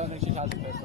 dann richtig halsfest.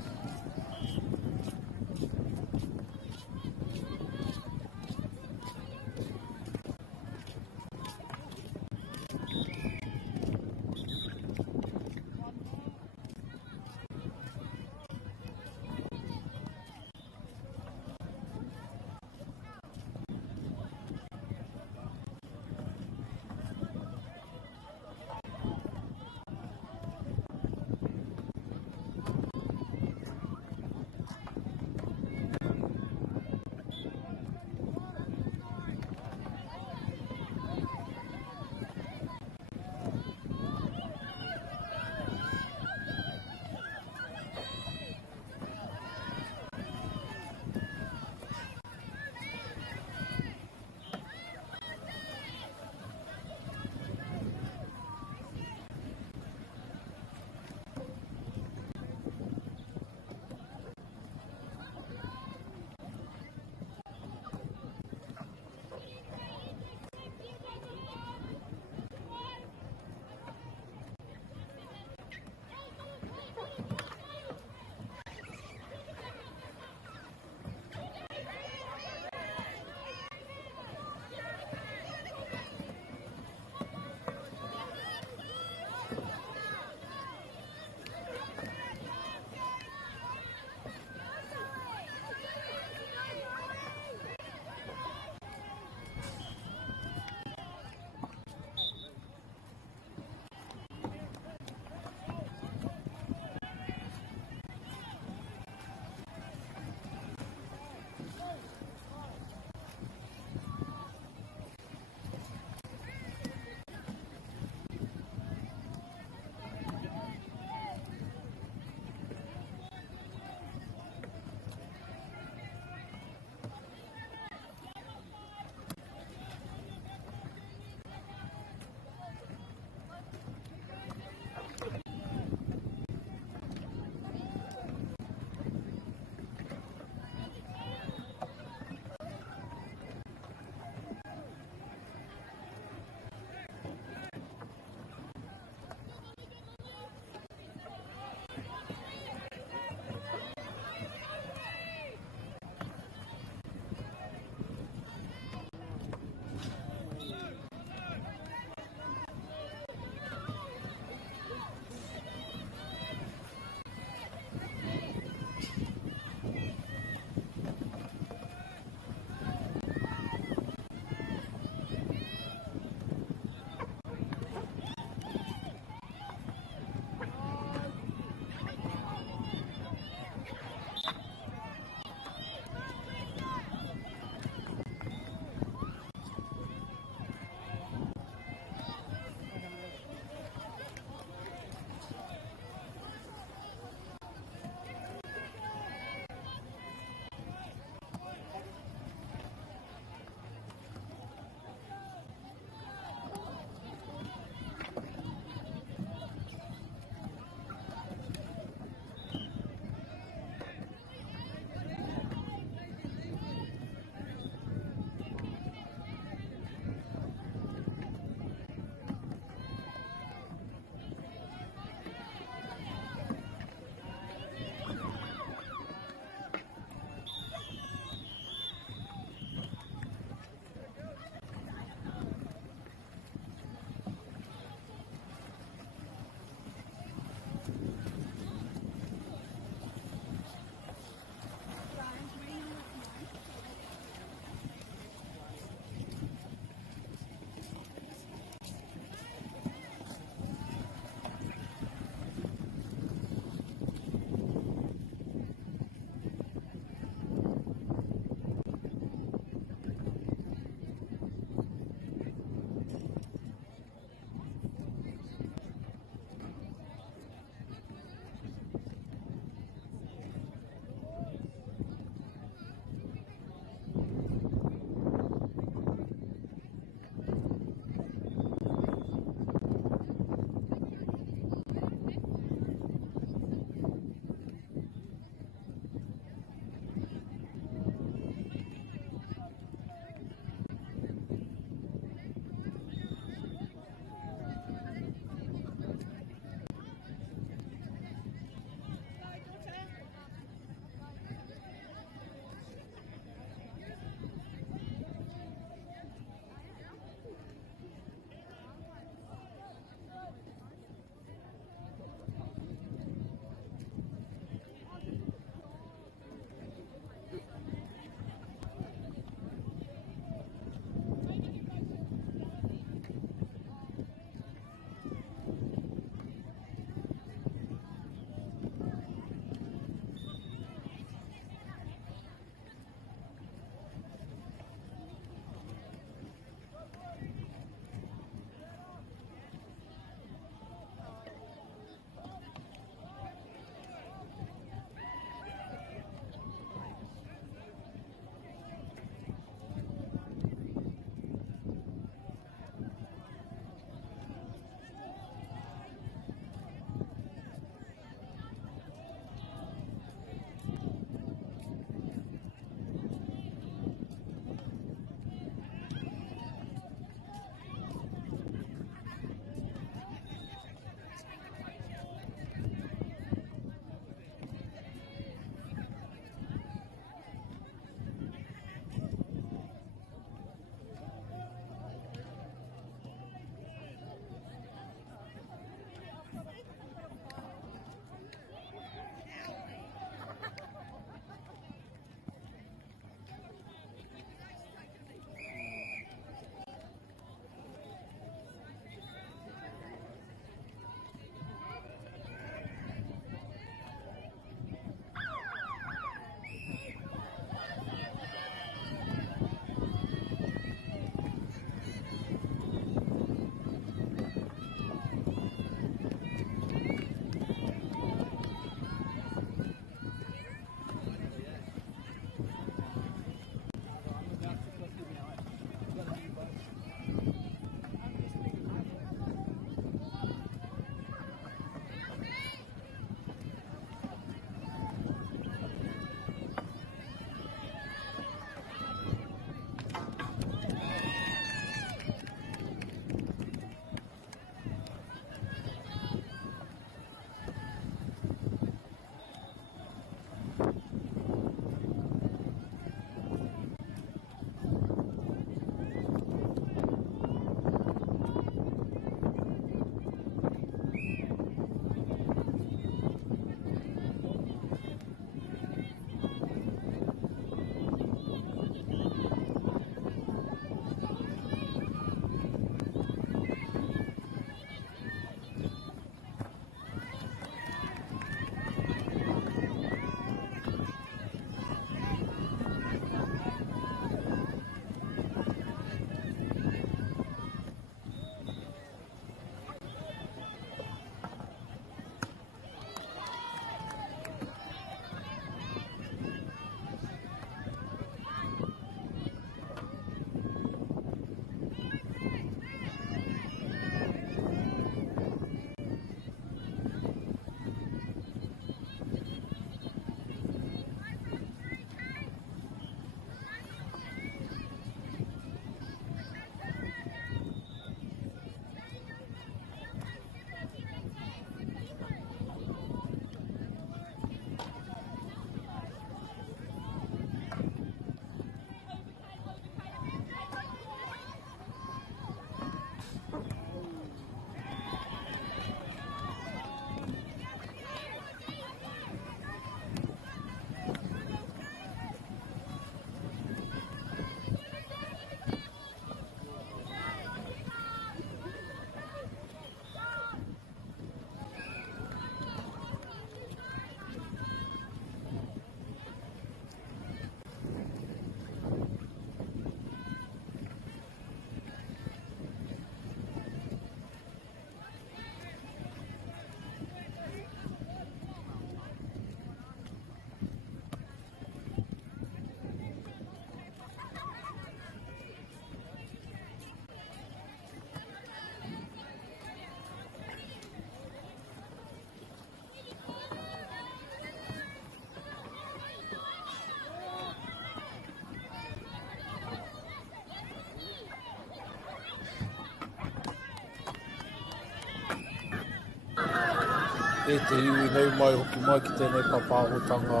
e te iwi nei mai hoki mai ki tēnei papahotanga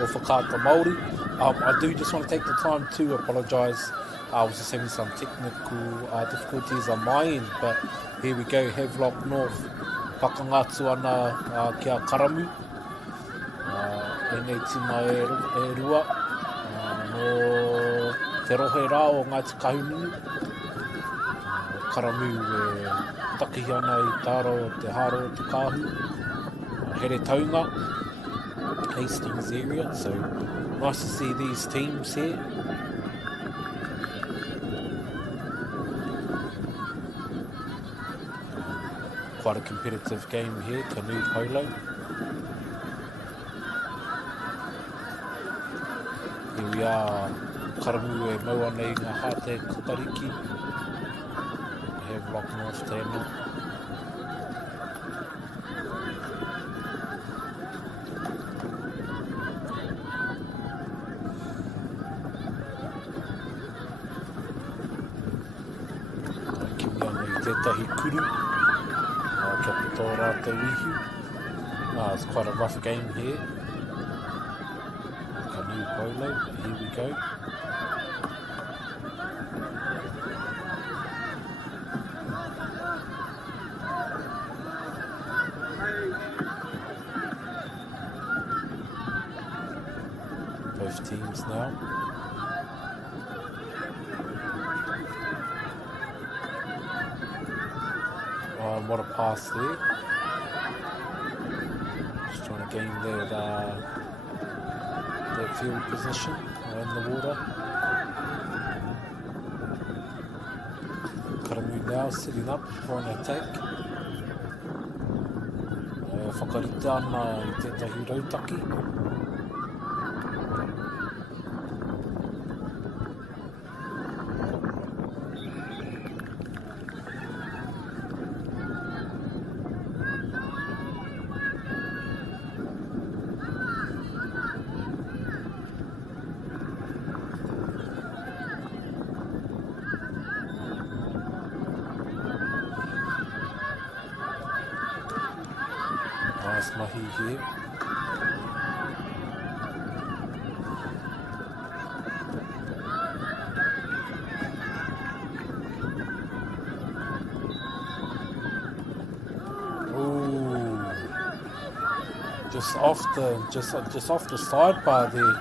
o whakaata Māori. I do just want to take the time to apologise. I was just having some technical difficulties on my end, but here we go, Havelock North, whakangatu ana kia Karamu. E nei tima e rua, no te rohe rā o Ngāti Kahungunu. Karamu e takihi ana i tāro o te haro o te kāhu. Here Taunga, Hastings area, so nice to see these teams here. Quite a competitive game here, Canute Holo. Here we are, Karamu e maua nei ngā hate Kotariki. Havelock North tēnā. Tētahi kuru, kia pito rātou ihu. It's quite a rough game here. Canoe polo, but here we go. Both teams now. What a pass there. Just trying to gain their field position in the water. Karamu now sitting up for an attack. Whakarita ana I tētahi rautaki. Nice mahi here. Ooh, just off the sidebar there.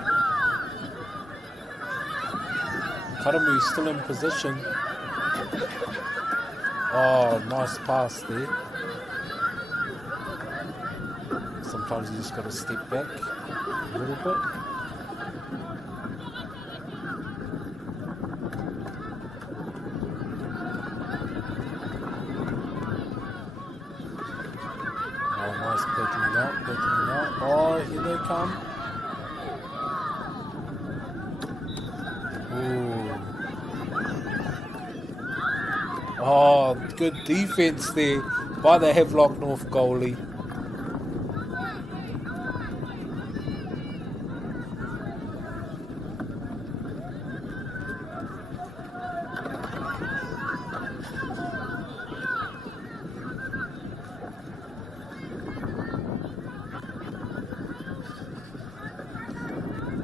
Karamu still in position. Oh, nice pass there. Sometimes you just got to step back a little bit. Oh, nice backing it out. Oh, here they come. Ooh. Oh, good defense there by the Havelock North goalie.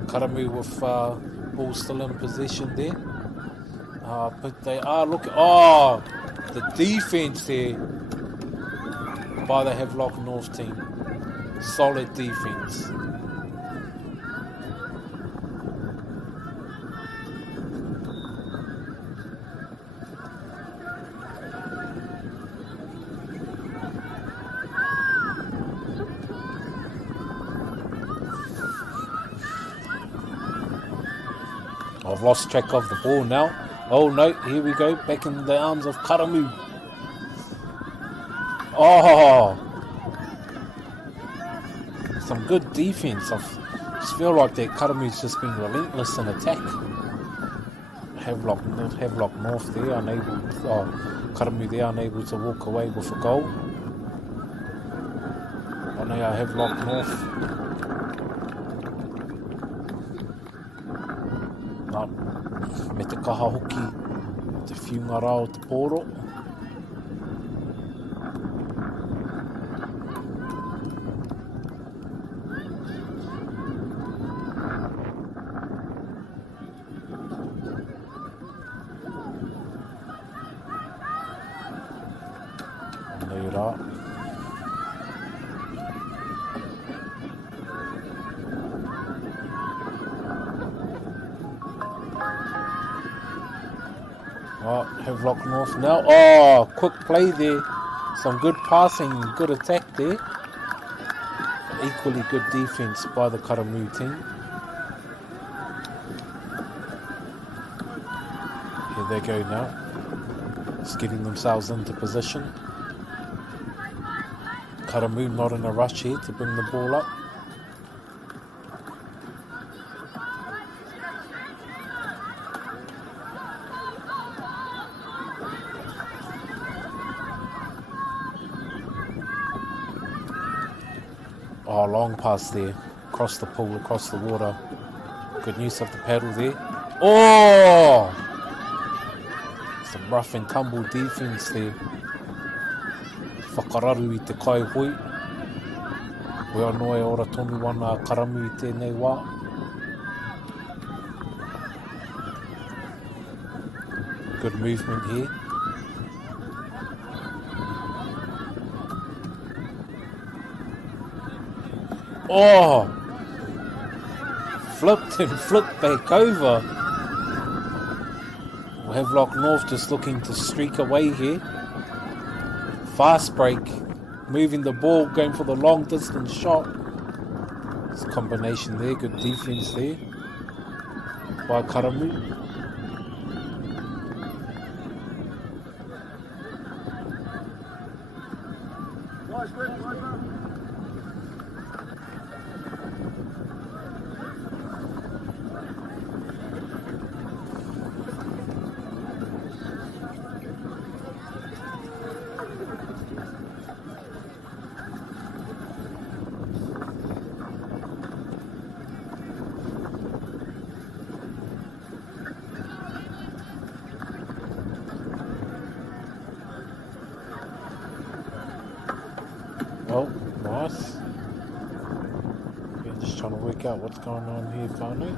Karamu with ball still in possession there. But they are looking... Oh, the defense there by the Havelock North team. Solid defense. I've lost track of the ball now. Oh no, here we go, back in the arms of Karamu. Oh, some good defense. I just feel like that Karamu's just been relentless in attack. Havelock North there, Karamu there unable to walk away with a goal. And now Havelock North. Me te kaha hoki, te whiunga rā o te pōro. Havelock North now. Oh, quick play there. Some good passing, good attack there. Equally good defense by the Karamu team. Here they go now. Just getting themselves into position. Karamu not in a rush here to bring the ball up. Oh, long pass there. Across the pool, across the water. Good use of the paddle there. Oh! Some rough and tumble defense there. Whakararu I te kai hoi. Wea noe ora tonu wana Karamu I tēnei wā. Good movement here. Oh! Flipped and flipped back over. Havelock North just looking to streak away here. Fast break. Moving the ball, going for the long distance shot. It's a combination there, good defense there by Karamu. Oh, nice. Yeah, just trying to work out what's going on here, finally.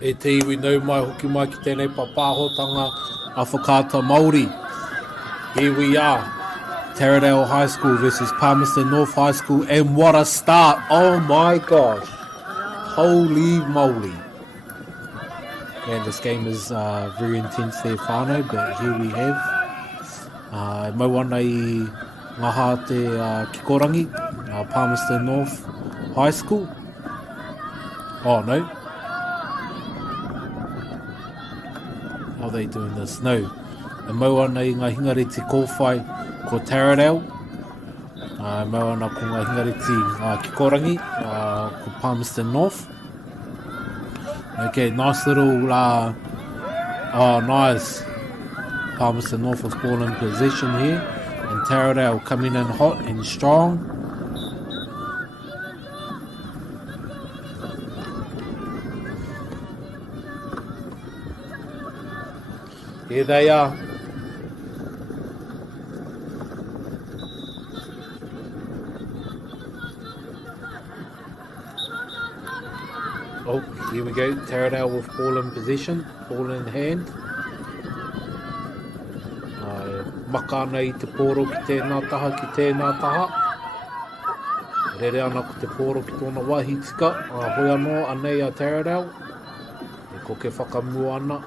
E te iwi nau mai hoki mai ki tēnei papahotanga a whakata Māori. Here we are, Taradale High School versus Palmerston North High School, and what a start! Oh my gosh! Holy moly! Man, this game is very intense there, whānau, but here we have Mauana i ngaha te Kikorangi, Palmerston North High School. Oh no. How are they doing this? No. E Mauana i ngā hingareti kōwhai ko Taradale. Mauana ko ngā hingareti Kikorangi ko Palmerston North. Okay, nice little, oh nice. Palmerston North was ball in possession here. And Taradale coming in hot and strong. Here they are. Oh, here we go. Taradale with ball in possession, ball in hand. Maka ana i te pōro ki tēnā taha, ki tēnā taha. Rere ana ko te pōro ki tōna wahi tika. Hoi anō, anei a Taradale. E ko ke whakamua ana.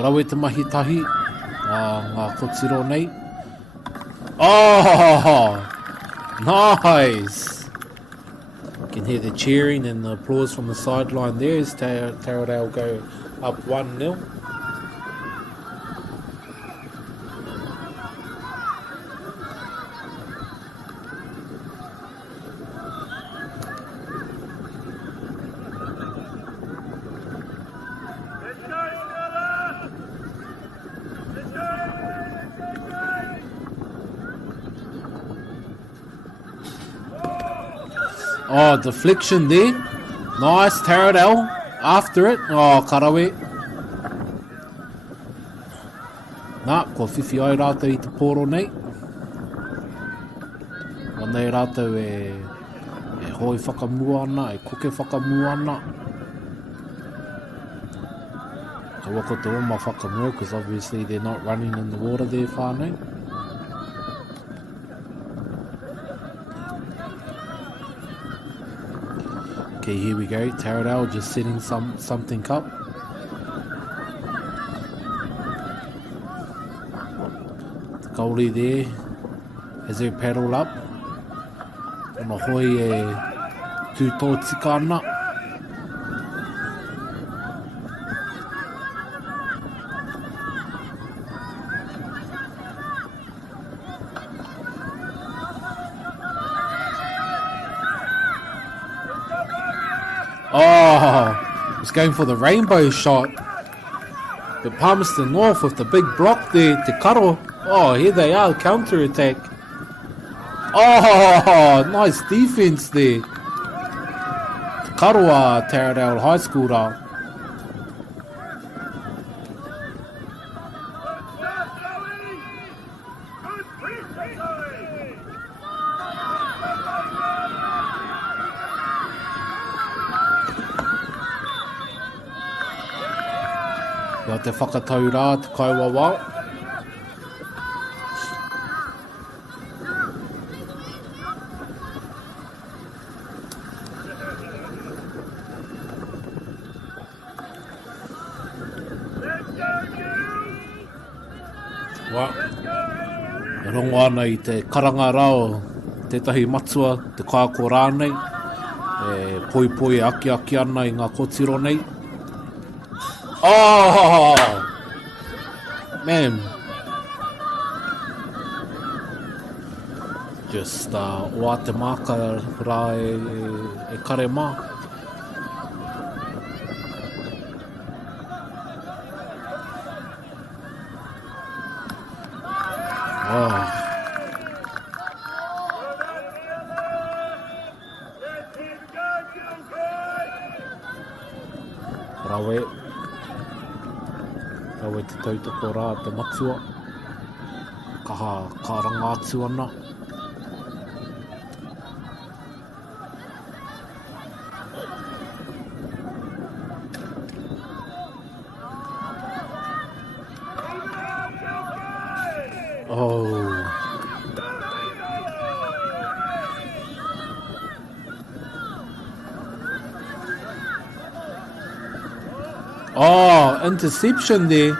Rawe te mahi tahi, ngā kotiro nei. Oh, nice! You can hear the cheering and the applause from the sideline there as Taradale go up 1-0. Oh, deflection there. Nice, Taradale after it. Oh, karawe. Nā, ko whiwhi ai rātou i te pōro nei. Anei rātou e hoi whakamua ana, e koke whakamua ana. Ka wako te oma whakamua, because obviously they're not running in the water there, whānau. Okay, here we go. Taradale just setting something up. The goalie there has her paddle up. Ona hoi e tūtō tika ana. Oh, he's going for the rainbow shot. But Palmerston North with the big block there, Te Karo. Oh, here they are, counter attack. Oh, nice defense there. Te Karo Taradale High School rā. Ia te whakatau rā, te kaiwawa. Wa, e rongo ana i te karanga rao, tētahi matua, te kāko rānei, e poi aki ana i ngā kotiro nei. Oh, man. Just o te maka rā e kare mā. Oh. Rawe te tautoko rā te matua. Ka ranga atu ana. Oh, interception there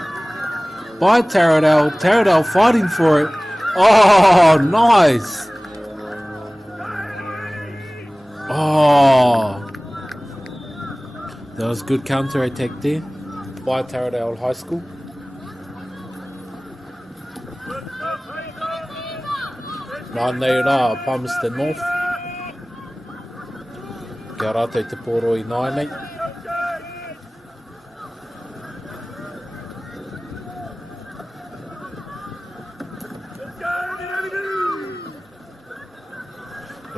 by Taradale. Taradale fighting for it. Oh, nice. Oh, that was good counter attack there by Taradale High School. Nā nei rā, Palmerston North. Kia rātou te pōro I nāi nei.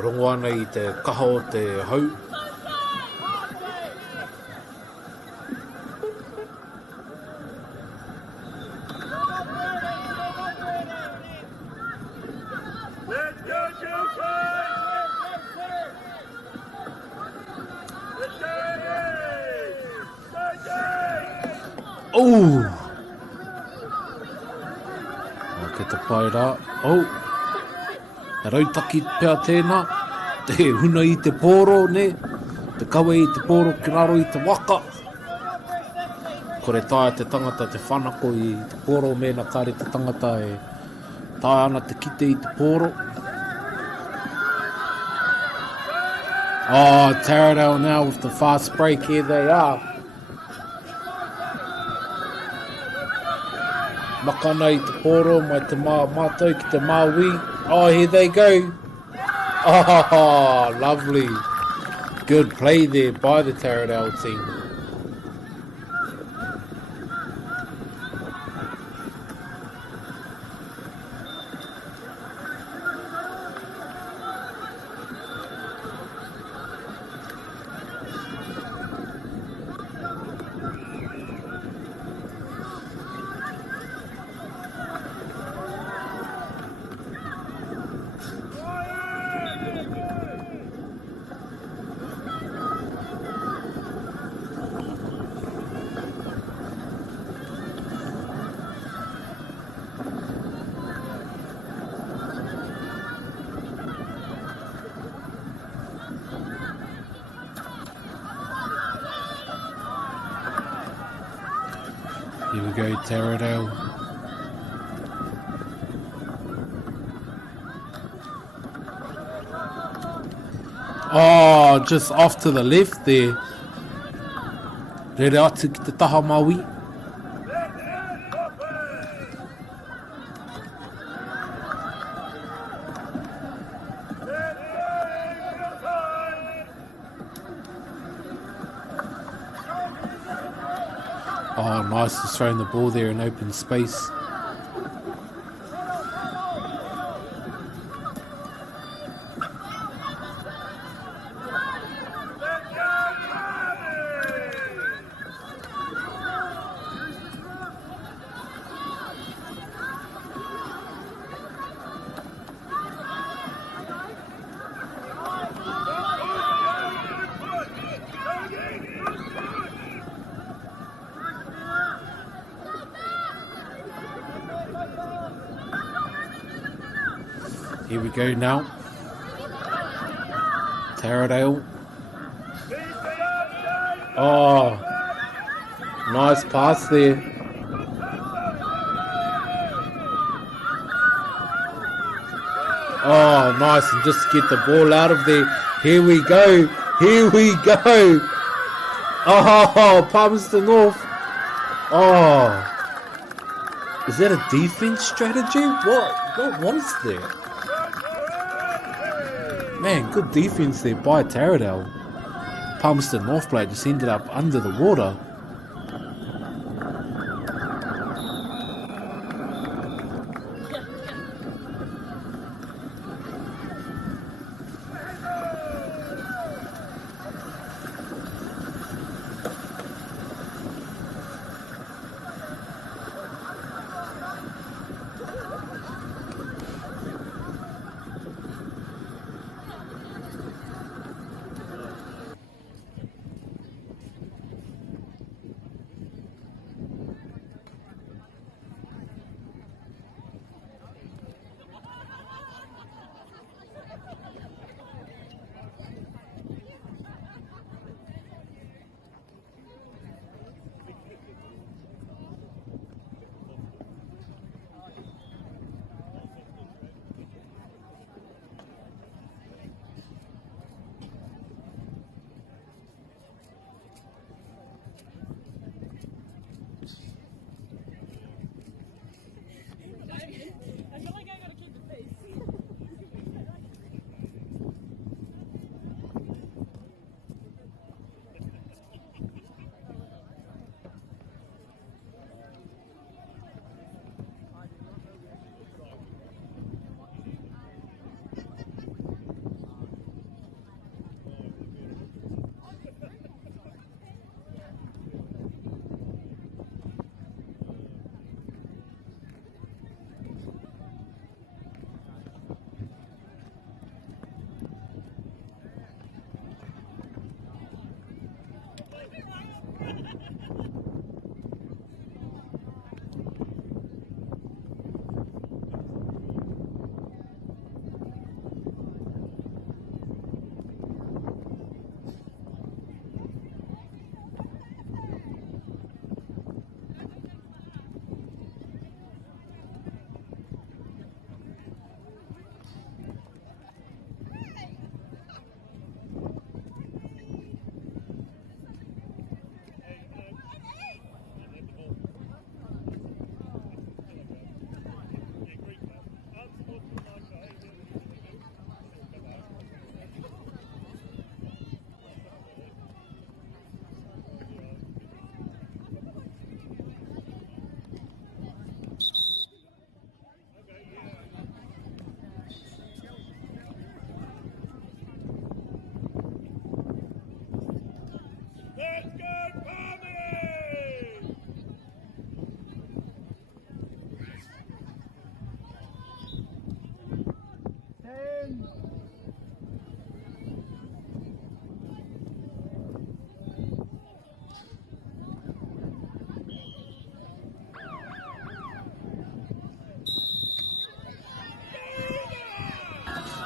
Rongo ana I te kaho o te hau. Oh! Ke te pai rā. Oh! Te rautaki pēr tēnā, te huna I te pōro, ne? Te kawe I te pōro ki raro I te waka. Kore tae te tangata te whanako I te pōro, mēna kāre te tangata e tae ana te kite I te pōro. Oh, Taradale now with the fast break, here they are. Makana I te pōro, mai te mātou ki te māui. Oh, here they go. Oh, lovely. Good play there by the Taradale team. Here we go, Taradale. Oh, just off to the left there. Rere atu ki te taha maui. Oh, nice, just throwing the ball there in open space. Here we go now. Taradale. Oh, nice pass there. Oh, nice, and just get the ball out of there. Here we go. Here we go. Oh, Palmerston North. Oh, is that a defense strategy? What was there? Man, good defense there by Taradale. Palmerston North Plate just ended up under the water.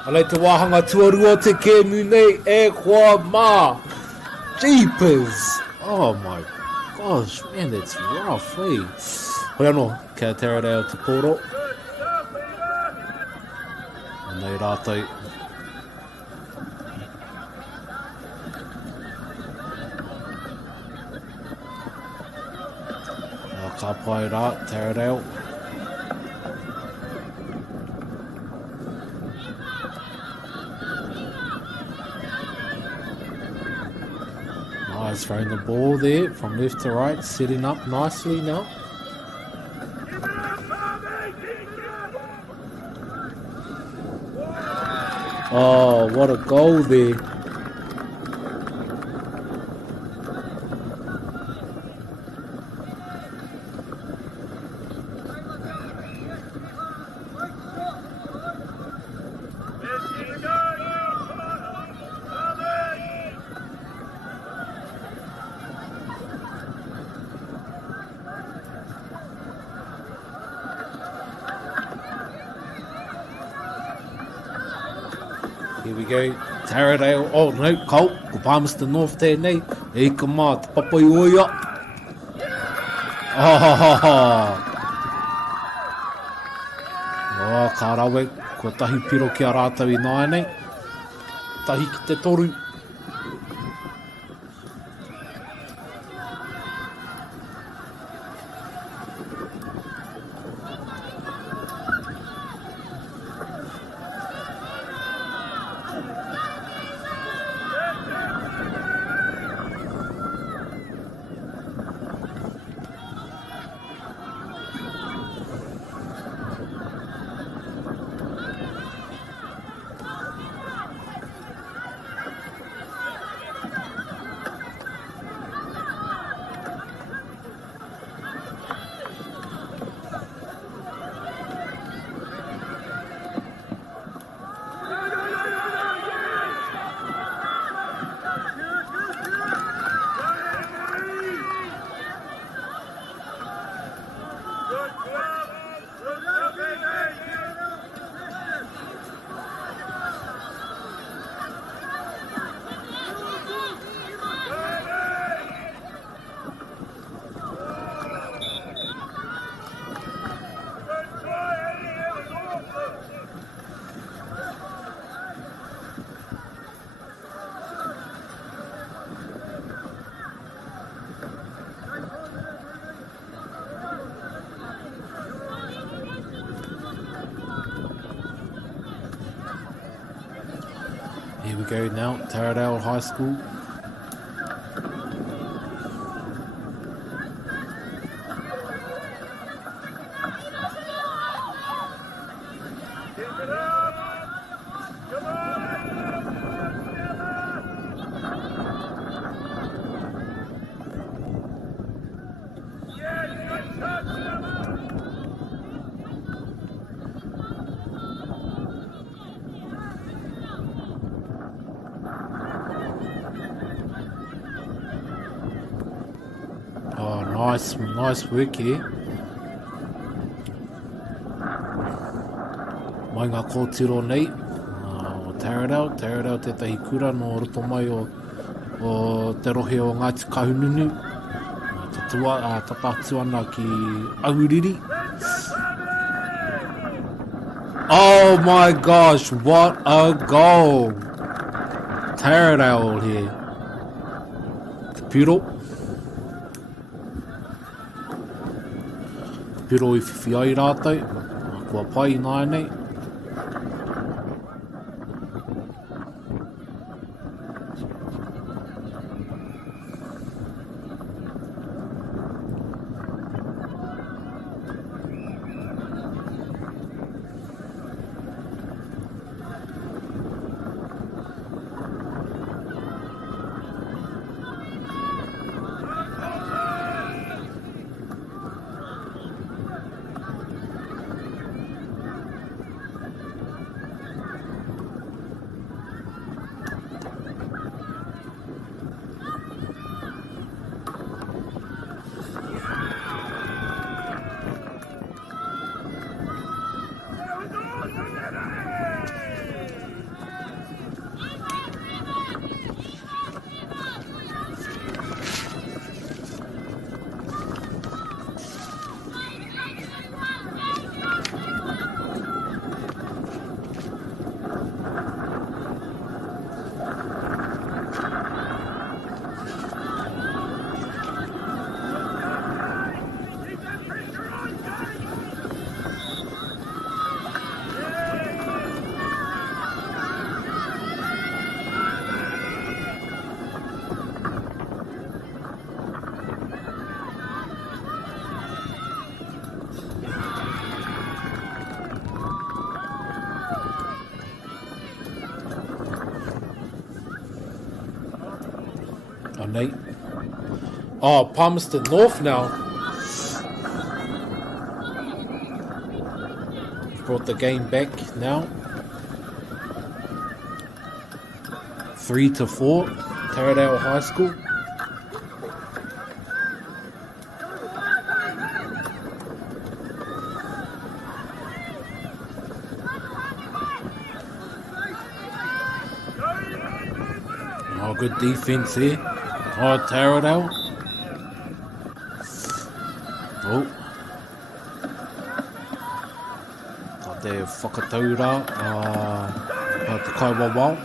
Alei te wāhanga tuarua te kēmu nei e kua mā. Jeepers! Oh my gosh, man, that's rough, eh? Hoi anō, kia Taradale te koro. Nei rātou. Ka pai rā, Taradale. Nice, throwing the ball there from left to right, setting up nicely now. Oh, what a goal there. Here we go, Taradale, oh no, Colt, ko Palmerston North tēnei, e ka mā, te papai oia. Oh, ka rawe, ko tahi piro ki a rātau I nāi nei, tahi ki te toru. Here we go now, Taradale High School. Oh, nice work here. Mai ngā kōtiro nei, o Taradale tētahi kura no roto mai o te rohe o Ngāti Kahungunu. Tapatu ana ki Auriri. Oh my gosh, what a goal! Taradale here. Te piro. Piro I whiwhi ai rātou, kua pai nai nei. Nate. Oh, Palmerston North now. Brought the game back now. 3-4, Taradale High School. Oh, good defense here. Oh, Taradale. Oh. Tā te whakataura. Te kaiwawao.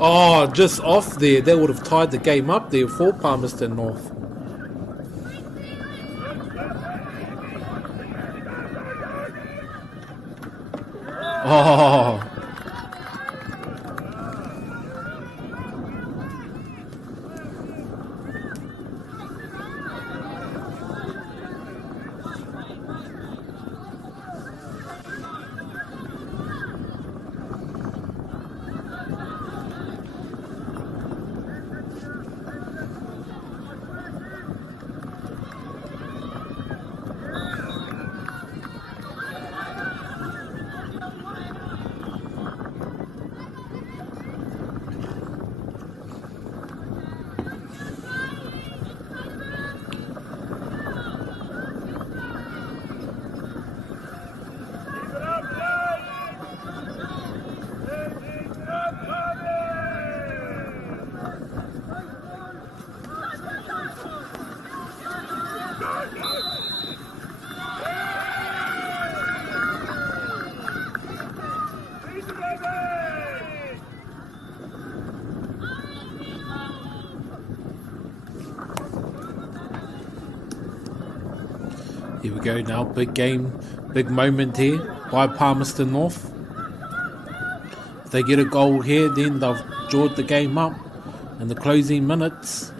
Oh, just off there. They would have tied the game up there for Palmerston North. Oh. Here we go now, big game, big moment here by Palmerston North. If they get a goal here, then they've drawn the game up in the closing minutes.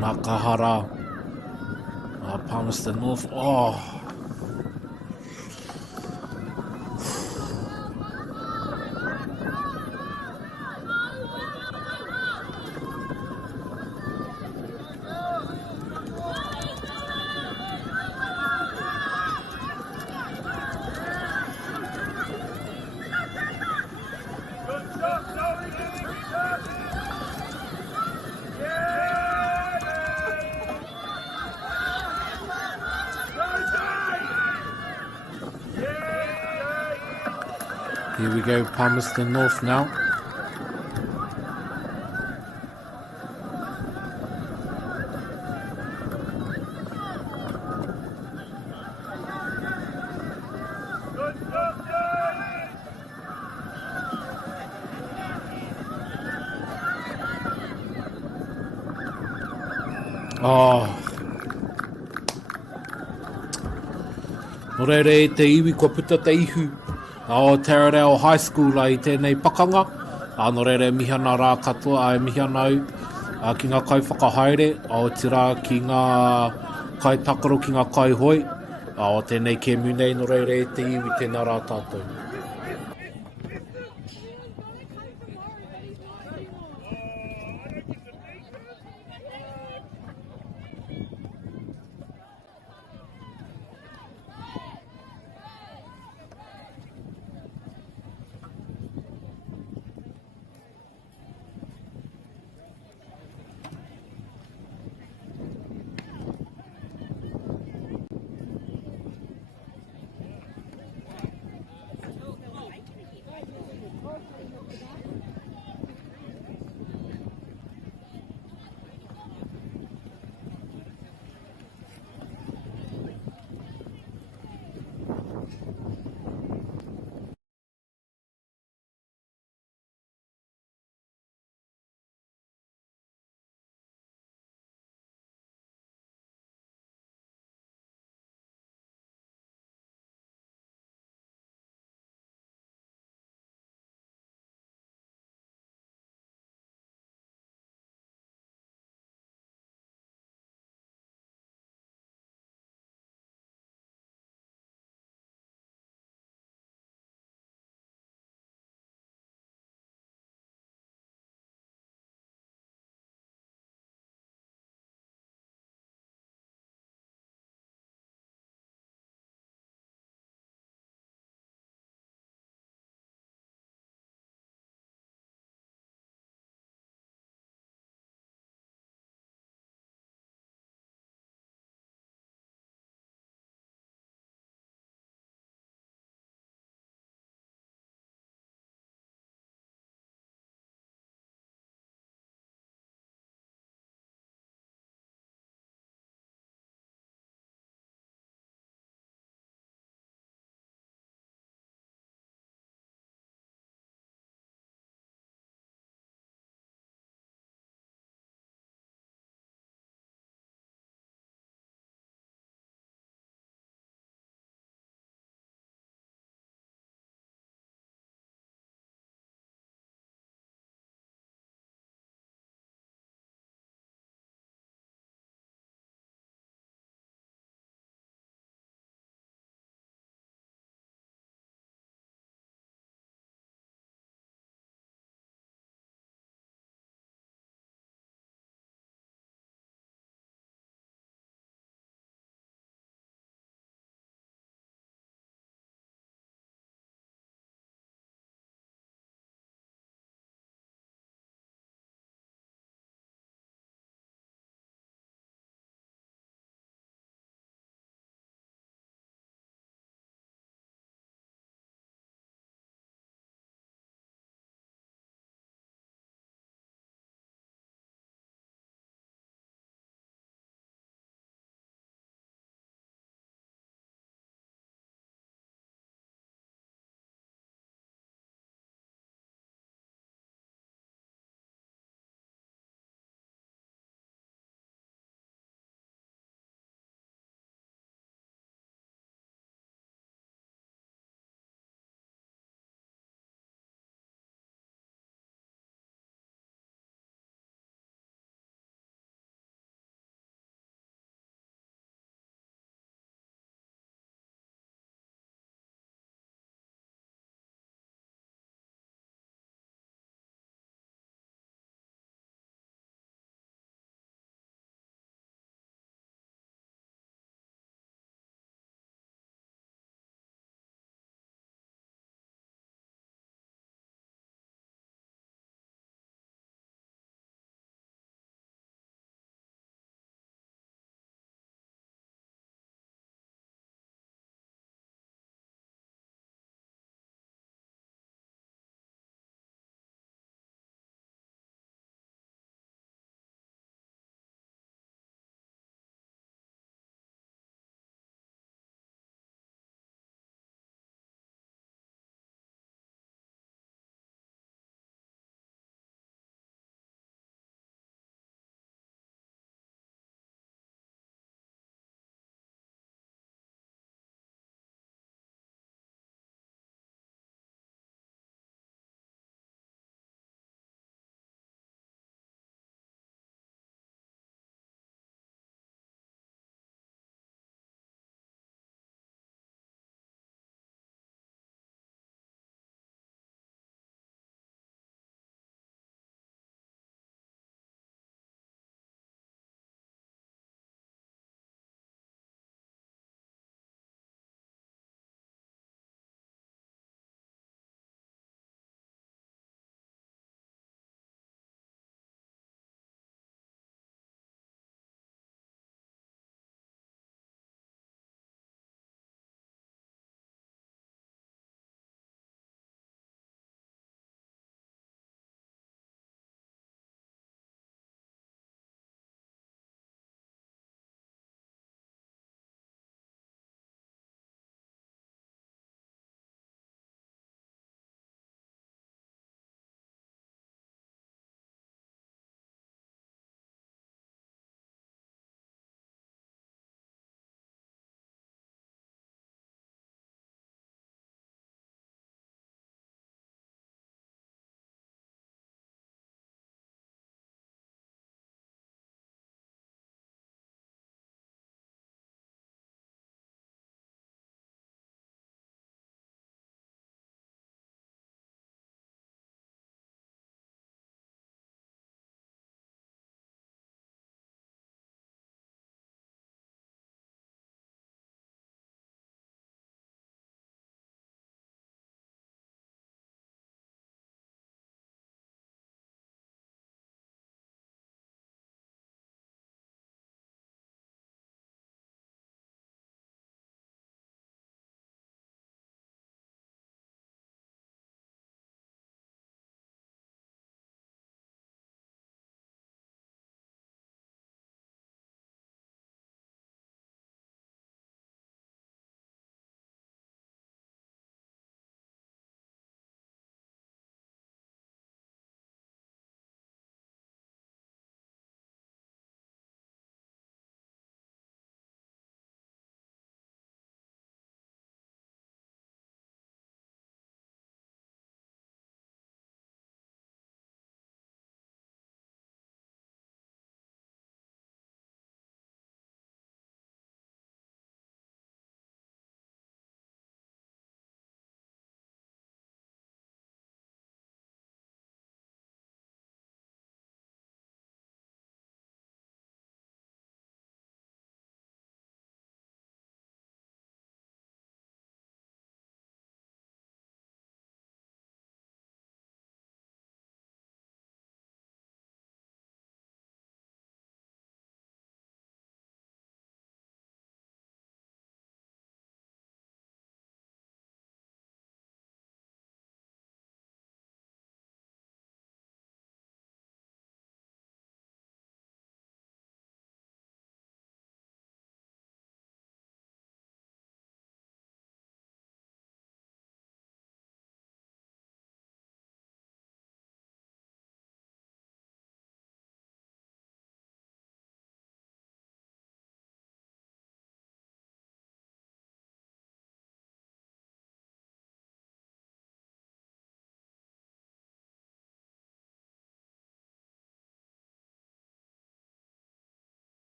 Makahara, Palmerston North, Here we go, Palmerston North now. Nō reire te iwi kua puta te ihu o Te Reo High School ai tēnei pakanga. Nō reire mihana rā katoa ai mihana au ki ngā kai whakahaere o tira ki ngā kai takaro ki ngā kai hoi. O tēnei ke munei nō reire te iwi tēnā rā tātou.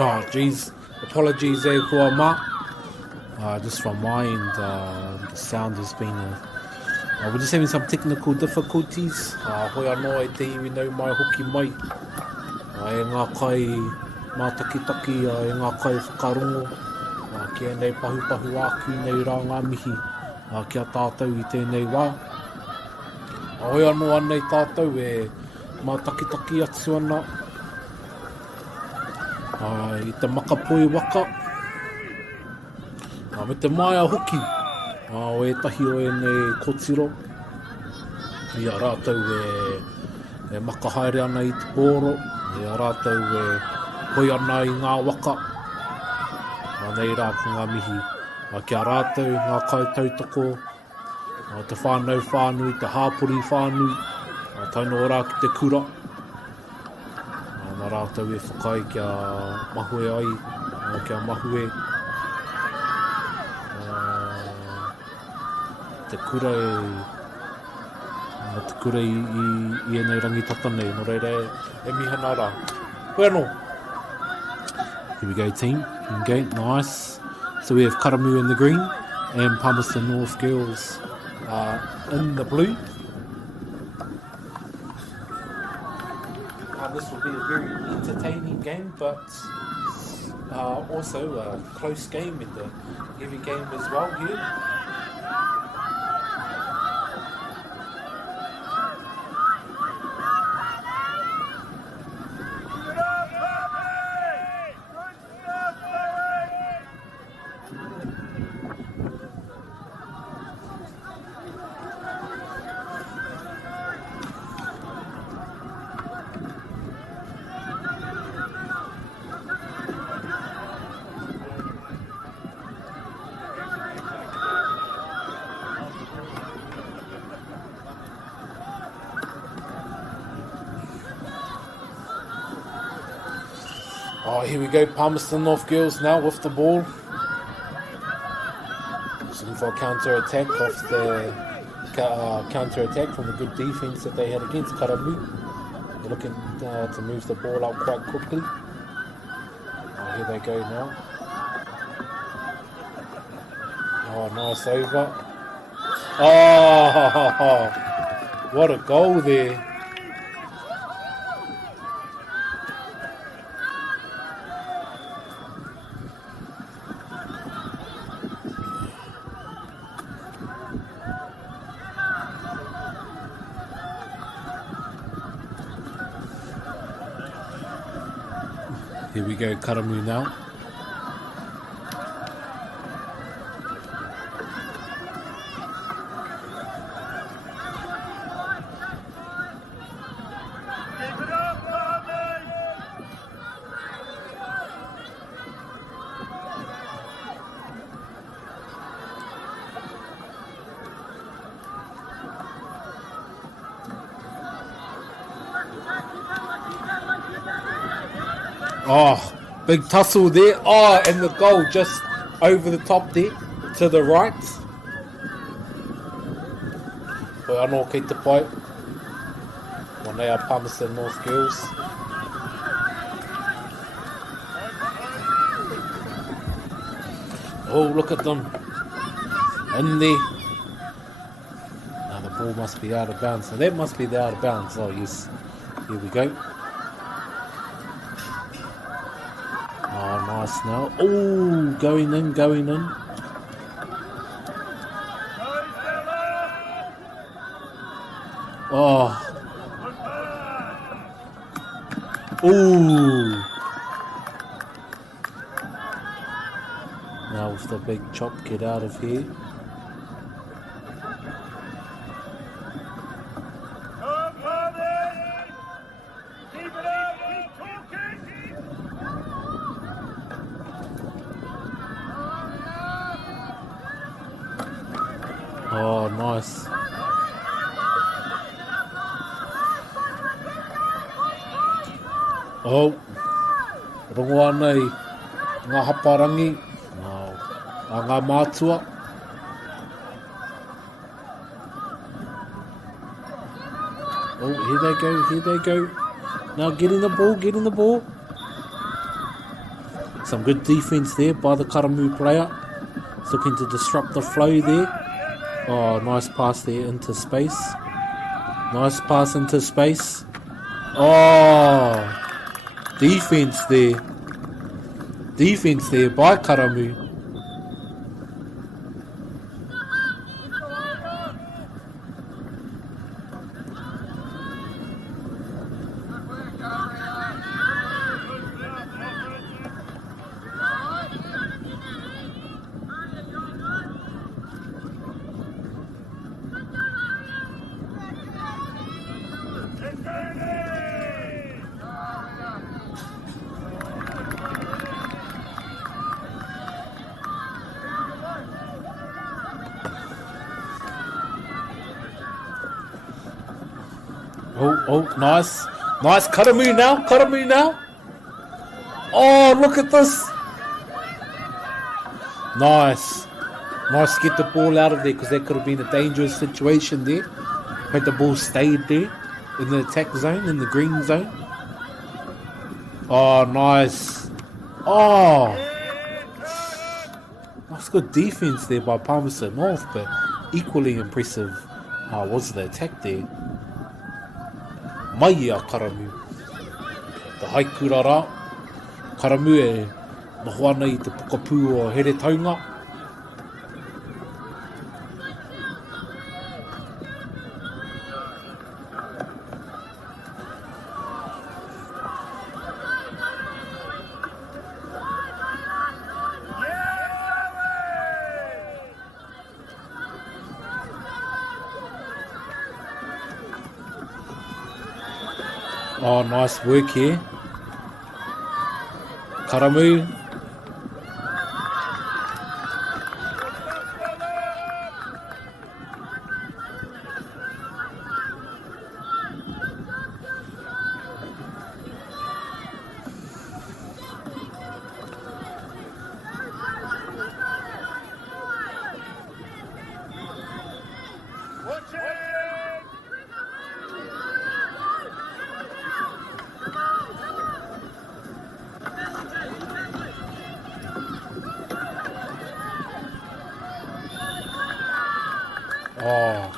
Oh, geez. Apologies there, Kuama. Just from my end, the sound has been... we're just having some technical difficulties. Hoi anō e te iwi nau mai hoki mai. E ngā kai mātakitaki, e ngā kai whakarongo. Kia nei pahu āku nei rā ngā mihi. Kia tātou i tēnei wā. Hoi anō anei tātou e mātakitaki atu ana. I te makapoi waka. Me te maia hoki. O etahi o nei kotiro. I a rātou e makahaere ana i te pōro. I a rātou e hoi ana i ngā waka. Nei rā ki ngā mihi. Kia rātou, ngā kai tautoko. Te whānau whānui, te hāpori whānui. Taino rā ki te kura. Nā rātou e whakai kia mahue ai, kia mahue. Te kura i enei rangitata nei, no reira e mihana rā. Koe anō. Here we go, team. Okay, nice. So we have Karamu in the green and Palmerston North Girls in the blue. This will be a very entertaining game, but also a close game in the heavy game as well here. Oh, here we go, Palmerston North Girls now with the ball. Looking for a counter-attack off the counter-attack from the good defence that they had against Karamu. They're looking to move the ball out quite quickly. Oh, here they go now. Oh, nice over. Oh, what a goal there. Here we go, Karamu now. Oh, big tussle there. Oh, and the goal just over the top there, to the right. Koe anō kei te pai. Nei a Palmerston North Girls. Oh, look at them. In there. Now the ball must be out of bounds. So that must be the out of bounds. Oh, yes. Here we go. Oh, nice now. Oh, going in. Oh. Ooh. Now with the big chop, get out of here. Oh, nice. Oh, rongo anei ngā haparangi, ngā mātua. Oh, here they go. Now get in the ball. Some good defense there by the Karamu player. He's looking to disrupt the flow there. Oh, nice pass there into space. Nice pass into space. Oh, defense there. Defense there by Karamu. Oh, nice. Nice. Karamu now. Oh, look at this. Nice. Nice to get the ball out of there because that could have been a dangerous situation there. But the ball stayed there in the attack zone, in the green zone. Oh, nice. Oh. That's good defense there by Palmerston North, but equally impressive was the attack there. Maia Karamu. Te haikurara. Karamu e nohoana I te pokapū o Here Taunga. Oh, nice work here. Karamu. Oh.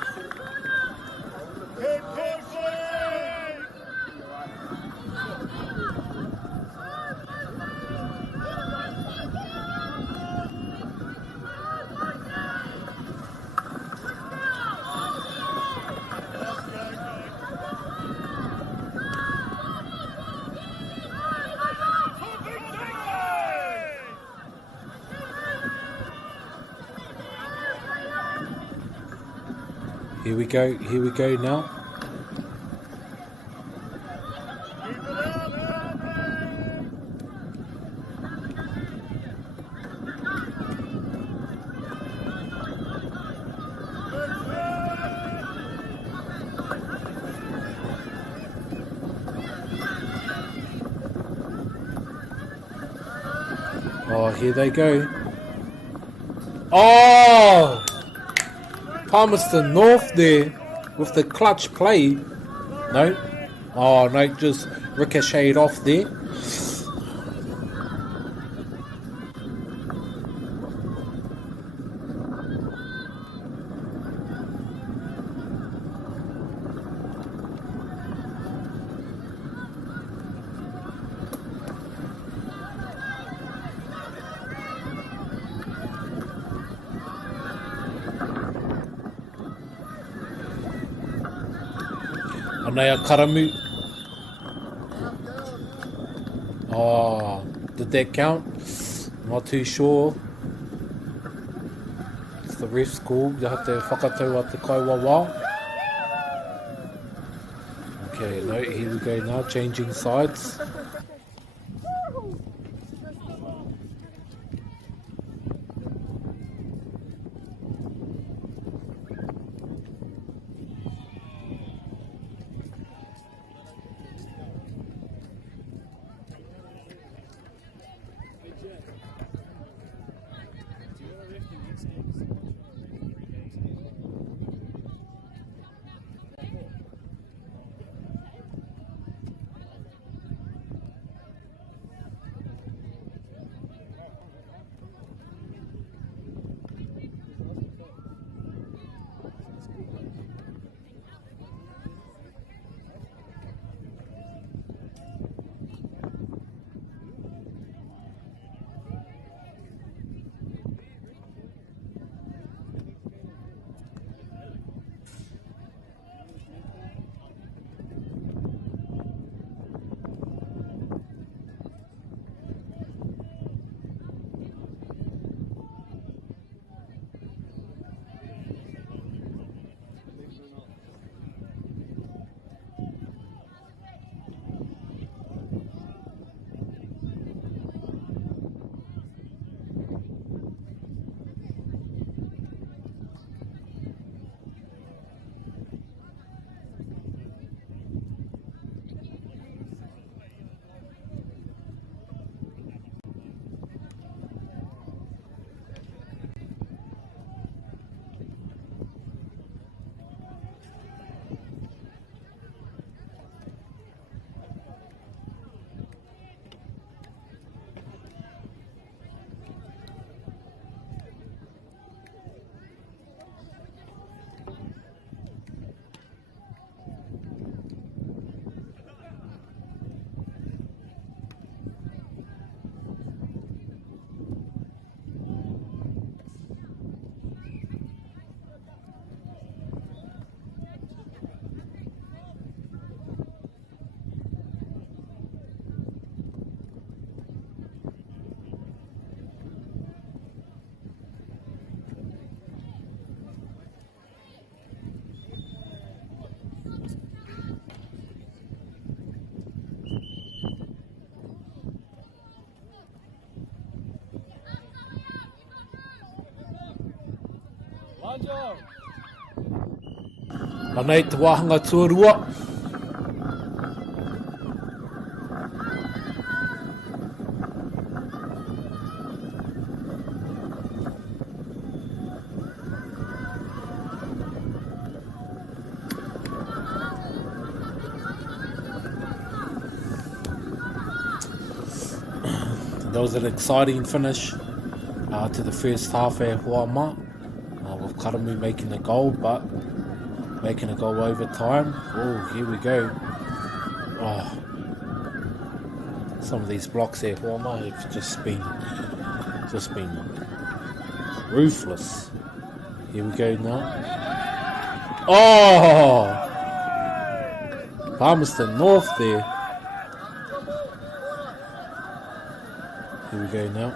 Here we go now. Oh, here they go. Oh! Palmerston North there with the clutch play. No. Oh, no, just ricocheted off there. Anaya Karamu. Oh, did that count? Not too sure. It's the ref's call. You have to whakatau at the kaiwawa. Okay, no, here we go now, changing sides. Anei te wahanga tuarua. That was an exciting finish to the first half at Huama, with Karamu making a goal, but making a goal over time. Oh, here we go. Oh, some of these blocks at Huama have just been ruthless. Here we go now. Oh, Palmerston North there. Here we go now.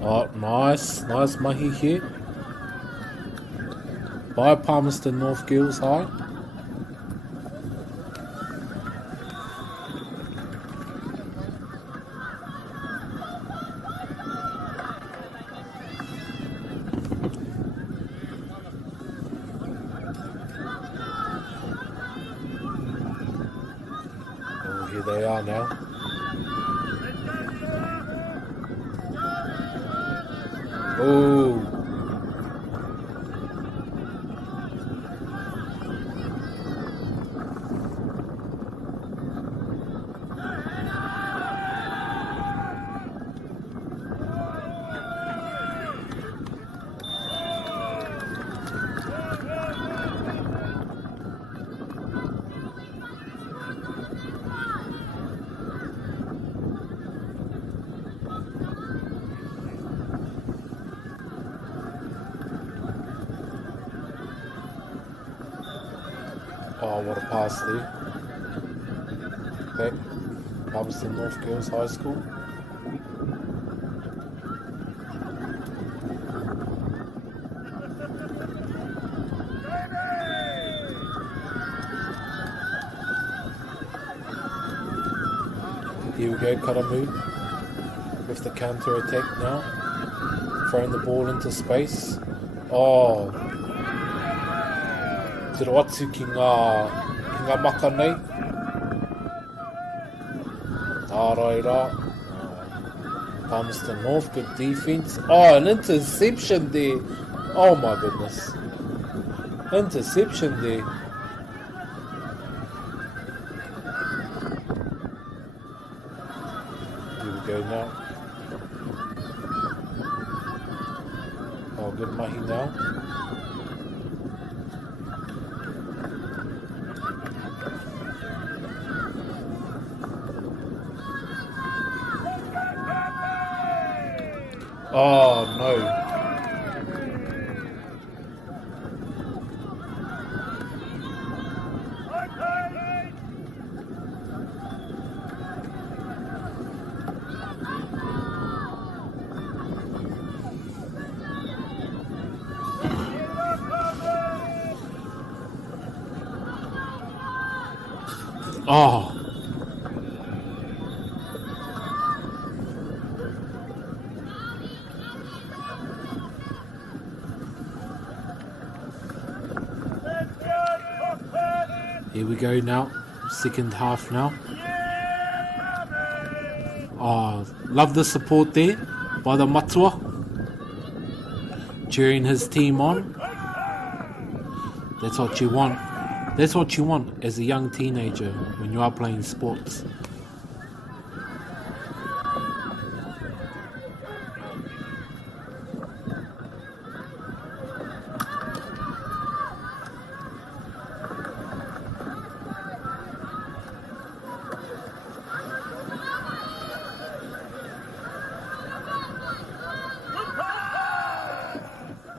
Oh, nice mahi here. By Palmerston North Girls High. Oh, here they are now. Oh. Oh, what a pass there. Okay. Palmerston North Girls High School. Here we go, Karamu with the counter attack now. Throwing the ball into space. Oh. Te roatu ki ngā maka nei. Tāraira. Palmerston North, good defense. Oh, an interception there. Oh my goodness. Interception there. Here we go now. Oh, good mahi now. Oh no. Oh. Here we go now, second half now. Oh, love the support there by the Matua, cheering his team on. That's what you want. That's what you want as a young teenager when you are playing sports.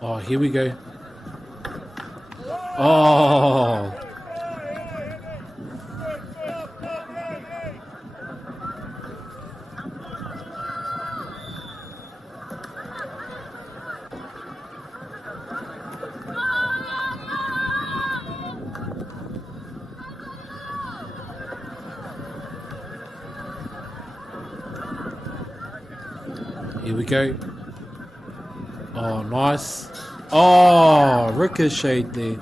Oh, here we go. Oh. Here we go. Oh, nice. Oh, ricochet there.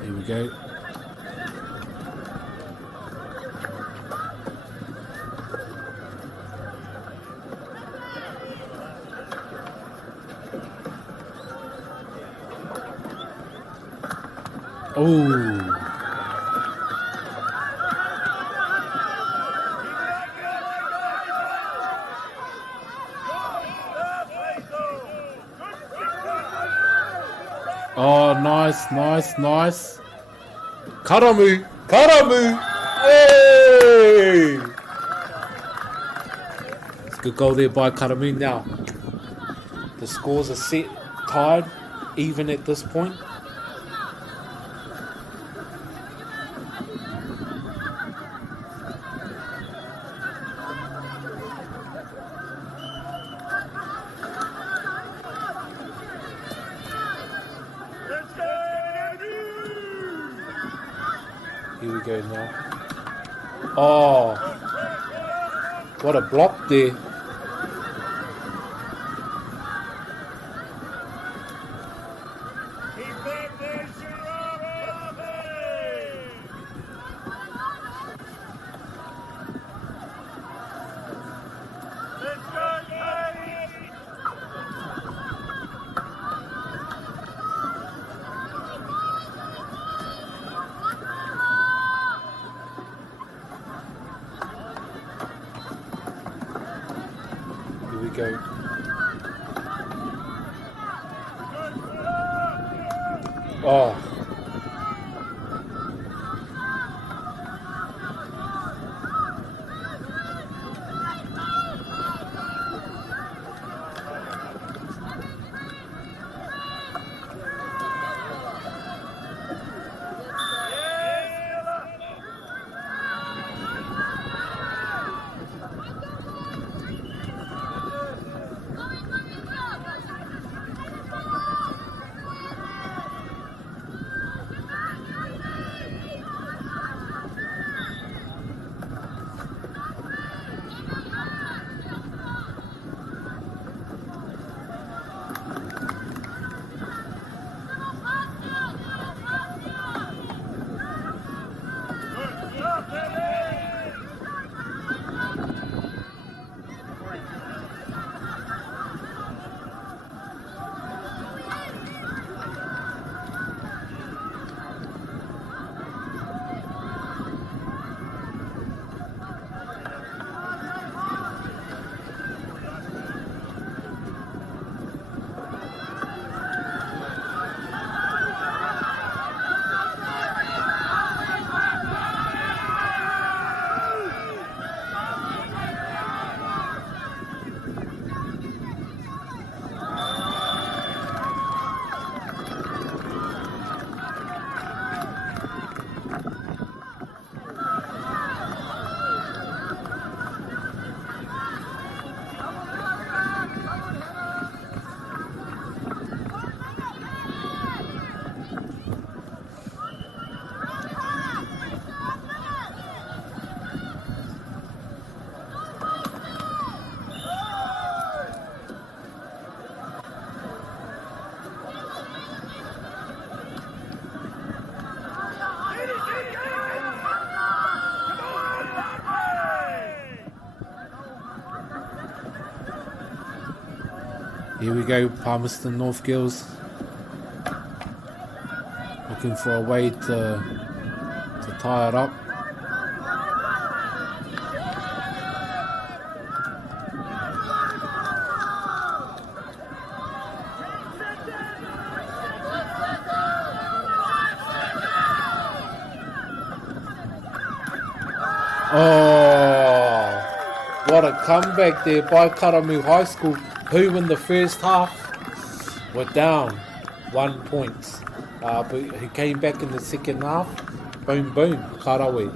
Here we go. Oh. Oh, nice, nice, nice. Karamu! Karamu! Hey! It's a good goal there by Karamu now. The scores are set, tied, even at this point. Here we go now. Oh, what a block there. Here we go. Oh. Here we go, Palmerston North Gills. Looking for a way to tie it up. Oh, what a comeback there by Karamu High School, who in the first half were down 1 point. But who came back in the second half. Boom, boom, Karawe.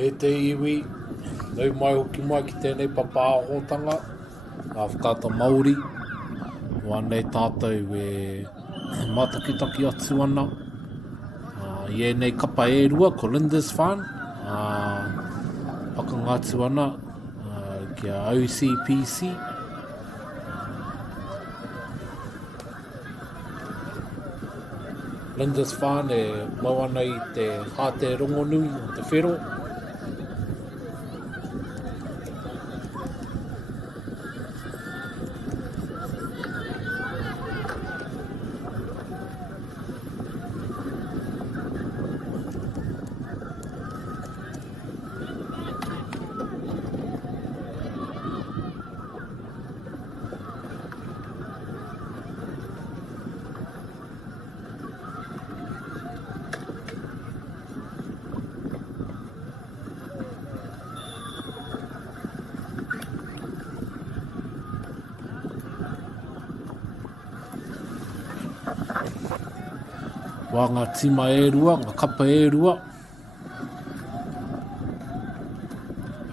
E te iwi, nau mai hoki mai ki tēnei papāhotanga, a whakata Māori. Wānei tātou e mātakitaki atu ana. I nei kapa e rua ko Lindisfarne. Whakangātu ana ki a OCPC. Lindisfarne e mau ana i te hāte rongonui o te whero. Wā ngā tima e rua, ngā kapa e rua.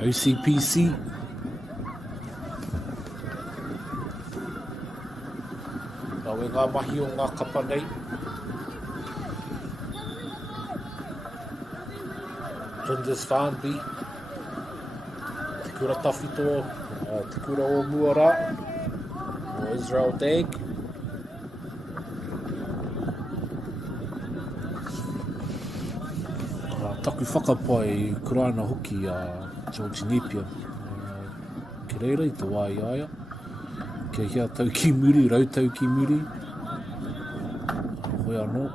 OCPC. Nā we ngā mahi o ngā kapa nei. Lindisfarne bi. Te kura tawhito, te kura o Muara, o Israel Dag. Taku whakapai i kuraina hoki a George Napier. Ki reira i te wai aia. Kia hia tau ki muri, rautau ki muri. Hoi anō.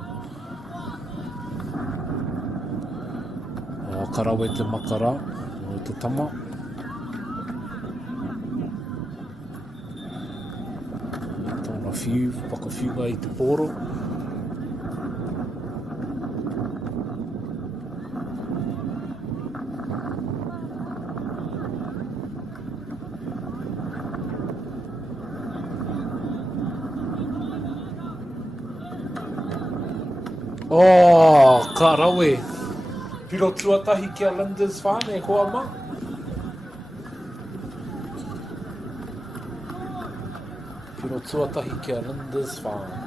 Karawe te makara o te tama. Tōna whiu, whakawhiunga i te pōro. Ka rawe. Piro tuatahi ki a Lindisfarne, hoa ma. Piro tuatahi ki a Lindisfarne.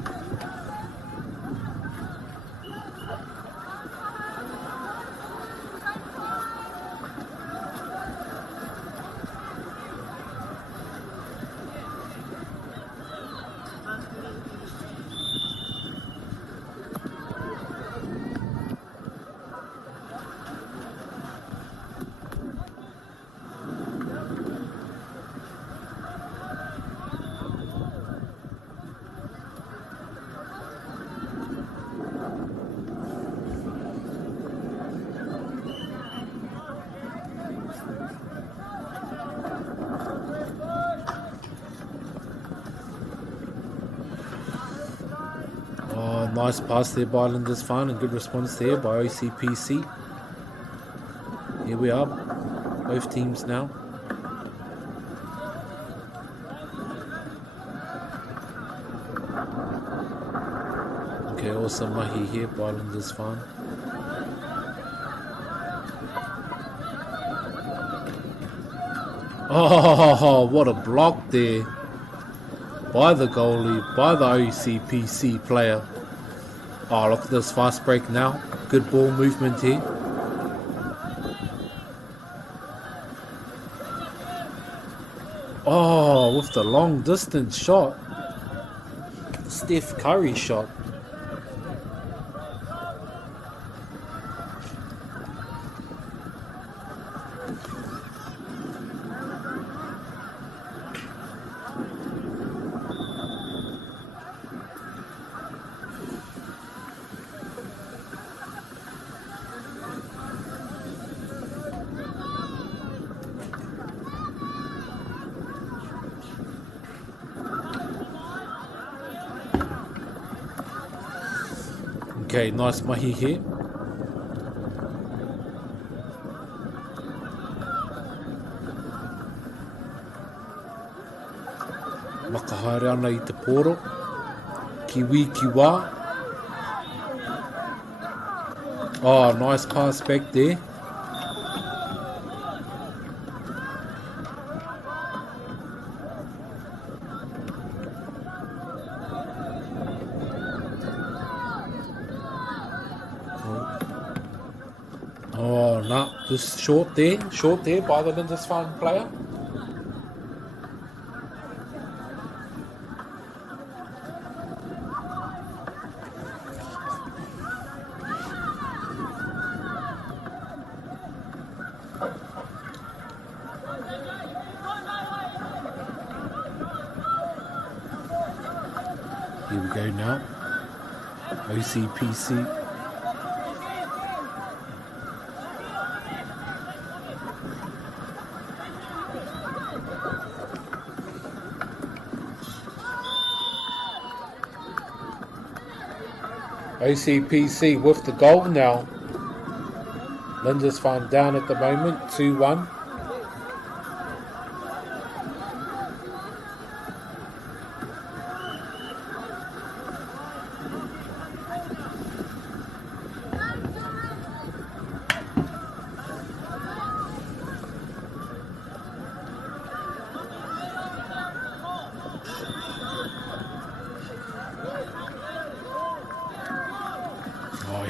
Nice pass there by Lindisfarne and good response there by OCPC. Here we are, both teams now. Okay, awesome mahi here by Lindisfarne. Oh, what a block there by the goalie, by the OCPC player. Oh, look at this fast break now. Good ball movement here. Oh, with the long distance shot. Steph Curry shot. Okay, nice mahi here. Whakahaere ana i te pōro. Kiwi kiwa. Oh, nice pass back there. Oh, no. Just short there. Short there by the Lindisfarne player. Here we go now. OCPC. OCPC with the goal now. Lindisfarne down at the moment, 2-1.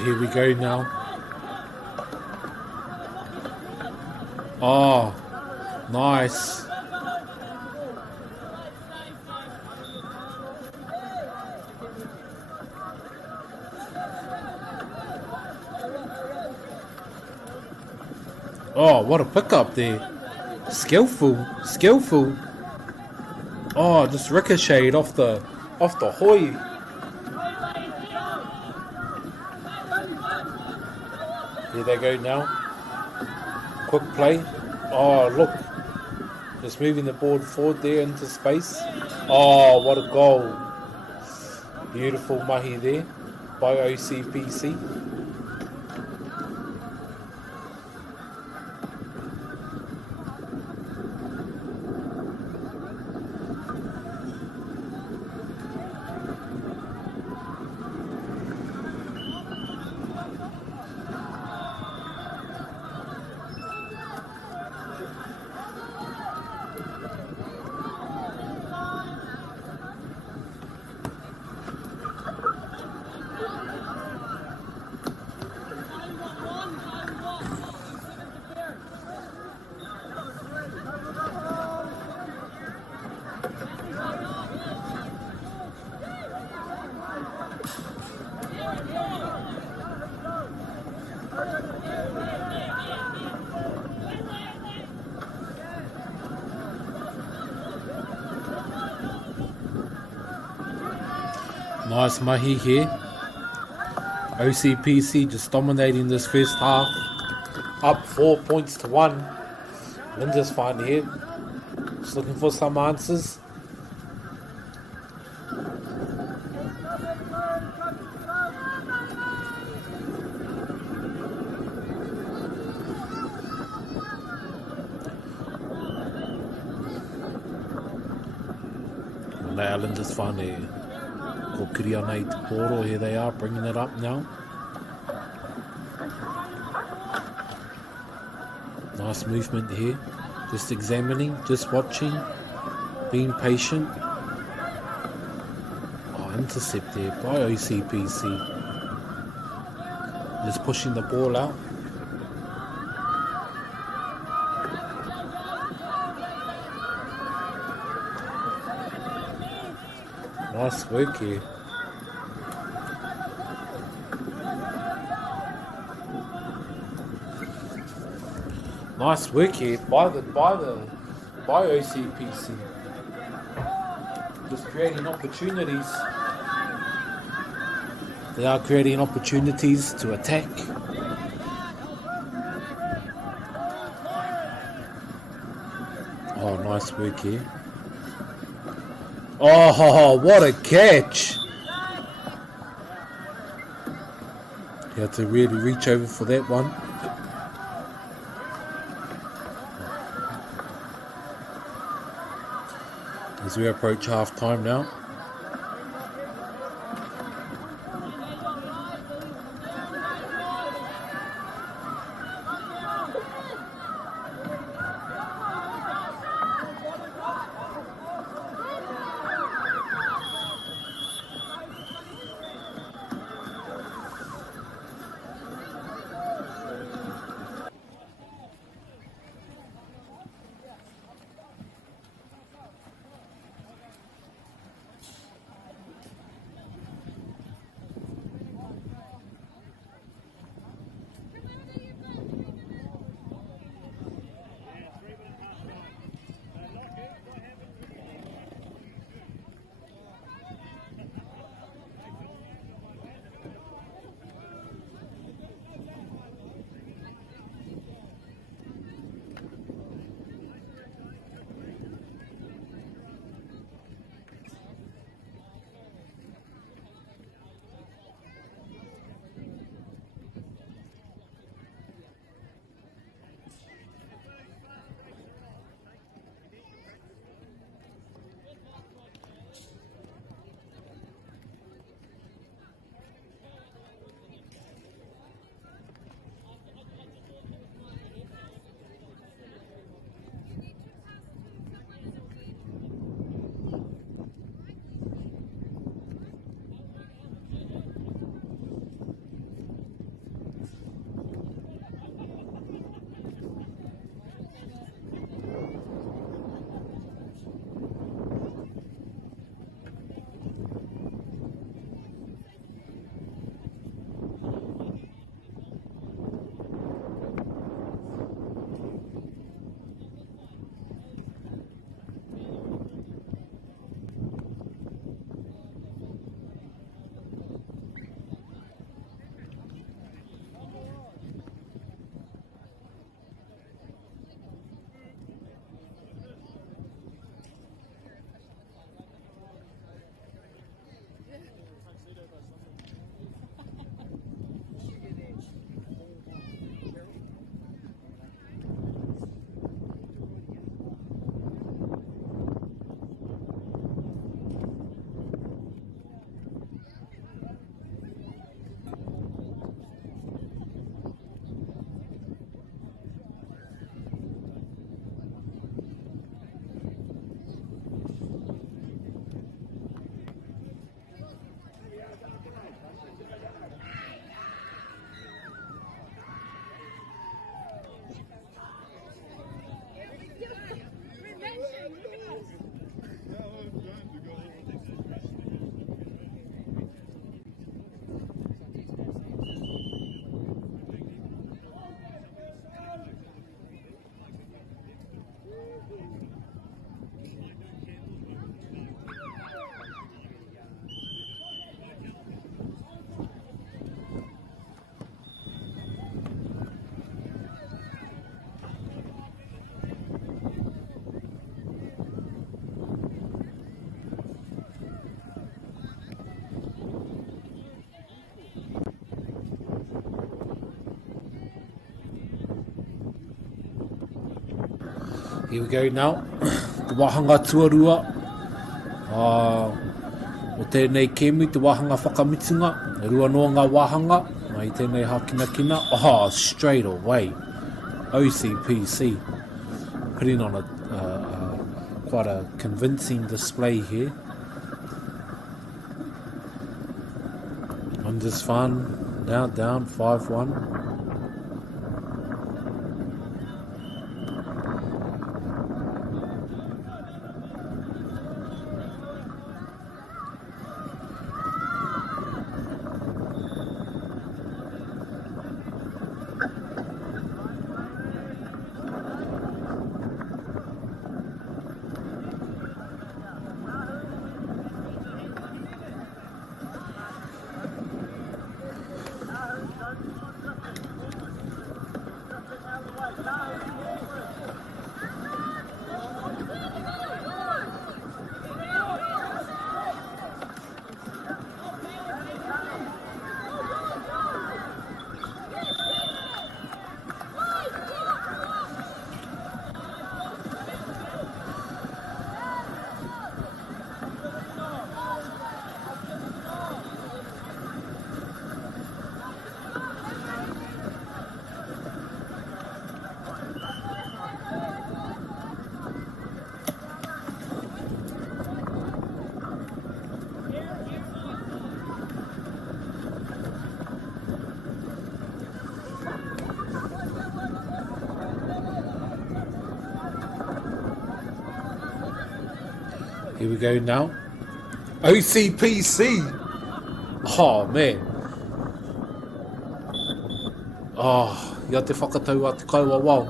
Here we go now. Oh, nice. Oh, what a pickup there. Skillful. Oh, just ricocheted off the Hoy. Here they go now. Quick play. Oh, look. Just moving the board forward there into space. Oh, what a goal. Beautiful mahi there by OCPC. Nice mahi here. OCPC just dominating this first half. Up 4 points to 1. Lindisfarne here. Just looking for some answers. Now Lindisfarne here. Kokiri ana I te poro, here they are, bringing it up now. Nice movement here. Just examining, just watching, being patient. Oh, intercept there by OCPC. Just pushing the ball out. Nice work here. Nice work here by OCPC. Just creating opportunities. They are creating opportunities to attack. Oh, nice work here. Oh, what a catch! You have to really reach over for that one. As we approach half time now. Here we go now. Te wahanga tuarua. O tēnei kemi, te wahanga whakamitunga. Rua noa ngā wahanga. Mai tēnei hakinakina. Oh, straight away. OCPC. Putting on quite a convincing display here. Lindisfarne down 5-1. Here we go now. OCPC. Oh, man. Oh, ia te whakatau a te kaua wau.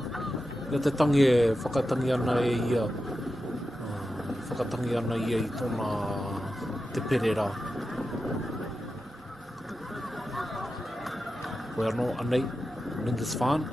Ia te tangi e whakatangi ana e ia. Whakatangi ana ia I tōna te perera. Koe anō anei, Lindisfarne.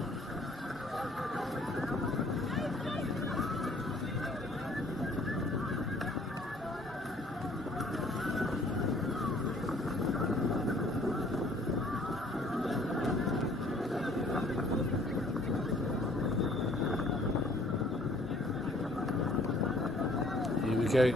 Go.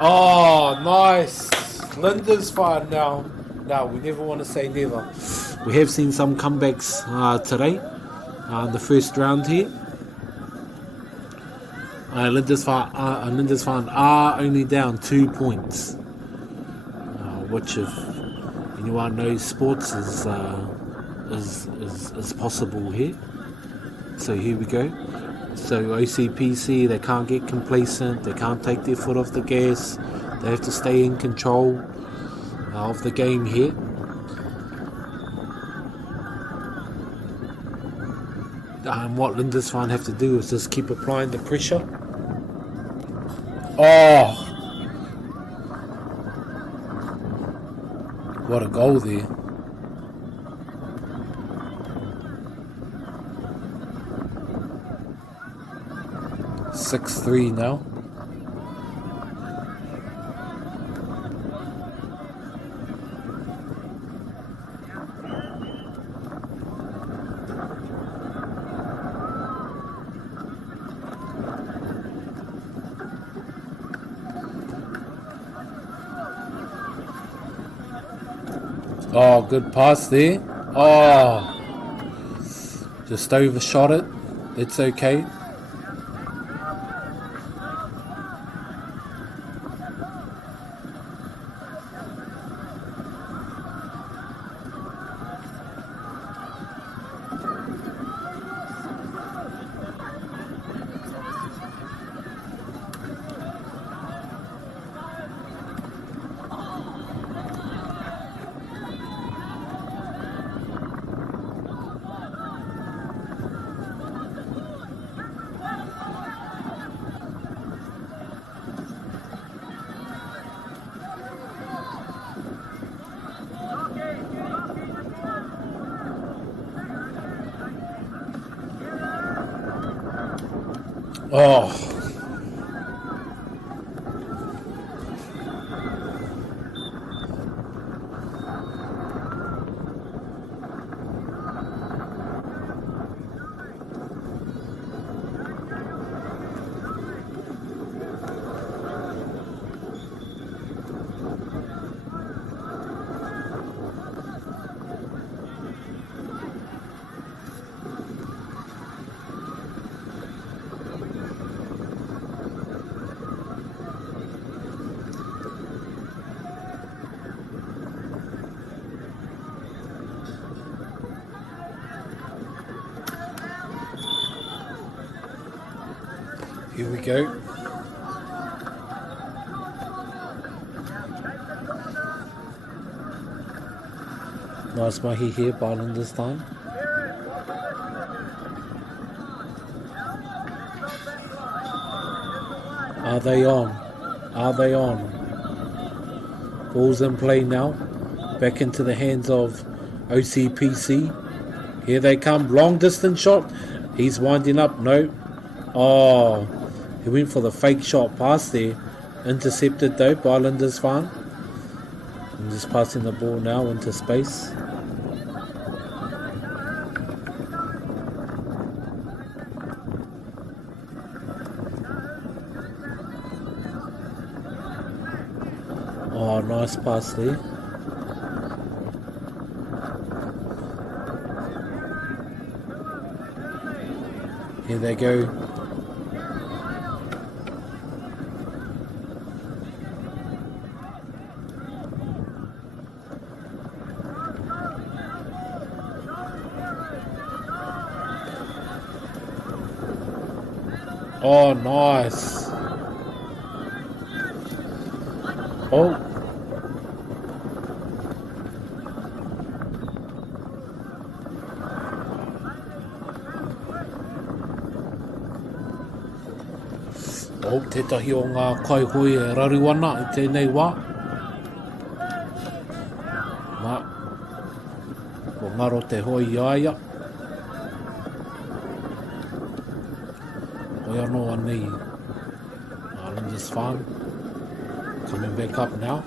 Oh, nice. Lindisfarne now. No, we never want to say never. We have seen some comebacks today in the first round here. Lindisfarne are only down 2 points, which if anyone knows sports is possible here. So here we go. So OCPC, they can't get complacent, they can't take their foot off the gas, they have to stay in control of the game here. And what Lindisfarne have to do is just keep applying the pressure. Oh, what a goal there. 6-3 now. Oh, good pass there. Oh, just overshot it. It's okay. Oh. Here we go. Nice mahi here, bowling this time. Are they on? Are they on? Ball's in play now. Back into the hands of OCPC. Here they come. Long distance shot. He's winding up. No. Oh, he went for the fake shot pass there. Intercepted though by Lindisfarne. I'm just passing the ball now into space. Oh, nice pass there. Here they go. Oh, nice. Oh. Oh, tētahi o ngā kaihoi e rariwana i tēnei wā. Mā, ko ngaro te hoi aia. Hoi anō anei. Lindisfarne coming back up now.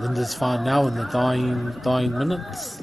Lindisfarne now in the dying minutes.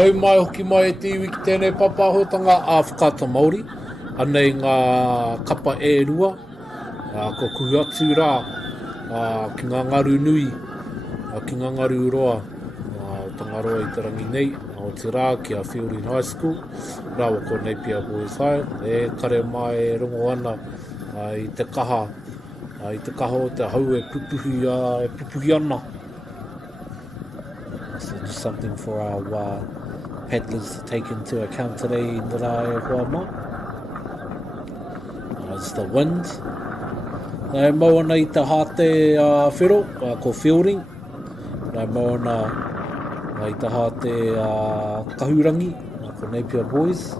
Nau mai hoki mai e te iwi ki tēnei papahotanga a whakata Māori. Anei ngā kapa e rua. Ko kuhu atu rā ki ngā ngaru nui, ki ngā ngaru roa. O Tangaroa i te rangi nei, o te rā ki a Fielding High School. Rāua ko Napier Boys High. E kare mai e rongo ana i te kaha. I te kaha o te hau e pupuhi ana. So just something for our paddlers to take into account today in the rā e hoa mā. It's the wind. Nau mauna i te hāte whero, ko Fielding. Nau mauna i te hāte kahurangi, ko Napier Boys.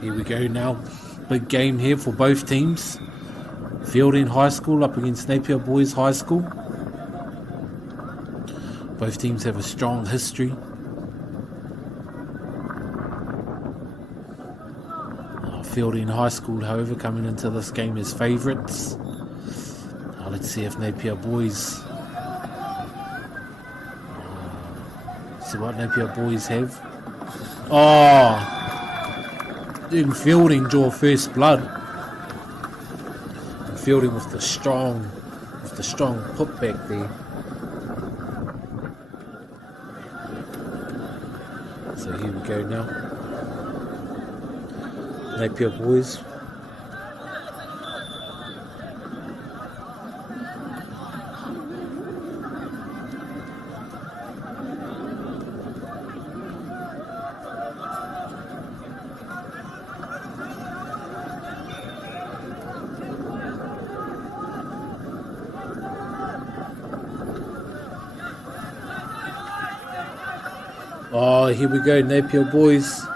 Here we go now. Big game here for both teams. Fielding High School up against Napier Boys High School. Both teams have a strong history. Fielding High School, however, coming into this game as favourites. Let's see if Napier Boys... see what Napier Boys have. Oh! Didn't Fielding draw first blood. And Fielding with the strong putback there. So here we go now. Napier Boys. Oh, here we go, Napier Boys.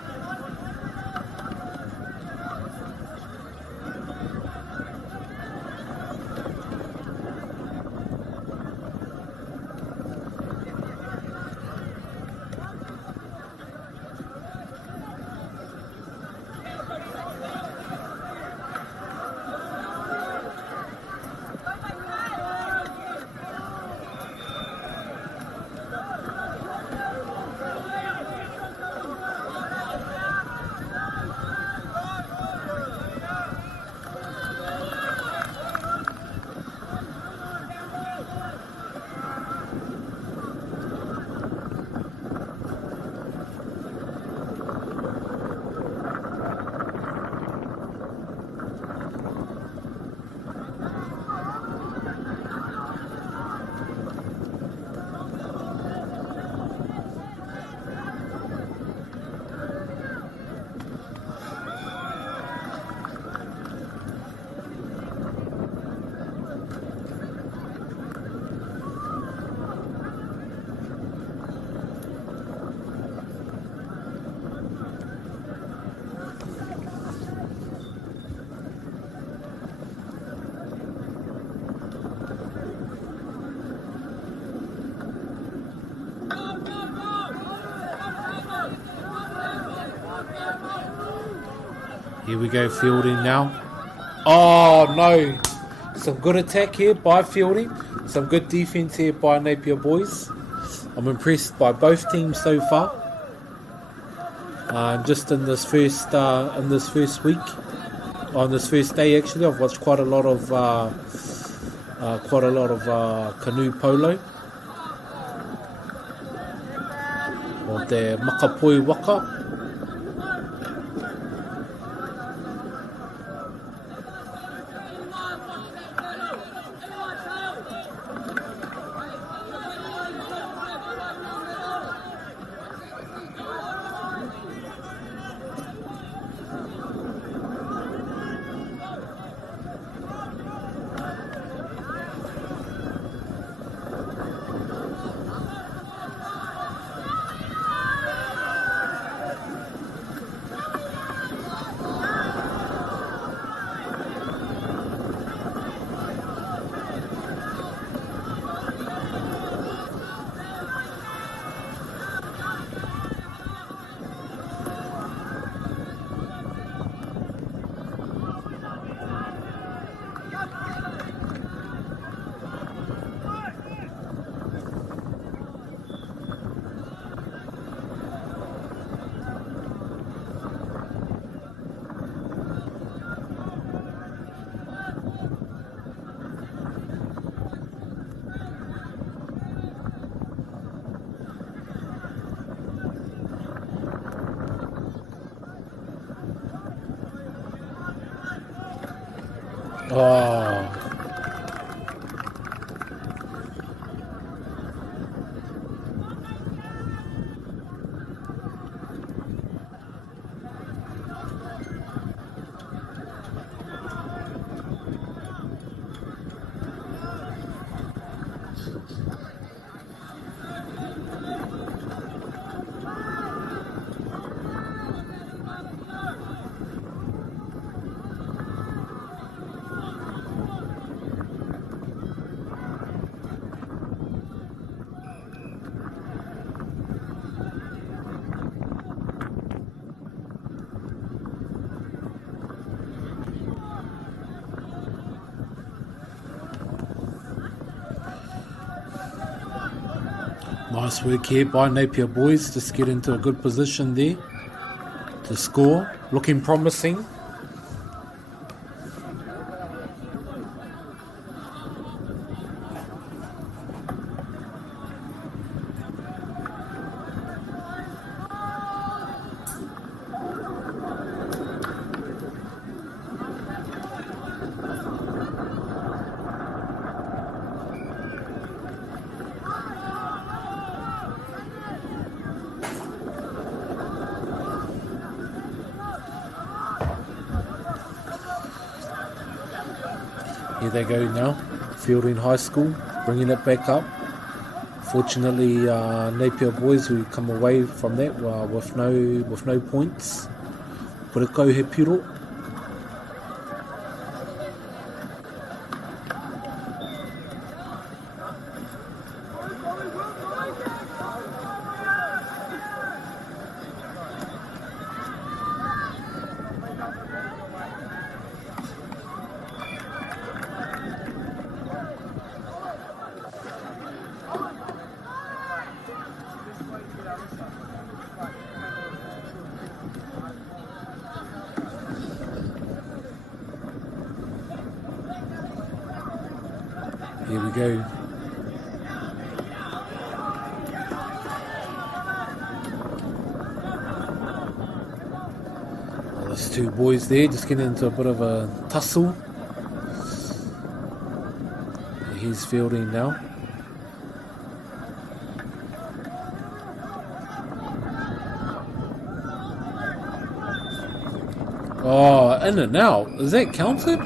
Here we go, Fielding now. Oh, no. Some good attack here by Fielding. Some good defence here by Napier Boys. I'm impressed by both teams so far. Just in this first week, on this first day actually, I've watched quite a lot of canoe polo. O te Makapoi Waka. Oh. Nice work here by Napier boys. Just get into a good position there to score. Looking promising. Here they go now. Fielding High School, bringing it back up. Fortunately, Napier boys who come away from that with no points. Put it go he Piro. Here we go. Well, there's two boys there just getting into a bit of a tussle. He's fielding now. Oh, in and out. Is that counted?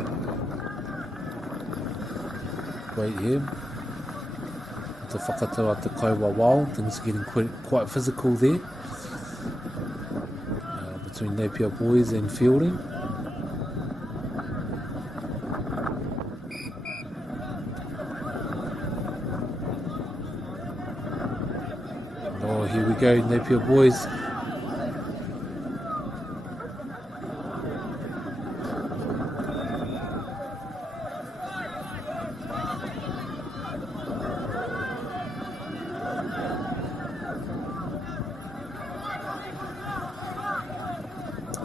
Wait here. Te whakatau te kaua wao. Things are getting quite physical there. Between Napier boys and fielding. Oh, here we go, Napier boys.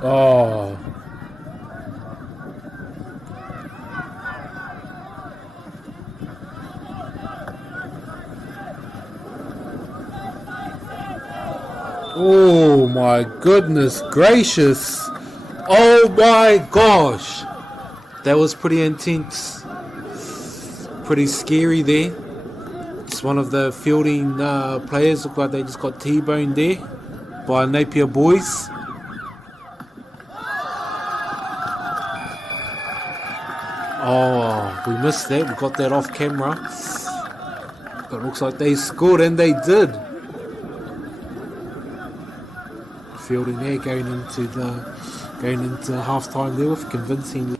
Oh. Oh my goodness gracious. Oh my gosh. That was pretty intense. Pretty scary there. It's one of the fielding players. Look like they just got T-boned there by Napier boys. Oh, we missed that. We got that off camera. But it looks like they scored, and they did. Fielding there going into half time there with convincing.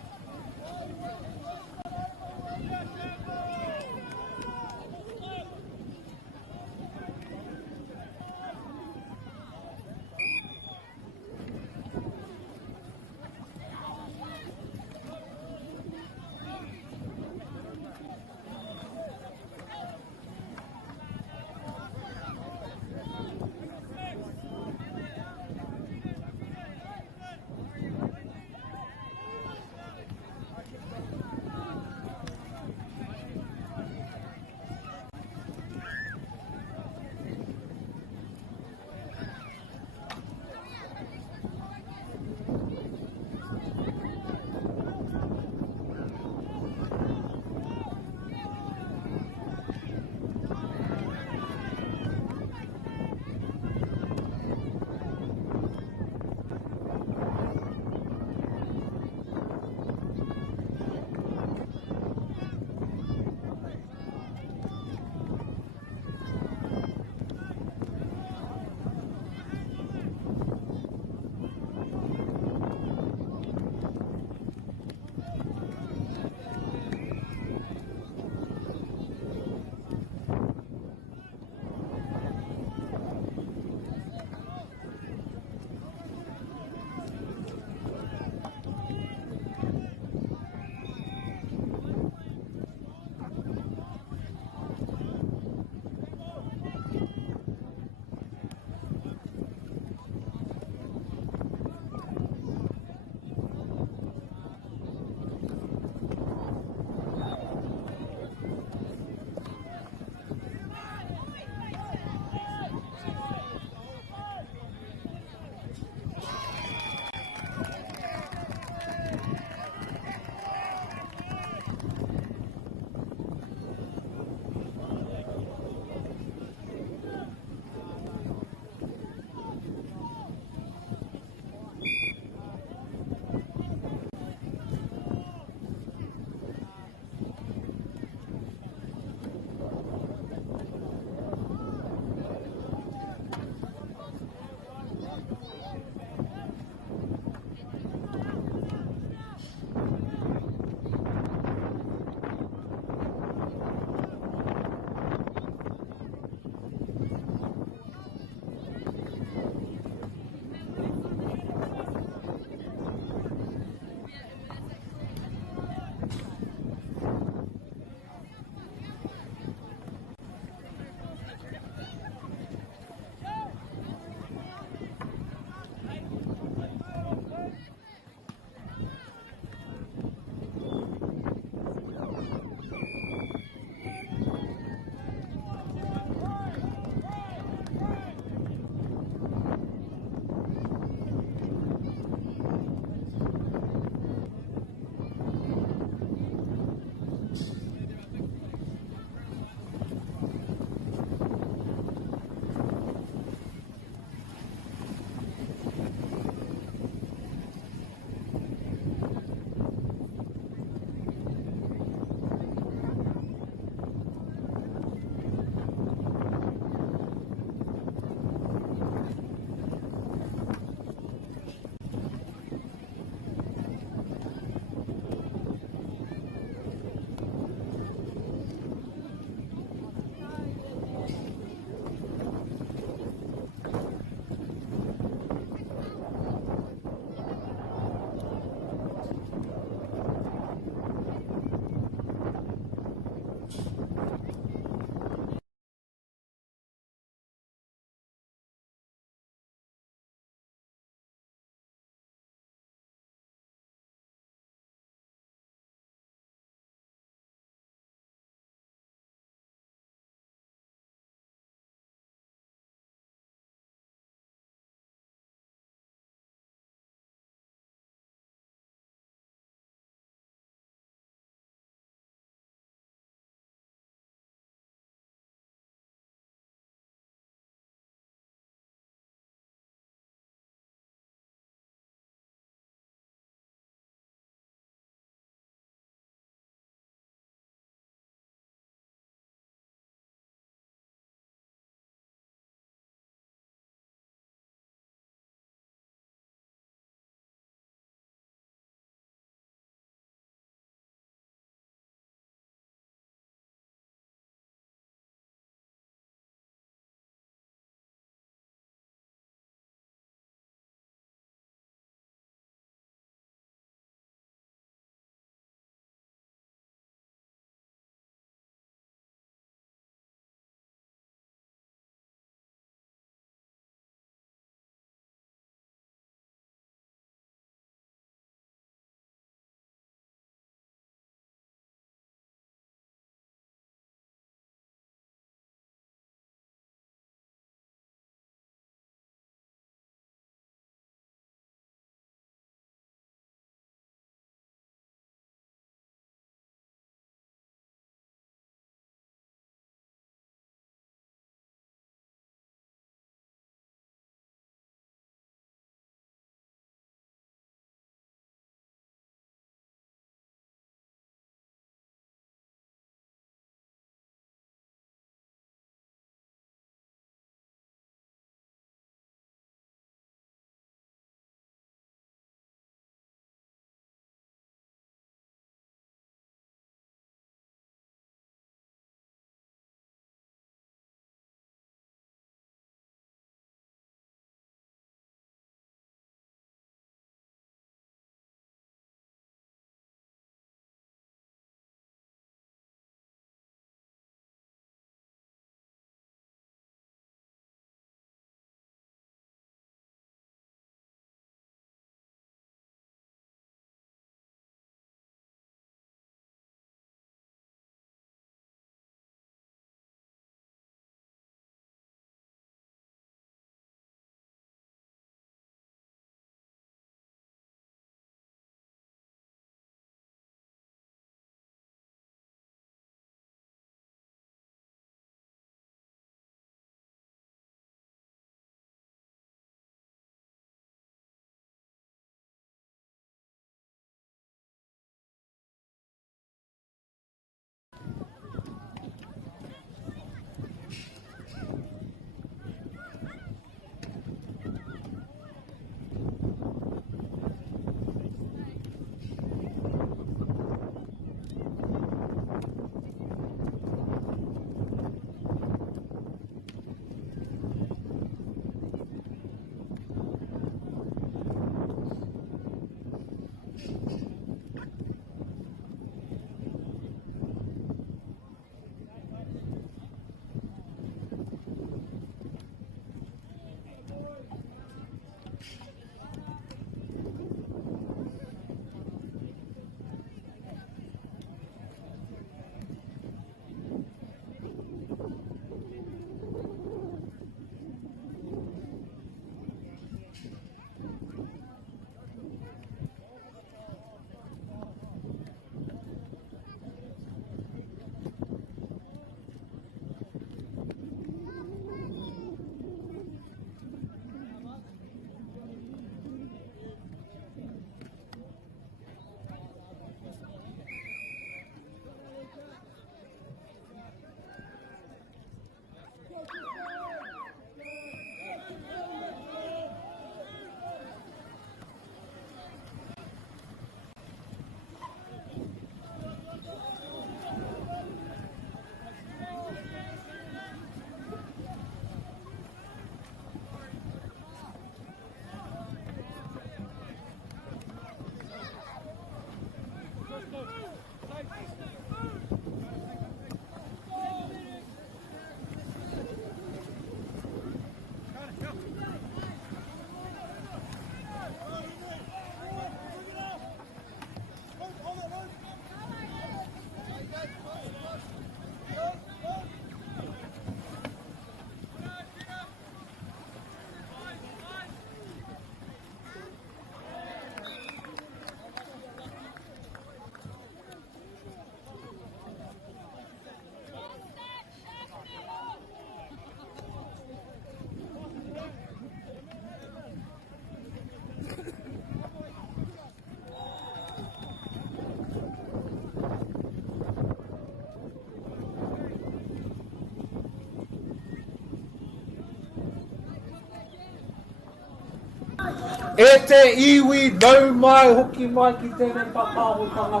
E te iwi nau mai hoki mai ki tēnei papahotanga.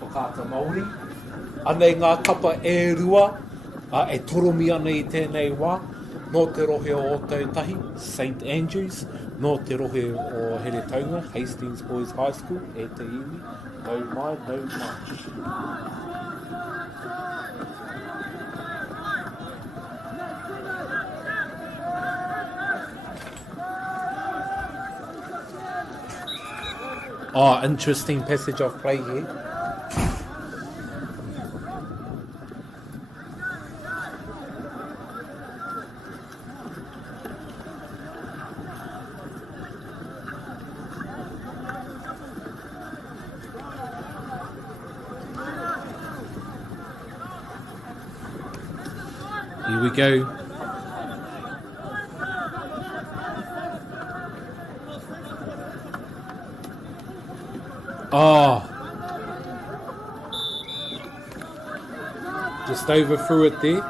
Whakaata Māori. Anei ngā kapa e rua, e toromi ana i tēnei wā. Nō te rohe o Tautahi, St Andrews. Nō te rohe o Here Taunga, Hastings Boys High School. E te iwi, nau mai, nau mai. Interesting passage of play here. Here we go. Just overthrew it there.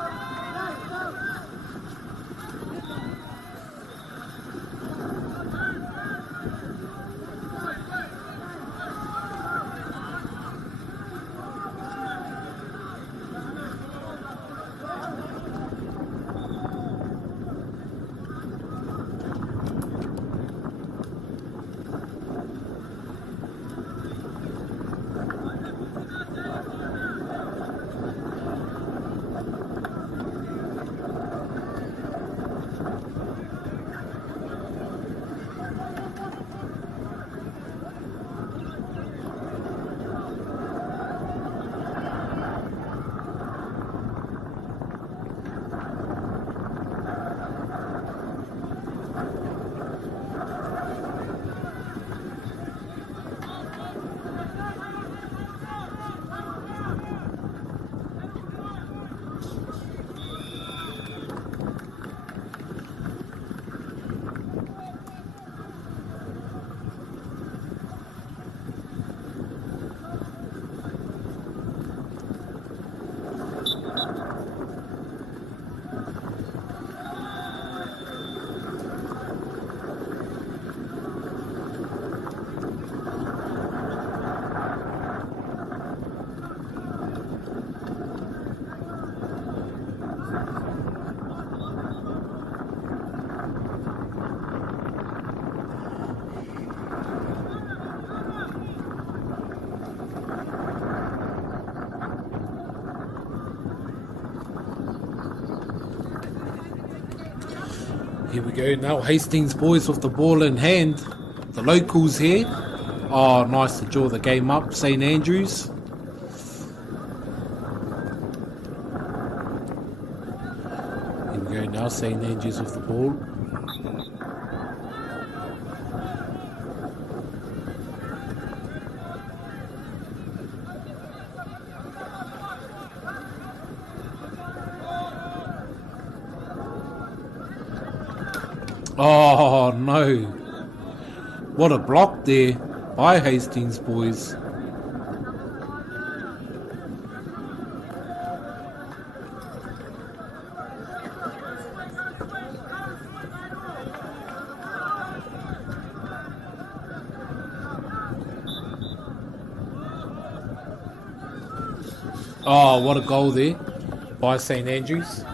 Here we go now, Hastings Boys with the ball in hand. The locals here. Nice to draw the game up, St Andrews. Here we go now, St Andrews with the ball. Oh no, what a block there by Hastings Boys. Oh, what a goal there by St Andrews.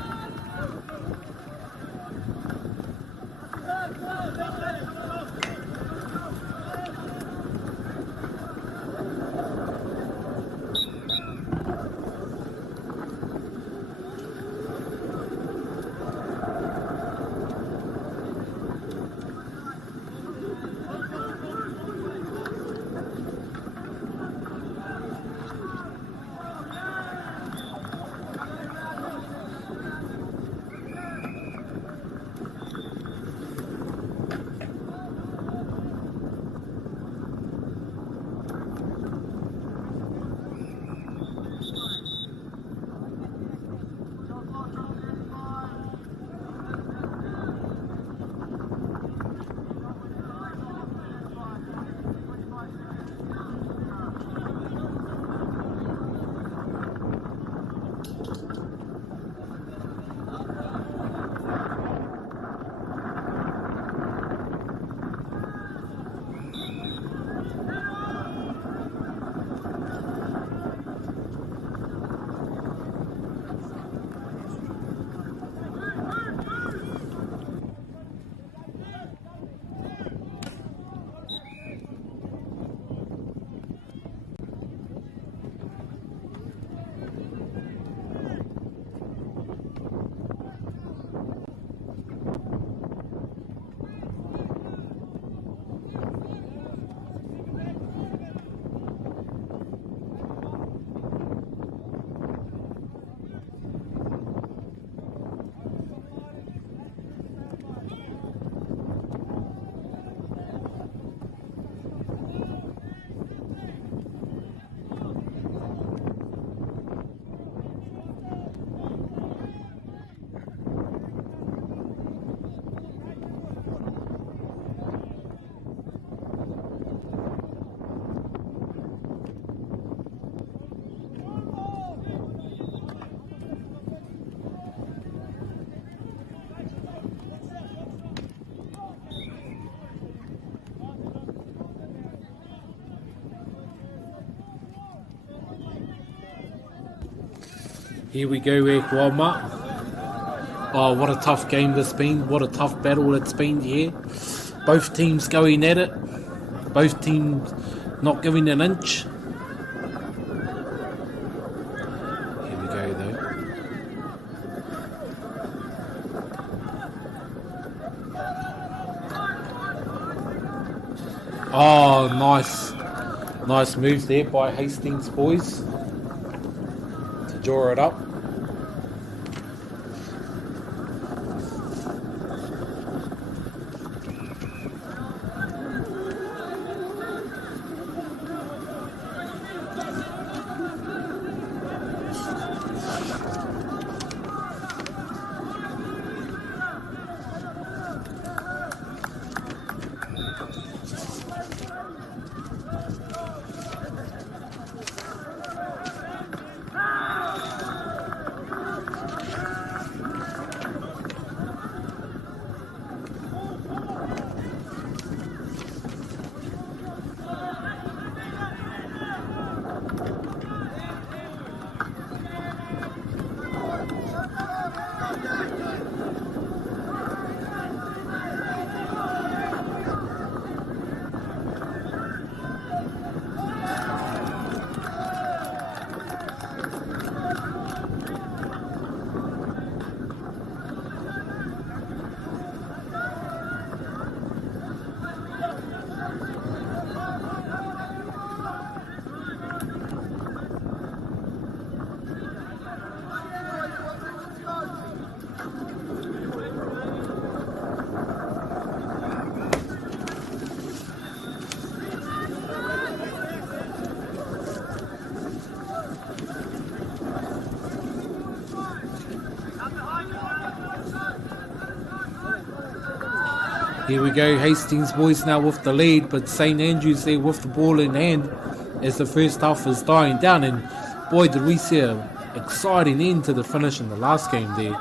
Here we go, Ekwama. Oh, what a tough game this been. What a tough battle it's been here. Both teams going at it. Both teams not giving an inch. Here we go, though. Oh, nice. Nice move there by Hastings, boys. To draw it up. Here we go, Hastings boys now with the lead, but St Andrews there with the ball in hand as the first half is dying down. And boy, did we see an exciting end to the finish in the last game there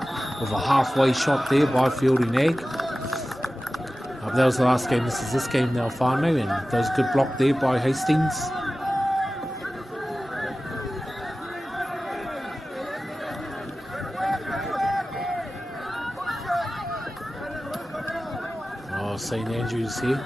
with a halfway shot there by Fielding Ag. That was the last game, this is this game now, Whānau, and that was a good block there by Hastings. Oh, St Andrews here.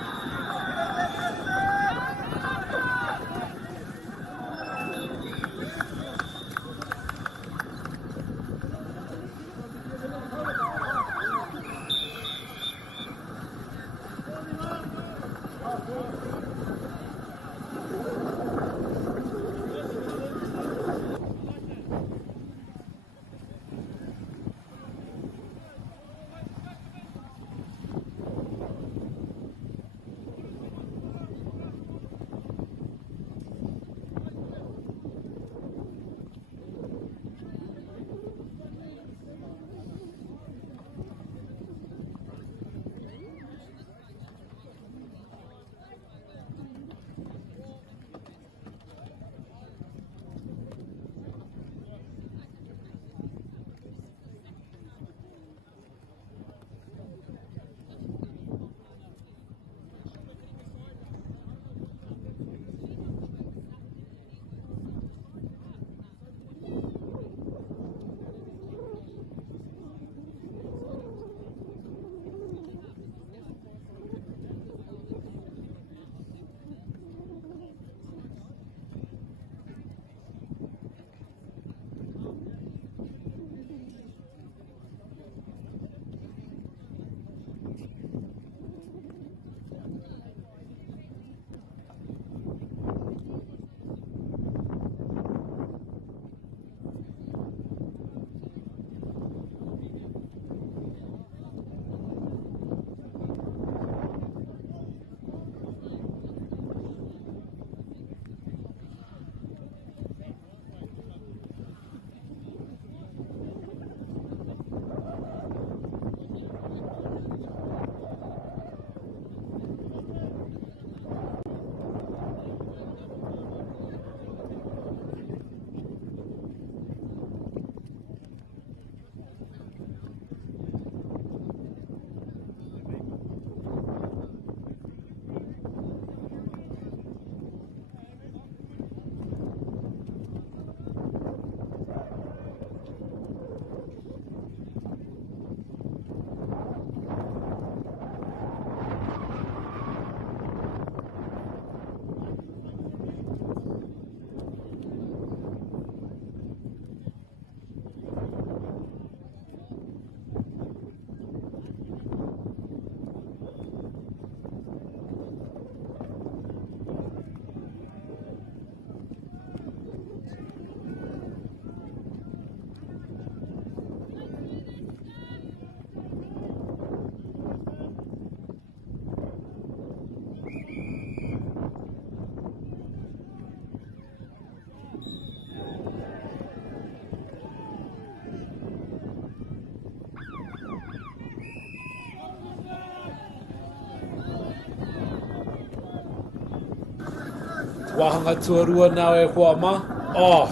Wahanga tuarua now e hoa ma. Oh,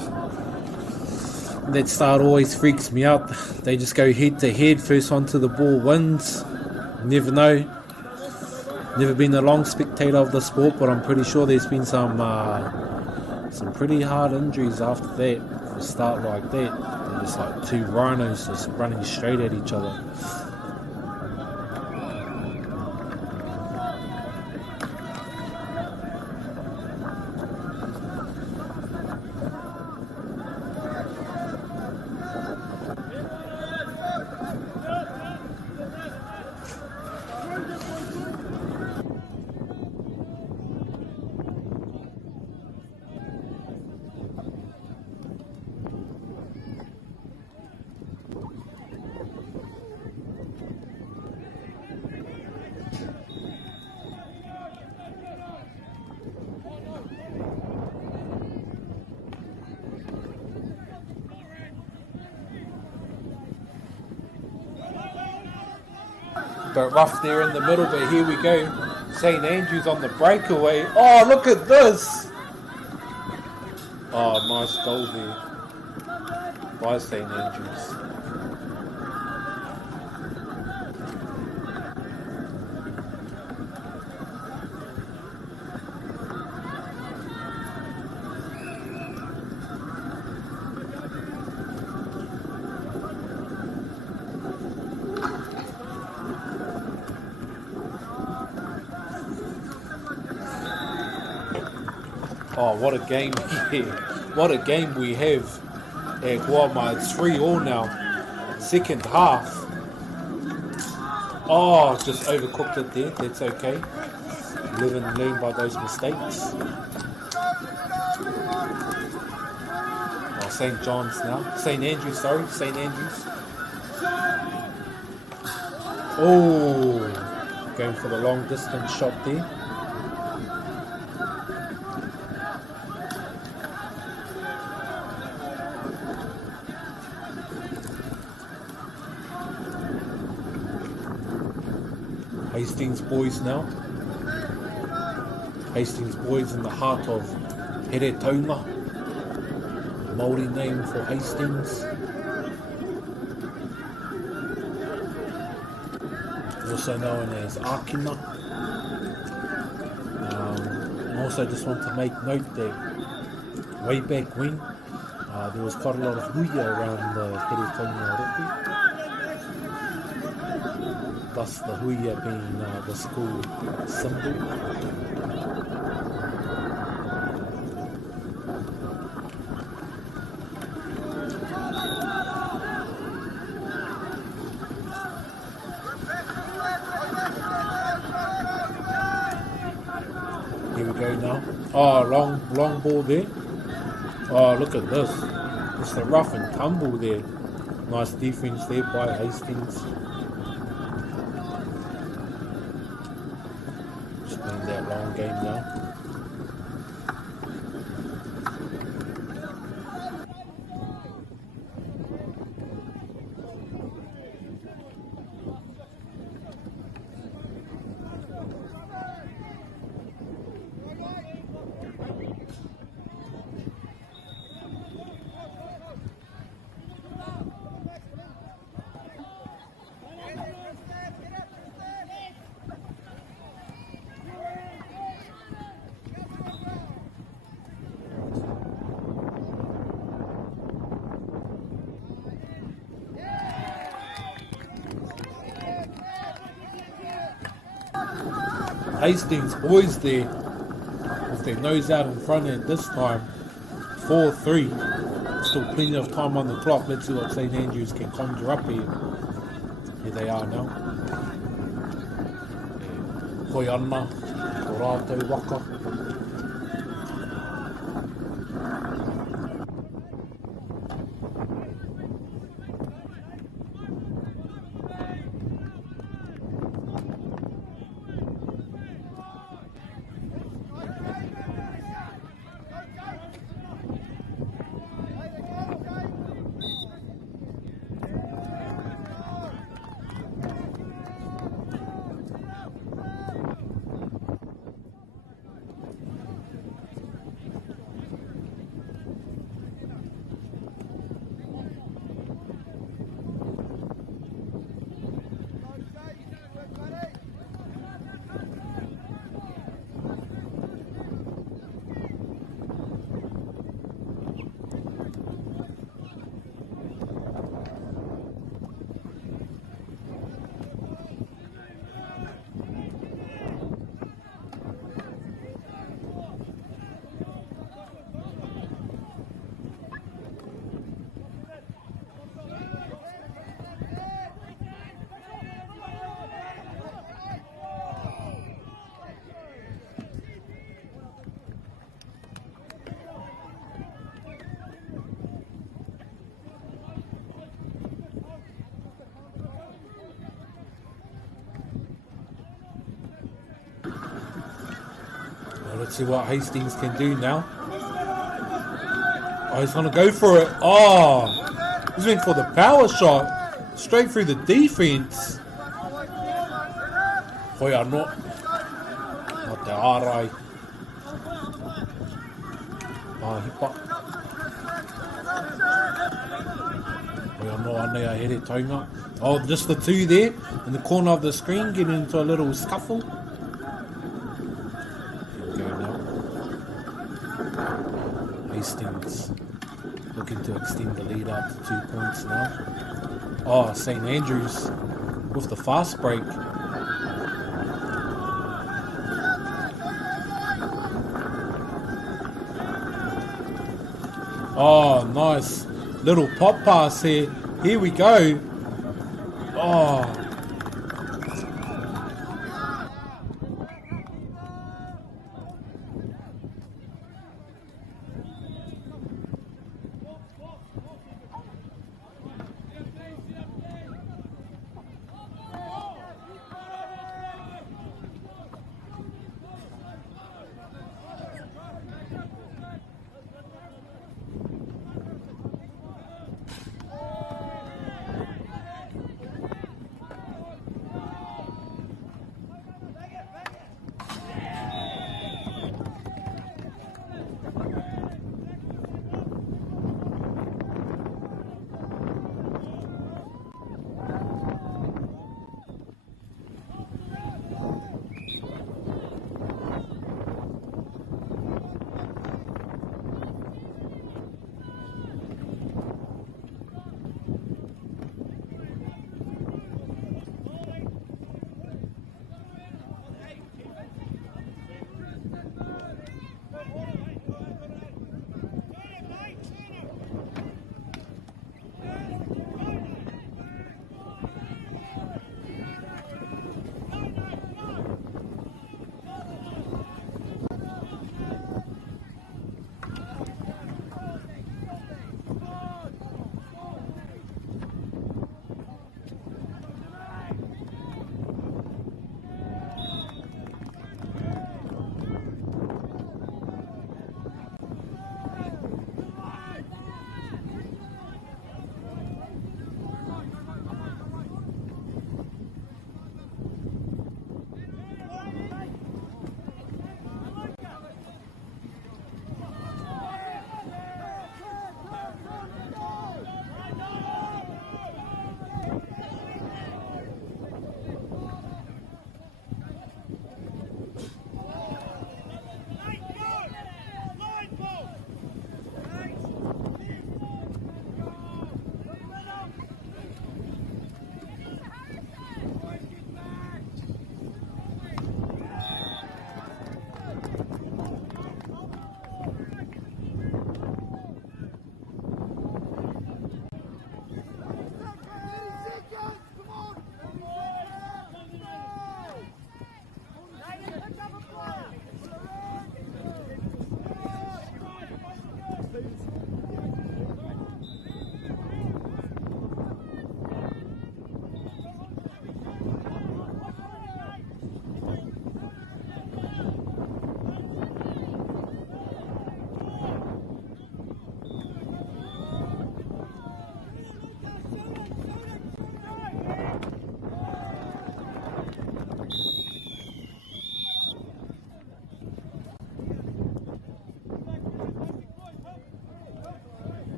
that start always freaks me out. They just go head to head. First one to the ball wins. Never know. Never been a long spectator of the sport, but I'm pretty sure there's been some pretty hard injuries after that. For a start like that, they're just like two rhinos just running straight at each other. But rough there in the middle, but here we go. St. Andrews on the breakaway. Oh, look at this! Oh, nice goal there by St. Andrews. Oh, what a game here. What a game we have at Guama. It's 3-3 now. Second half. Oh, just overcooked it there. That's okay. Live and learn by those mistakes. Oh, St. John's now. St. Andrews, sorry. St. Andrews. Oh, going for the long distance shot there. Hastings boys now. Hastings boys in the heart of Heretaunga. Māori name for Hastings. Also known as Akina. And also just want to make note that way back when there was quite a lot of huia around the Heretaunga Rugby. Thus the huia being the school symbol. Here we go now. Oh, long ball there. Oh, look at this. It's a rough and tumble there. Nice defense there by Hastings. That long game now. Hastings boys there with their nose out in front at this time. 4-3. Still plenty of time on the clock. Let's see what St. Andrews can conjure up here. Here they are now. Hoi ana, ko rātou waka. Let's see what Hastings can do now. Oh, he's gonna go for it. Oh, he's going for the power shot. Straight through the defense. Hoia no. Not te ārai. Hipa. Hoia no anei a here taunga. Oh, just the two there in the corner of the screen getting into a little scuffle. Here we go now. Hastings looking to extend the lead up to 2 points now. Oh, St. Andrews with the fast break. Oh, nice little pop pass here. Here we go. Oh.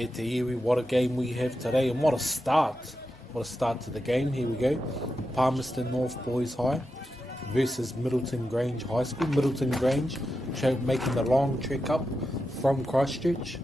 E te iwi, what a game we have today, and what a start. What a start to the game. Here we go. Palmerston North Boys High versus Middleton Grange High School. Middleton Grange making the long trek up from Christchurch.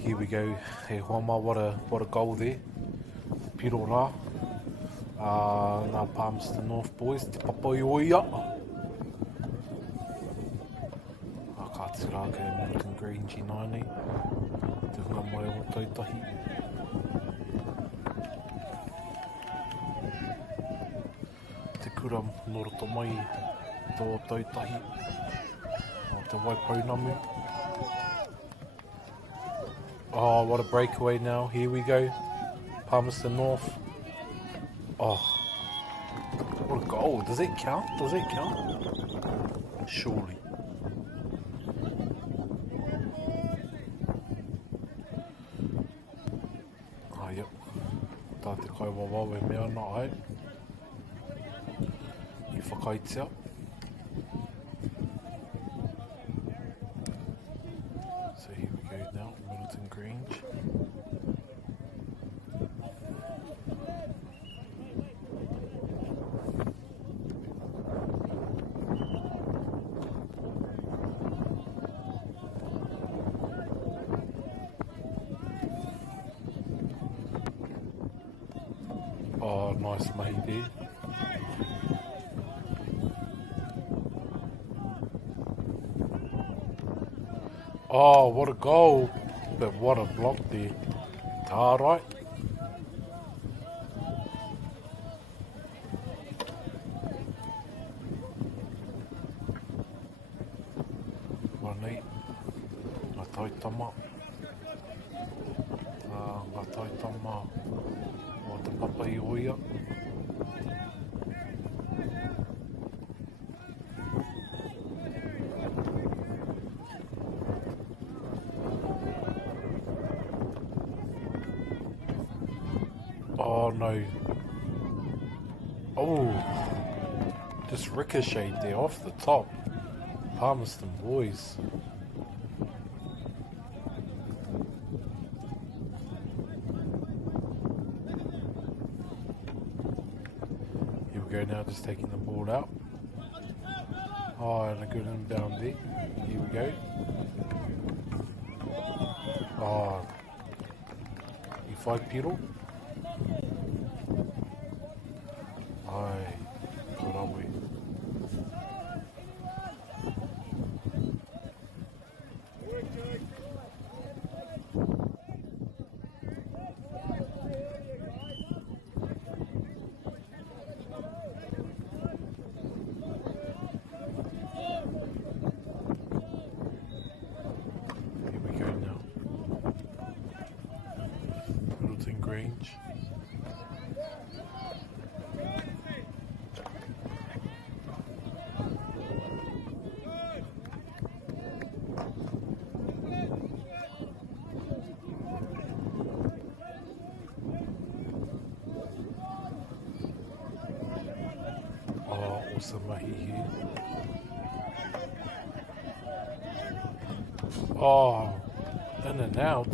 Here we go. Hey Homa, what a goal there. Piro rā. Nā Palmerston North Boys, te papai oia. Ka te rā kei Middleton Grange i nānei. Te hunga mai o tautahi. Te kura noroto mai tō tautahi. O te Waipounamu. Oh, what a breakaway now. Here we go. Palmerston North. Oh, what a goal. Does it count? Does it count? Surely. Ah, yep. Tā te kai wawawe mea nā ai. I whakaitea. So here we go now, Middleton Grange. Oh, nice mahi there. Oh, what a goal. But what a block there. Tā right. Wanei. Ngā taitama. Ngā taitama. O te papai oia. Oh no. Oh. Just ricocheted there off the top. Palmerston Boys. Here we go now, just taking the ball out. Oh, and a good inbound there. Here we go. Oh. You fight Piro. Ai, karawi. Here we go now. Middleton Grange. Oh, awesome mahi here. Oh, in and out.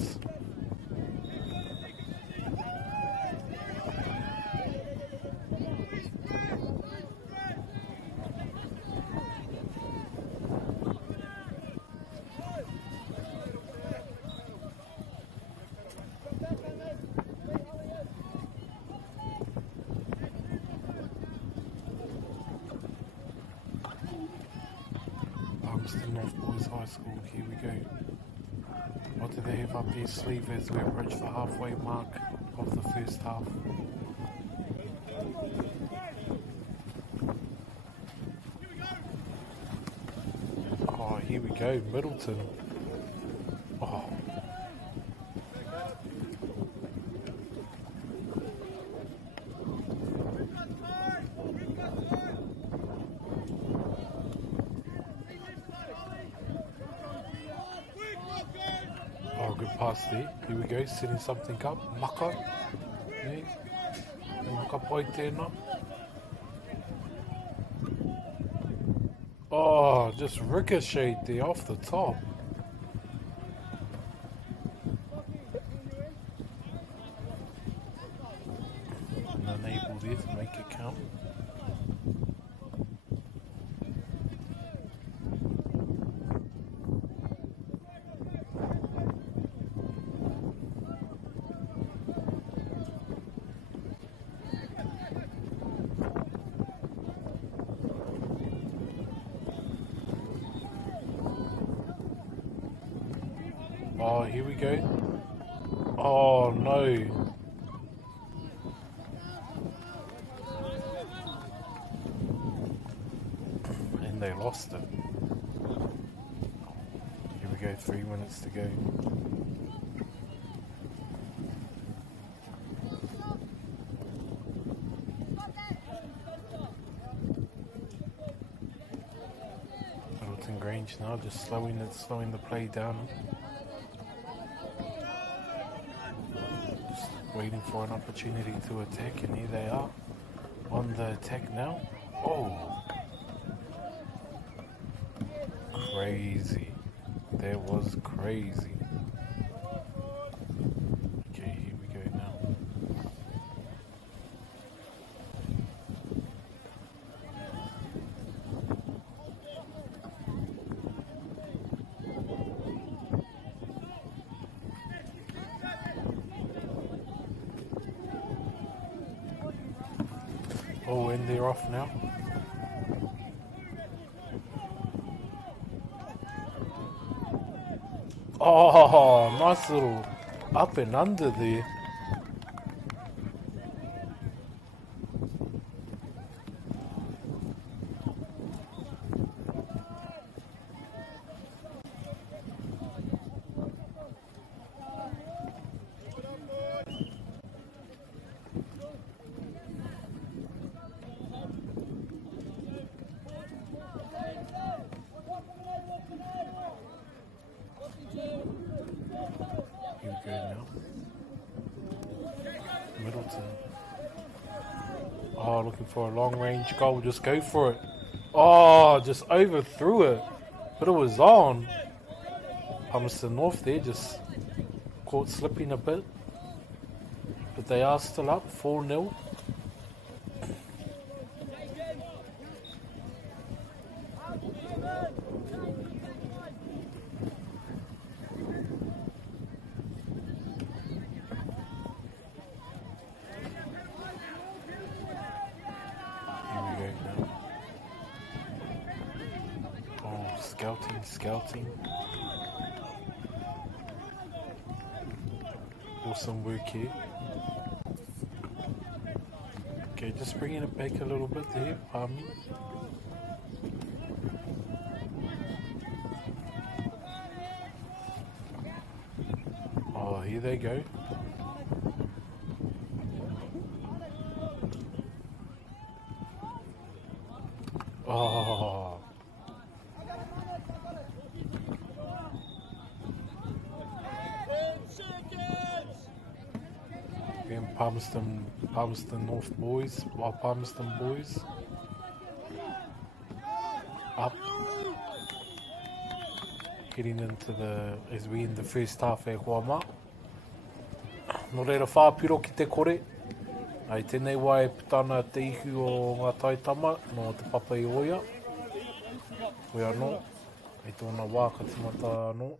Palmerston North Boys High School, here we go. What do they have up their sleeve as we approach the halfway mark of the first half? Oh, here we go, Middleton. Oh. past there. Here we go, setting something up. Maka. Ne? Maka pai tēnā. Oh, just ricocheted there off the top. And enable there to make it count. Oh, here we go. Oh, no. And they lost it. Here we go, 3 minutes to go. Middleton Grange now, just slowing the play down. Just waiting for an opportunity to attack, and here they are on the attack now. Oh, crazy! That was crazy. Okay, here we go now. Oh, and they're off now. Oh, nice little up and under there. Here we go now. Middleton. Oh, looking for a long range goal. Just go for it. Oh, just overthrew it. But it was on. Palmerston North there just caught slipping a bit. But they are still up 4-0. Scouting. Awesome work here. Okay, just bringing it back a little bit there, Palmy. Oh, here they go. Oh. Again, Palmerston North boys, or Palmerston boys. Up. Getting into as we in the first half e hoa mā. No reira whāpiro ki te kore. Ai tēnei wā e putana te ihu o ngā taitama no te papa i oia. Koe anō, ai tōna wā ka timata anō.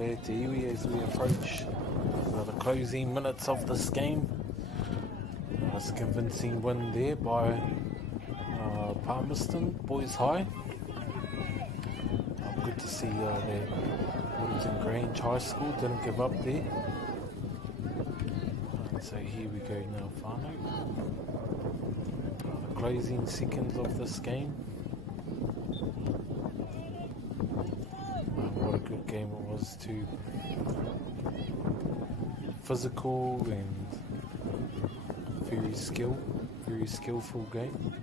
there te iwi as we approach the closing minutes of this game. It's a convincing win there by Palmerston Boys High. Good to see that Wilton Grange High School didn't give up there. So here we go now, whānau. The closing seconds of this game. What a good game it was too. Physical and very skillful game.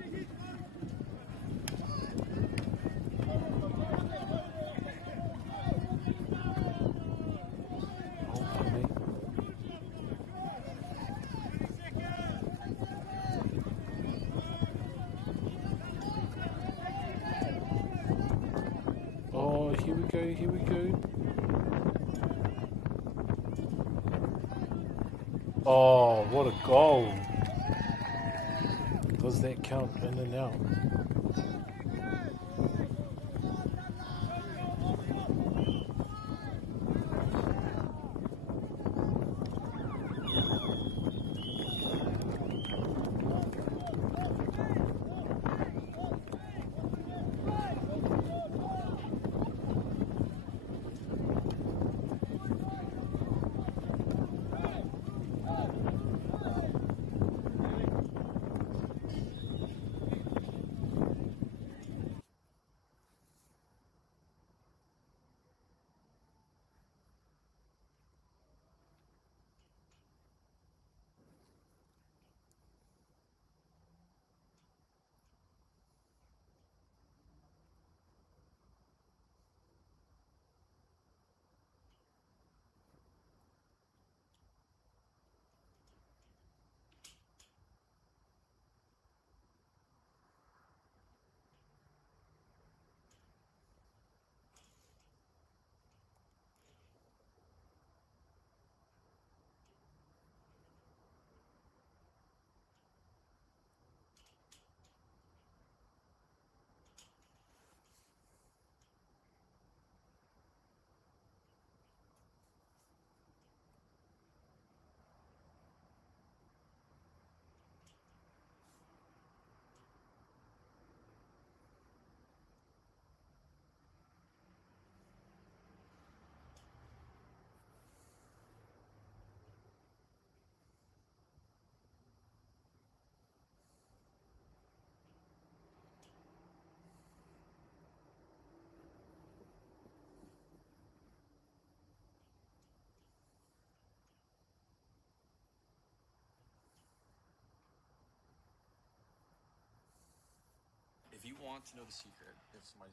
Oh, here we go. Oh, what a goal. Does that count in and out? If you want to know the secret, it's my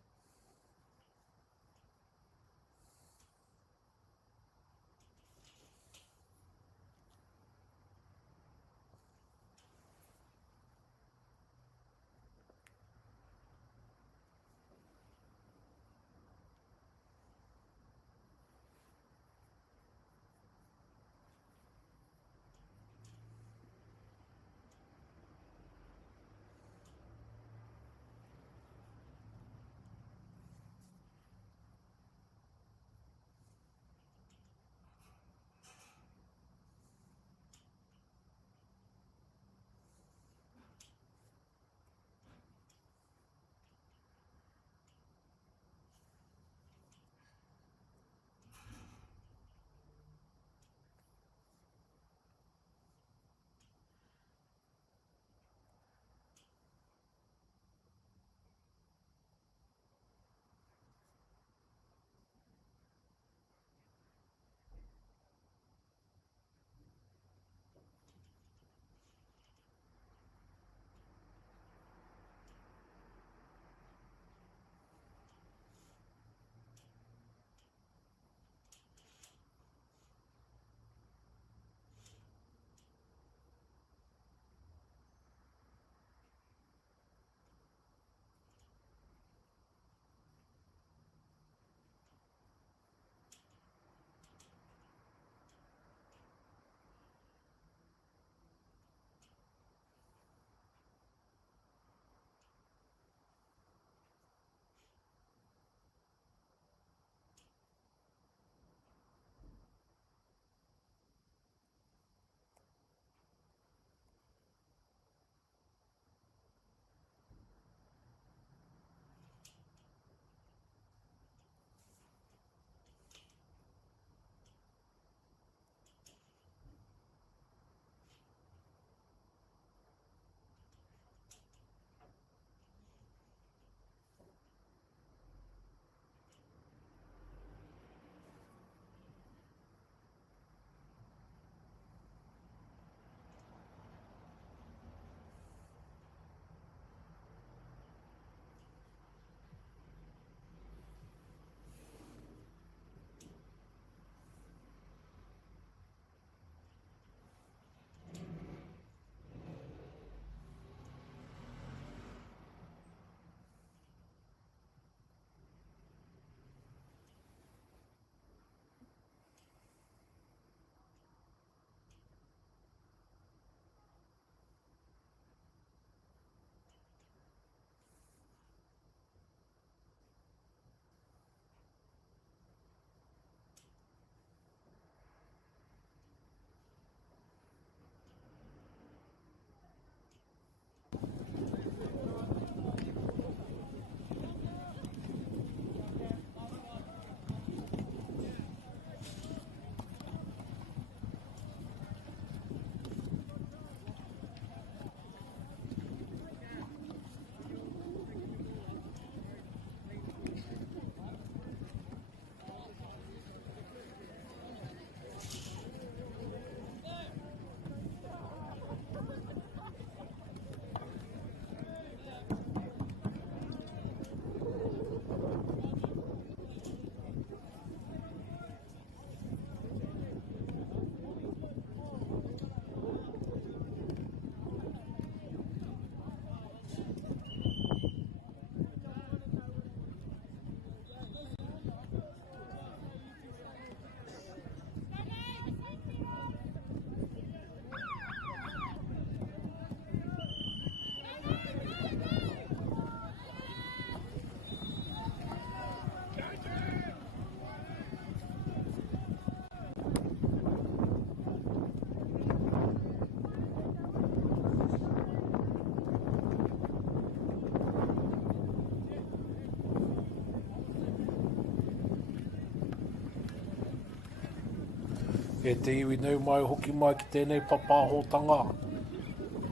E te iwi nau mai hoki mai ki tēnei papahotanga.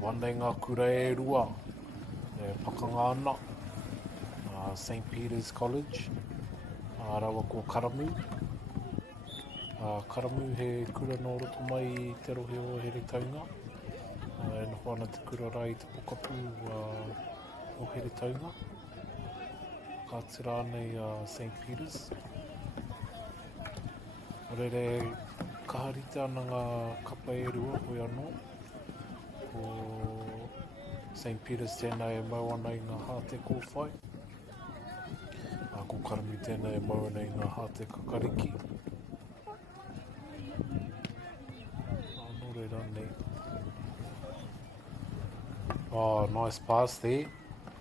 Wane ngā kura e rua. E pakanga ana. St. Peter's College. Rawa ko Karamu. Karamu he kura no roto mai I te rohe o here taunga. E noho ana te kura rai te pokapū o here taunga. Ka tira nei St. Peter's. Orere kaharita ana ngā kapa e rua hoi anō. Ko St. Peter's tēnā e mau ana I ngā hāte kōwhai. Ko Karamu tēnā e mau ana I ngā hāte kakariki. Anō reira nei. Oh, nice pass there.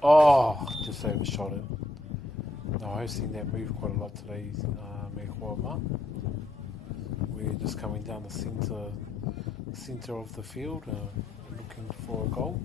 Oh, just overshot it. No, I've seen that move quite a lot today, me hoa ma. We're just coming down the center of the field, looking for a goal.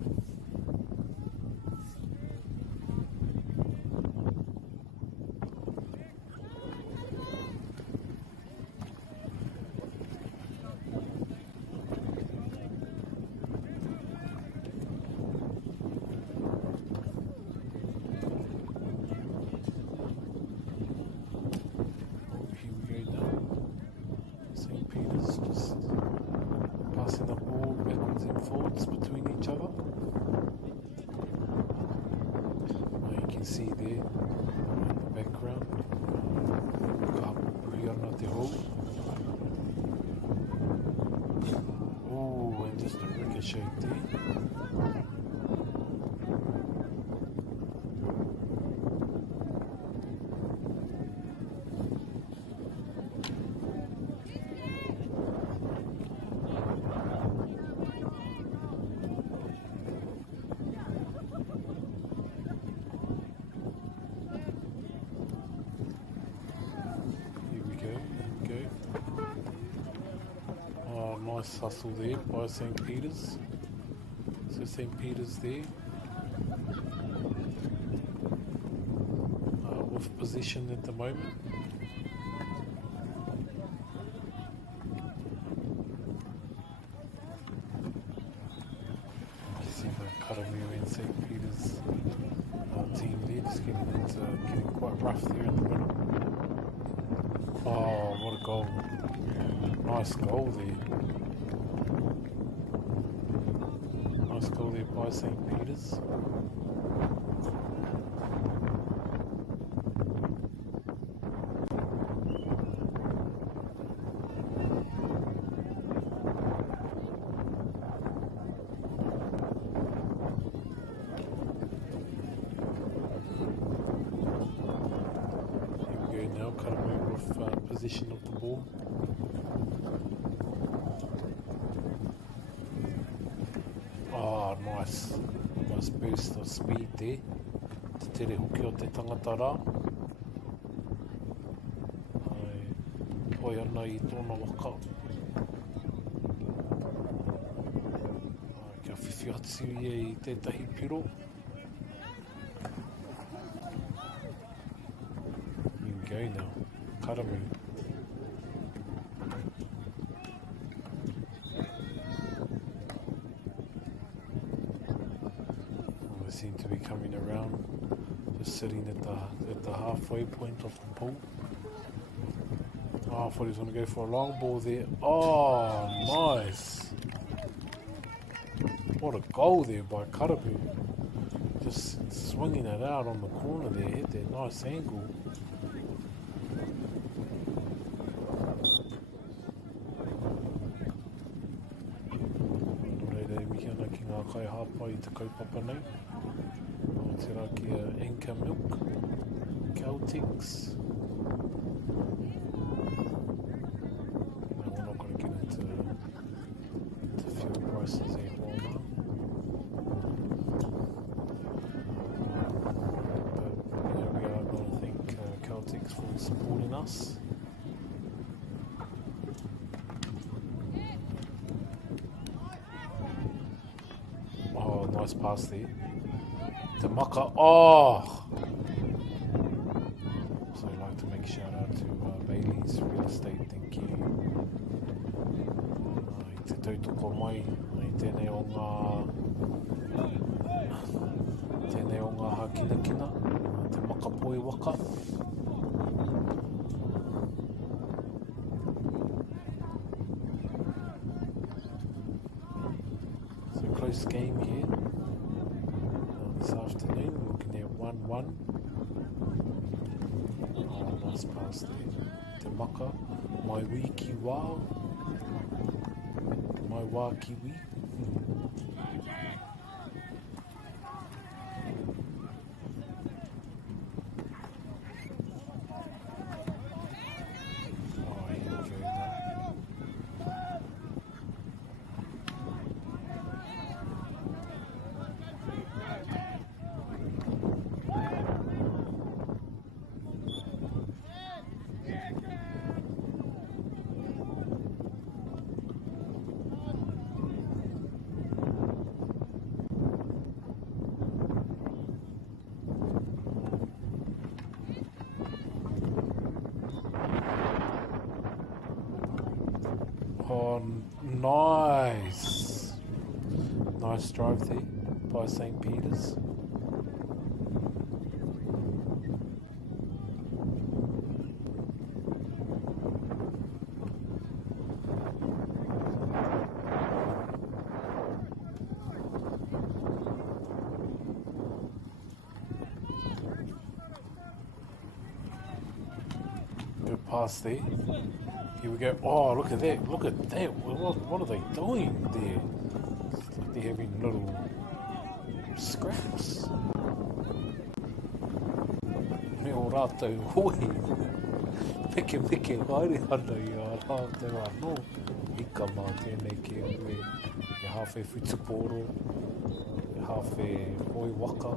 Passing the ball backwards and forwards between each other. You can see there in the background. Kapuhiana te hou. Oh, and just a ricochet there. Nice hustle there by St. Peter's. So St. Peter's there. With position at the moment. You see the Karamu and St. Peter's team there just getting quite rough there in the middle. Oh, what a goal. Nice goal there. Nice goal there by St. Peter's. Here we go now, Karamu with position of the ball. Nice burst of speed there. Te tere hoki o te tangata rā. Hoi ana I tōna waka. Kia whiwhi atu I tētahi piro. Here we go now. Karamu. Seem to be coming around, just sitting at the halfway point of the pool. Oh, I thought he was going to go for a long ball there. Oh, nice! What a goal there by Karamu. Just swinging it out on the corner there, hit that nice angle. Ki ngā kai hapa I te kaupapa nei. O te rā kia Anchor Milk, Caltex. No, we're not going to get into fuel prices there while now. But yeah, we are going to thank Caltex for supporting us. Nice pass there. Te maka. Oh! So I'd like to make a shout out to Bailey's Real Estate. Thank you. te tautoko mai i tēnei o ngā hakinakina, te makapoi waka. So close game here this afternoon, looking at 1-1. Oh, nice pass there. Te maka, mai wiki wā, mai wā kiwi. Oh, nice. Nice drive there by St. Peter's. Good pass there. Here we go. Oh, look at that. Look at that. What are they doing there? It's like they're having little scraps. Me o rātou hoi. Peke haere ana I a rātou anō. Ika mā tēnei ki ue. E hawhi futuporo. E hawhi hoi waka.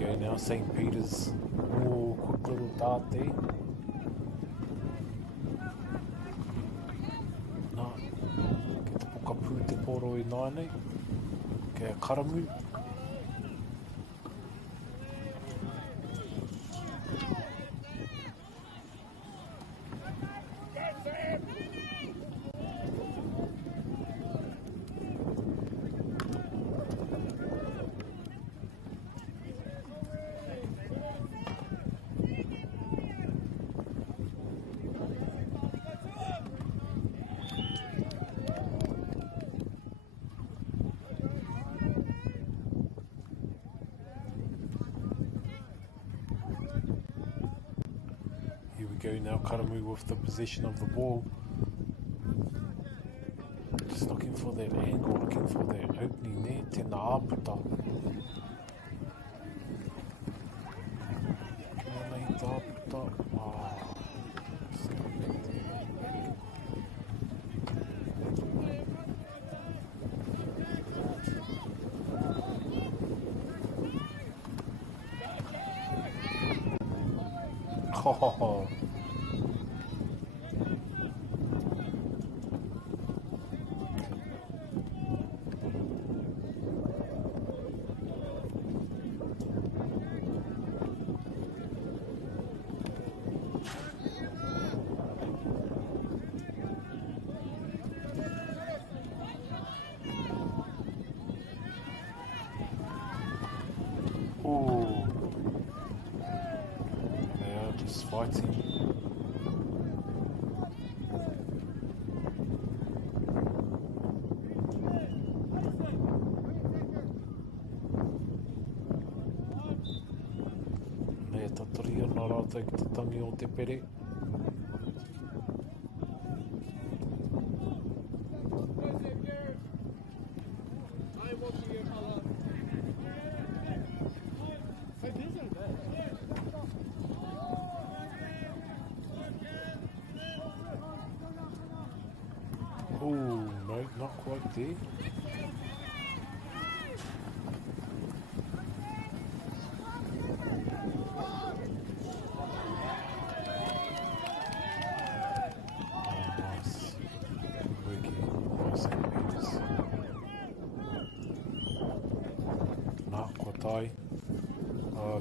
Go now, St. Peter's. Oh, quick little dart there. No, ke te pokapū te poro I nāne. Ke a karamu. Go now, Karamu with the possession of the ball. Just looking for that angle, looking for that opening there. Tēnā āputa. Kia nei tā āputa. Wow. Oh. Ooh. They are just fighting. Nē, tatoria nā rātou ki te tangi o te pere. Oh, no, not quite there.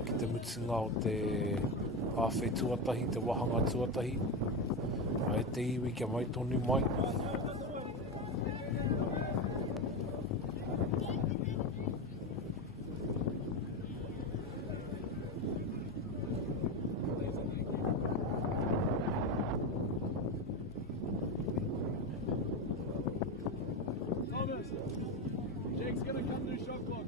Ki te mutunga o te Whai tuatahi, te wahanga tuatahi. Ai te iwi kia mai tonu mai. Thomas, Jake's gonna come do shot clock.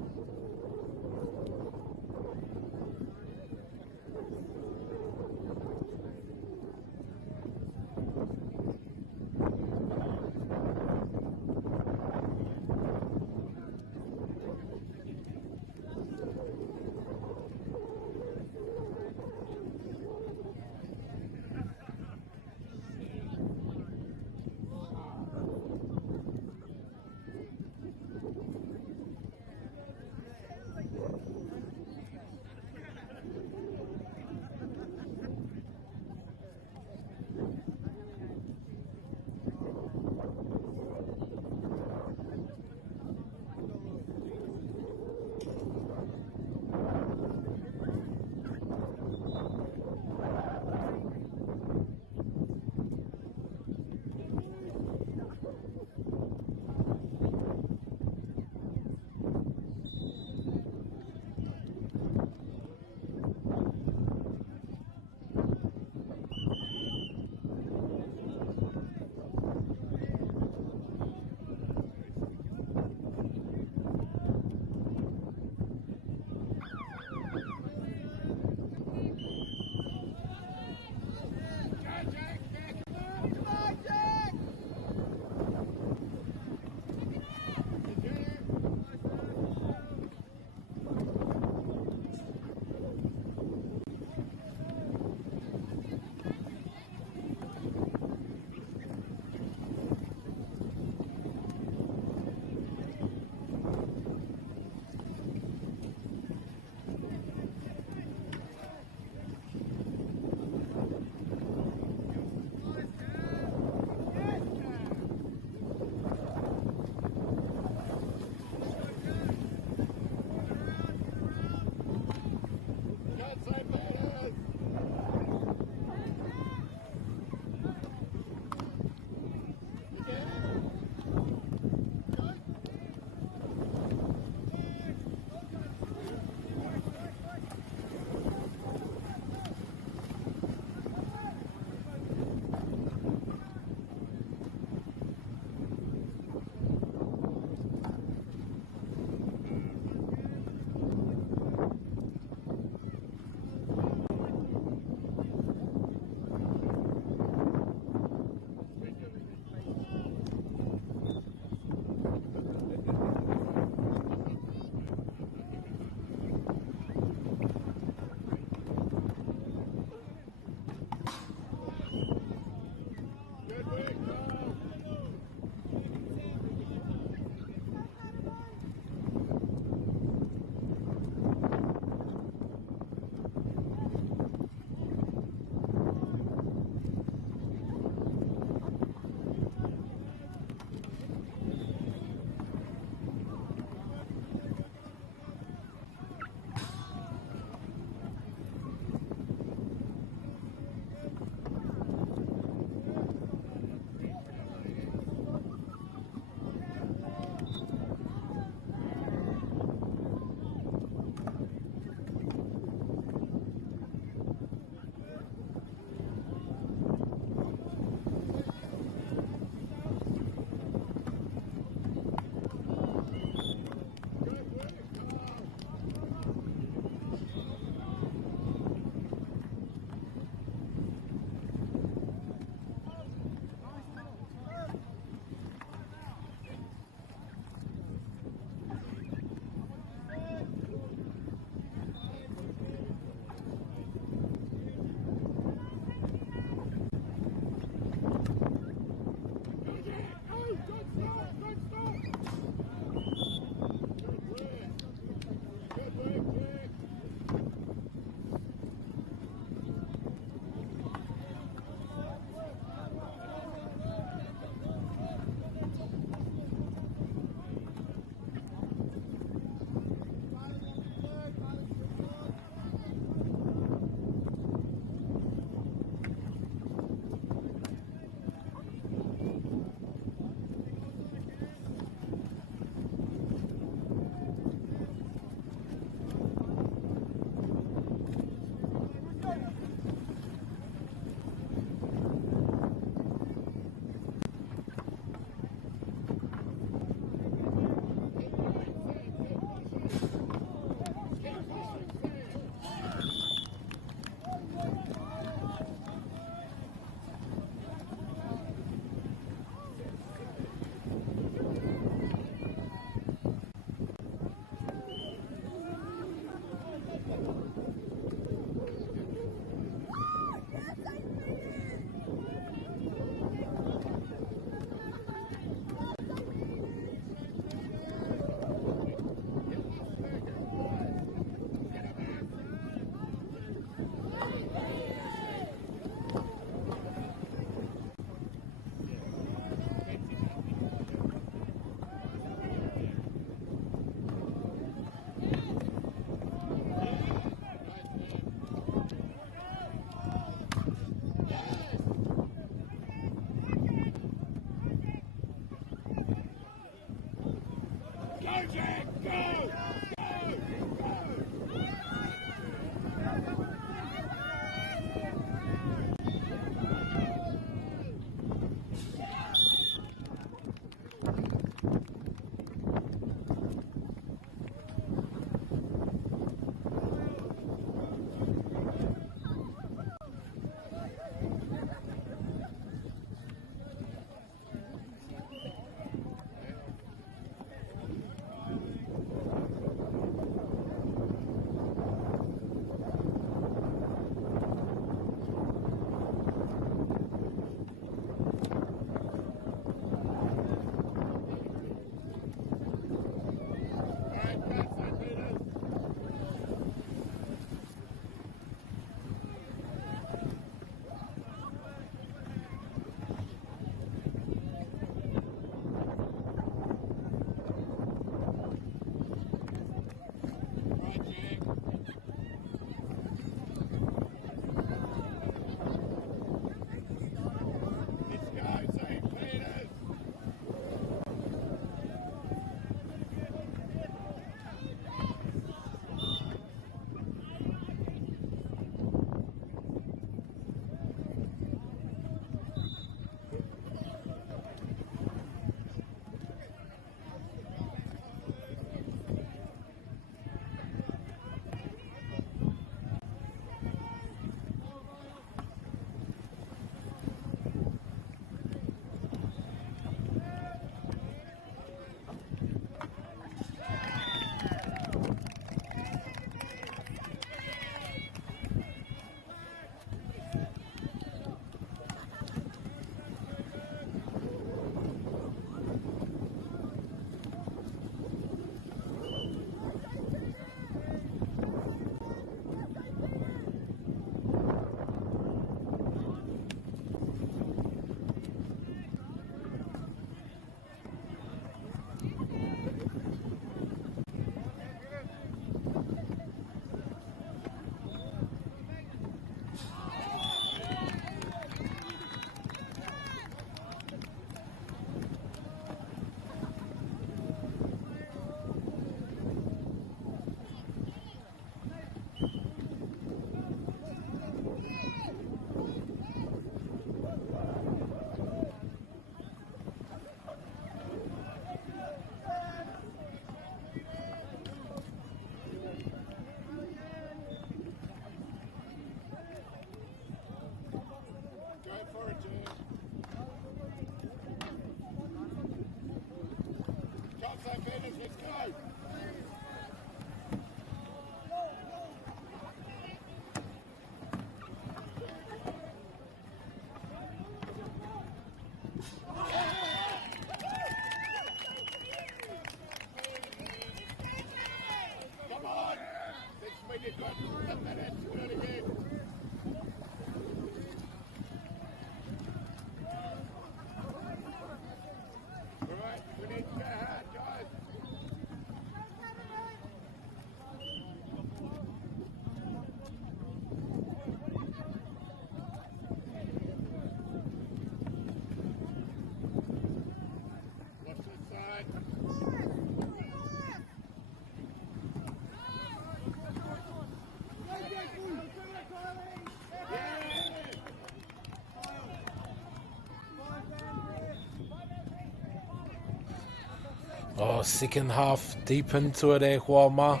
Oh, second half deep into it, Huama.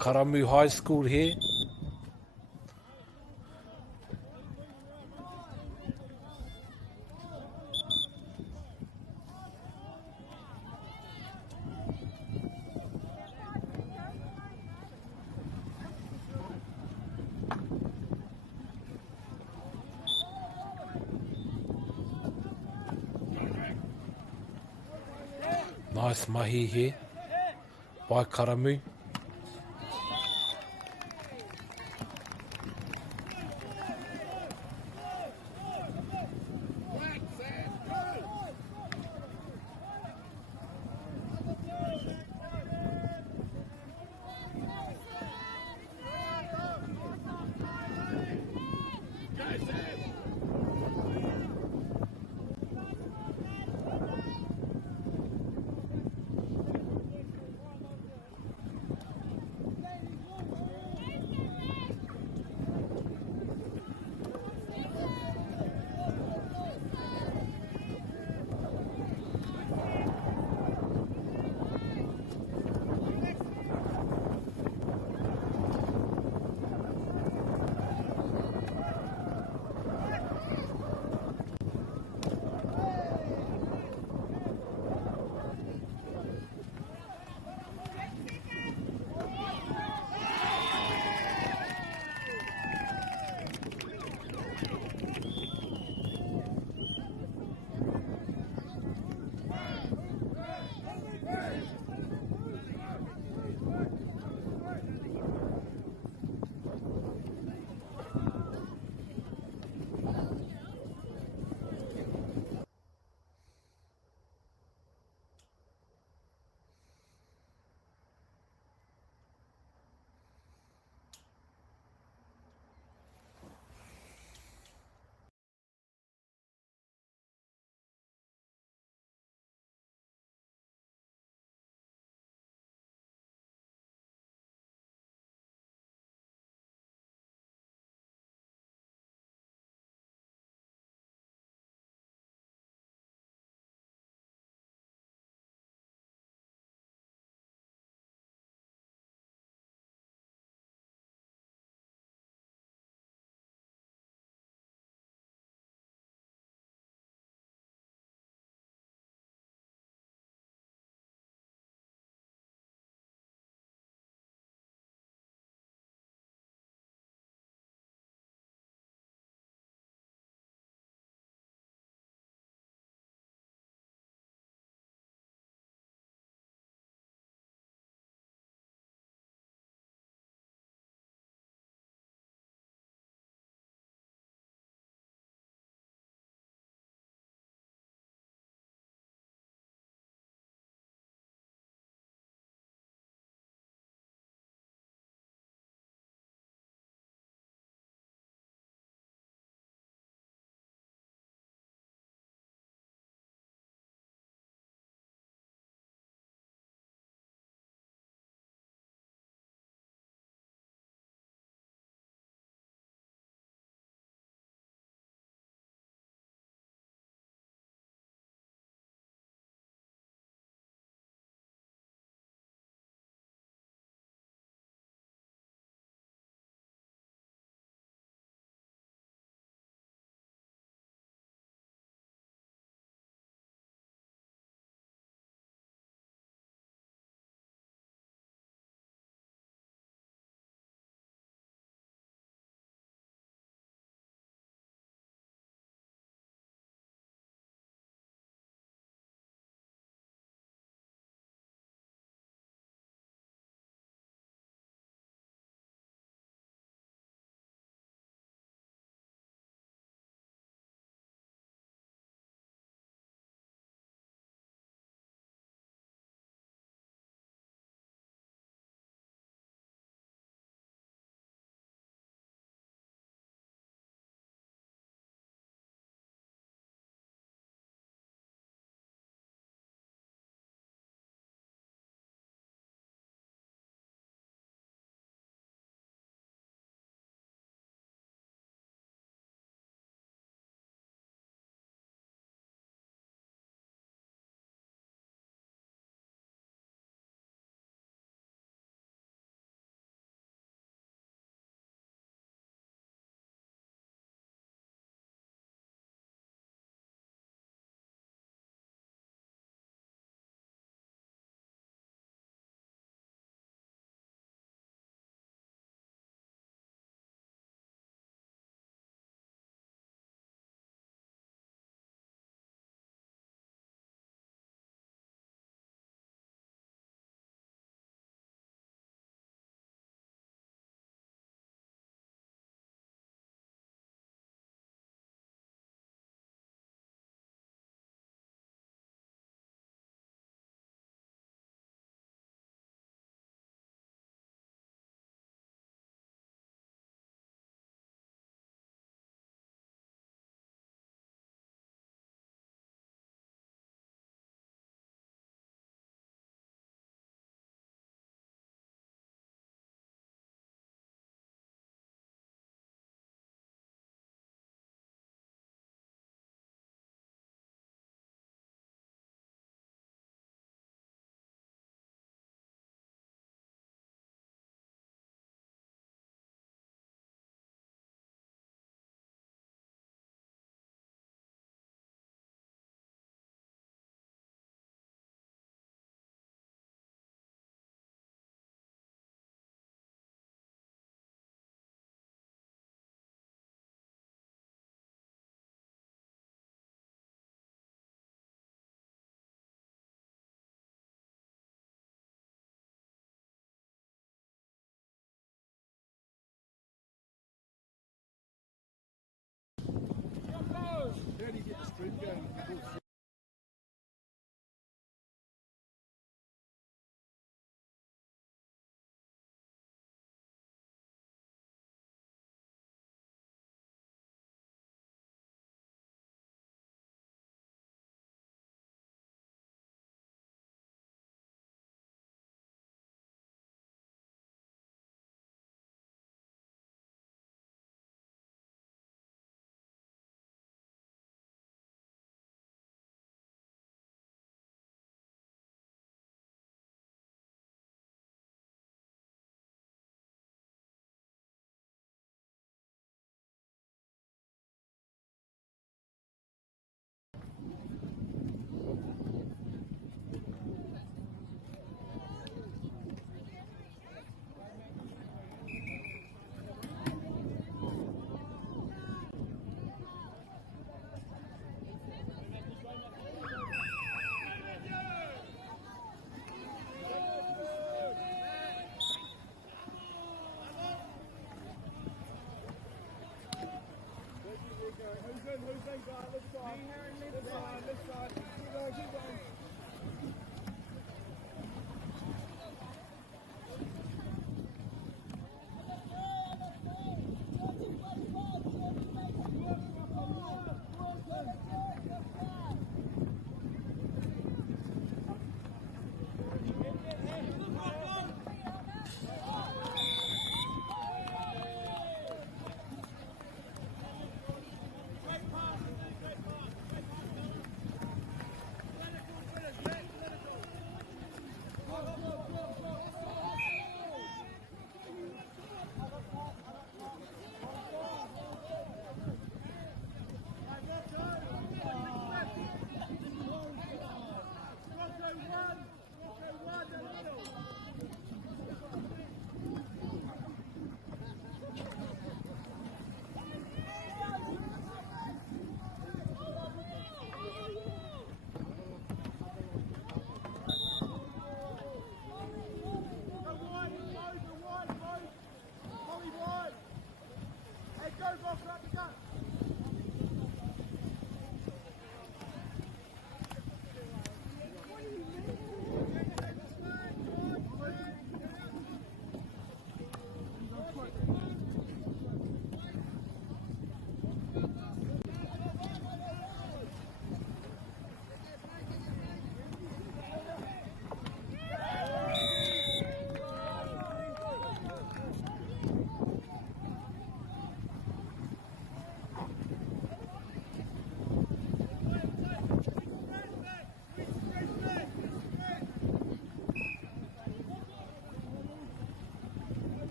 Karamu High School here. Nice mahi here by Karamu.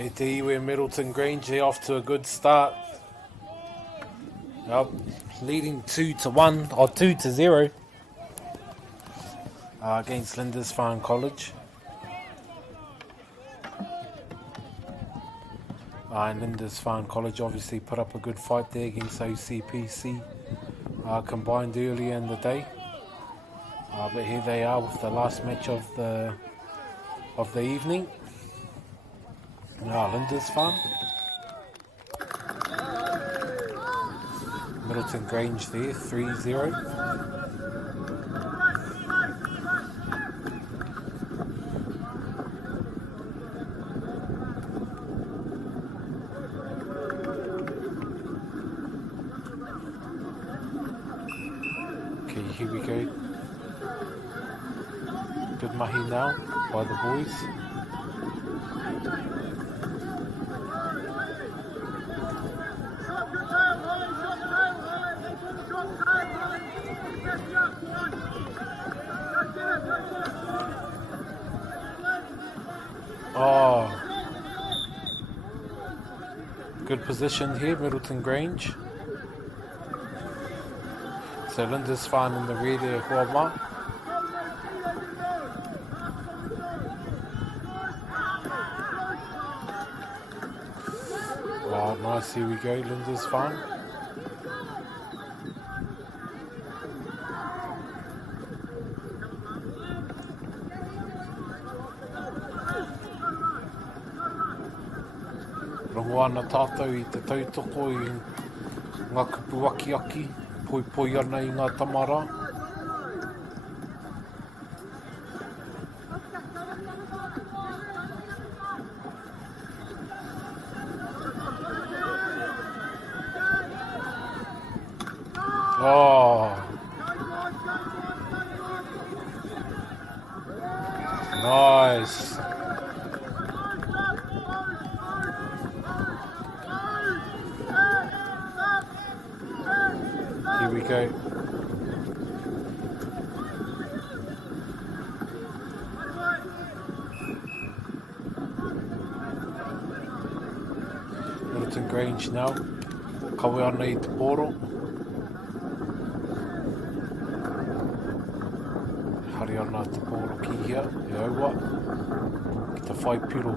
E te iwi Middleton Grange, they're off to a good start. Yep, leading 2-1 or 2-0 against Lindisfarne College. And Lindisfarne College obviously put up a good fight there against OCPC combined earlier in the day. But here they are with the last match of the evening. Lindisfarne. Middleton Grange there, 3-0. Okay, here we go. Good mahi now by the boys. Oh, good position here, Middleton Grange. So Lindisfarne in the rear there, Huama. Oh, nice, here we go, Lindisfarne. Rongoana tātou I te tautoko I ngā kupu aki, poi ana I ngā tamara. Oh, nice. Here we go. Middleton Grange now. Kawe ana I te poro. Hari ana te poro ki hia, e aua. Ki te whai piro.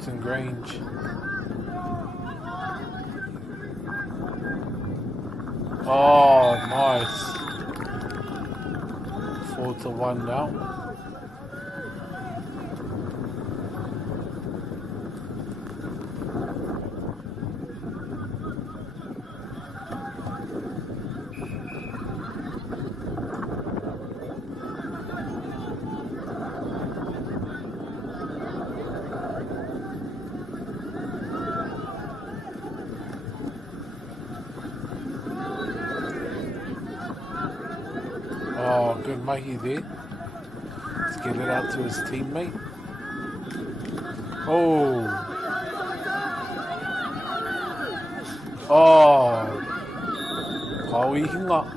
Middleton Grange. Oh, nice. 4-1 now. Oh, good mahi there. Let's get it out to his teammate. Oh. Oh. Kaui hinga.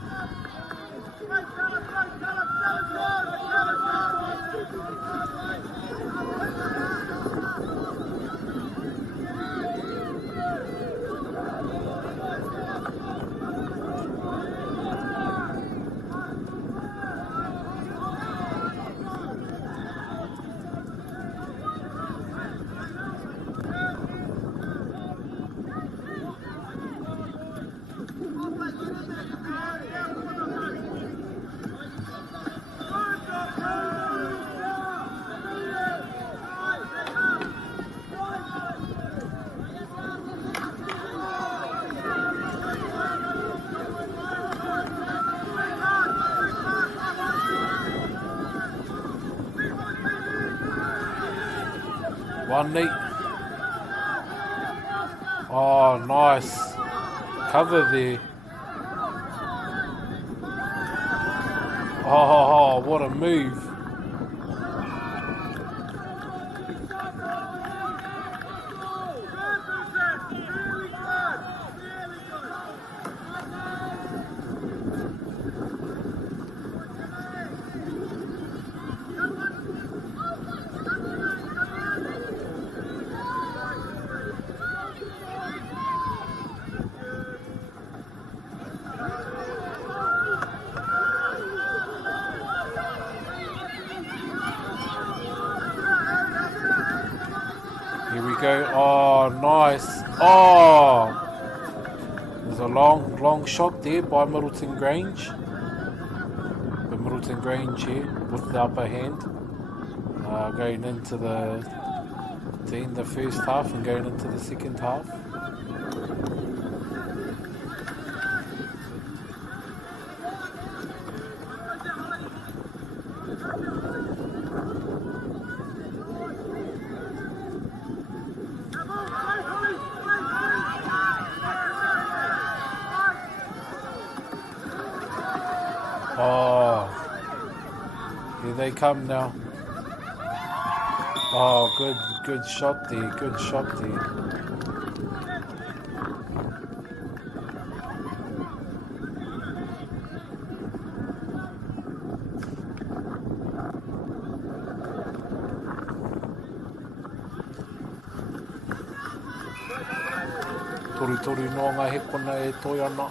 One neat. Oh, nice. Cover there. Oh, what a move. Here we go. Oh, nice. Oh, there's a long shot there by Middleton Grange. But Middleton Grange here with the upper hand, going into the end the first half and going into the second half. Oh, here they come now. Oh, good shot there, good shot there. Tori no ngā hekona e toi ana.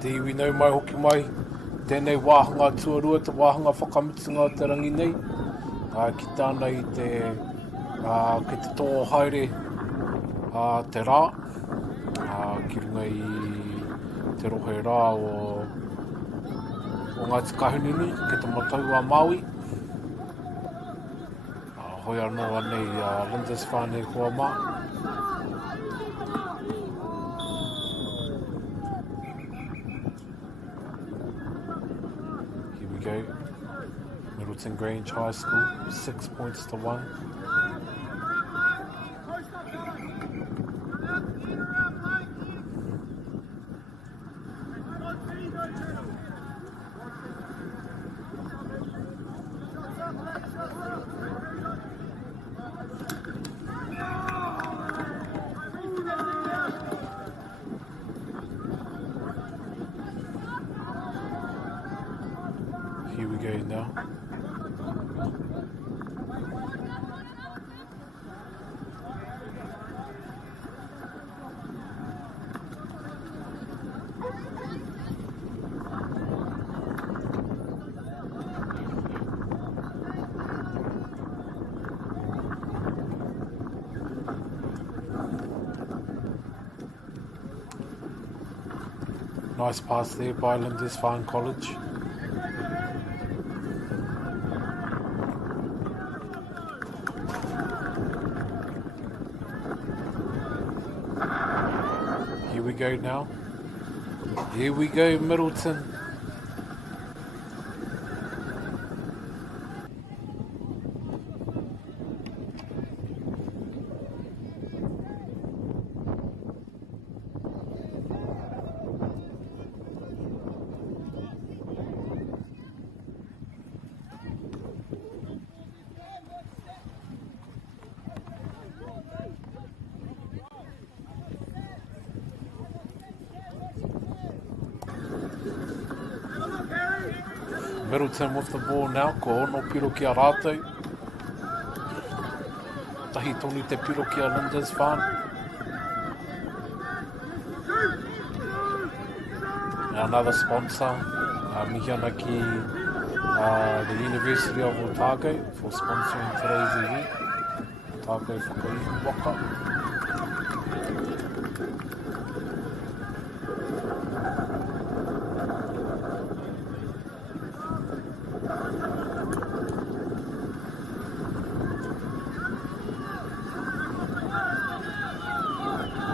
Te iwi nau mai hoki mai, tēnei wāhanga tuarua, te wāhanga whakamutunga o te rangi nei. Ki tāna i te, ki te tō haere te rā, ki runga i te rohe rā o Ngāti Kahungunu, ki te matau a Māui. Hoi anō anei Lindisfarne kua mā. Here we go. Middleton Grange High School, 6 points to 1. Here we go now. Nice pass there by Lindisfarne College. Here we go now. Here we go, Middleton. Middleton with the ball now, ko ono piro ki a rātou. Tahi tonu te piro ki a Lindisfarne. Another sponsor, mihi ana ki the University of Otago for sponsoring today's event. Otago whakaihu waka.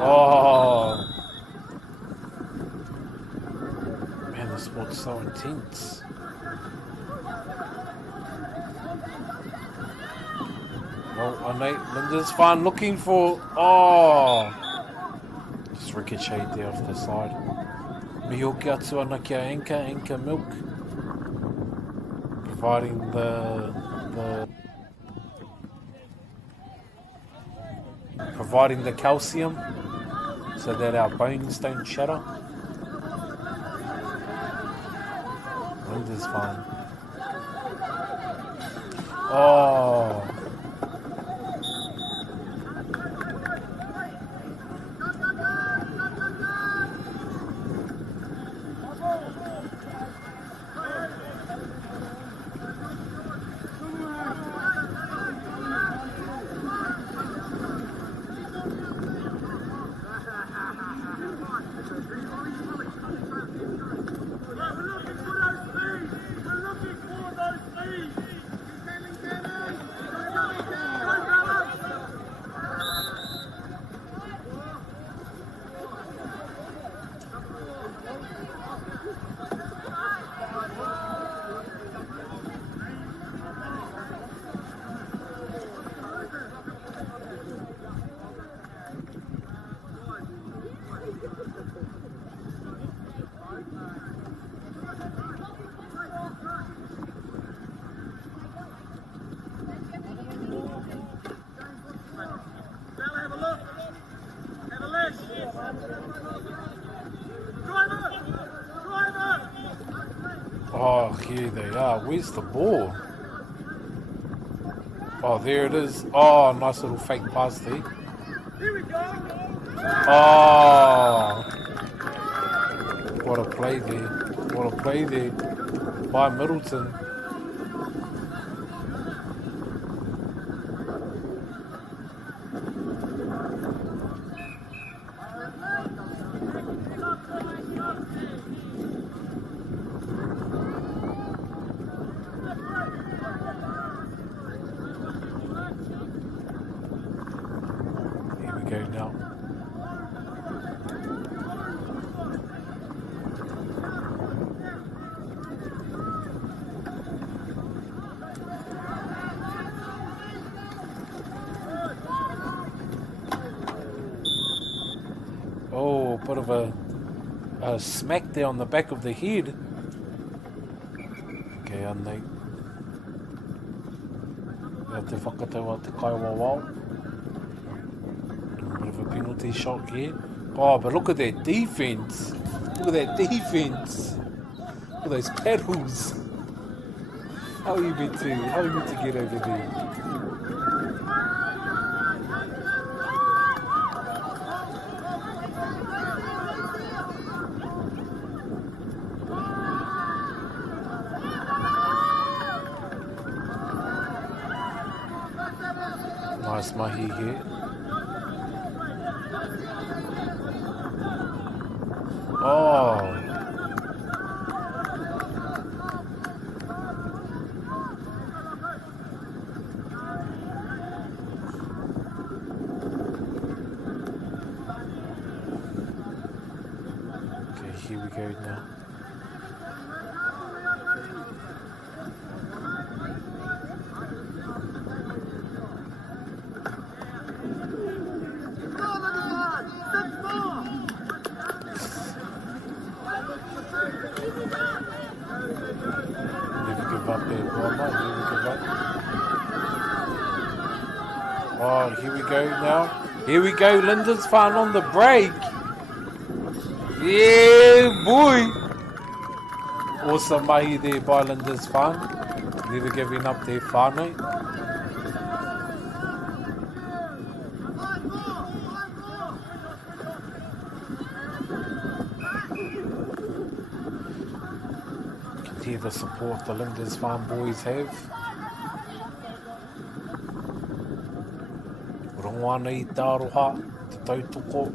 Oh, man, the sport's so intense. Well, Lindisfarne looking for, just ricocheted there off the side. Mihi hoki atu ana ki a Anchor Milk, providing the calcium so that our bones don't shatter. Lindisfarne. Oh. Oh, here they are. Where's the ball? Oh, there it is. Oh, nice little fake pass there. Here we go. Oh. What a play there. What a play there by Middleton. Here we go now. Oh, bit of a smack there on the back of the head. Okay, anei. Ia te whakatau a te kaiwa wao. Bit of a penalty shot here. Oh, but look at that defense. Look at that defense. Look at those paddles. How are you meant to get over there? Nice mahi here. Oh. Okay, here we go now. Never give up there, Brahma. Never give up. Oh, here we go now. Here we go. Lindisfarne on the break. Yeah, boy. Awesome mahi there by Lindisfarne. Never giving up there, whānau. Hear the support the Lindisfarne boys have. Rongoana I tāroha, te tautoko.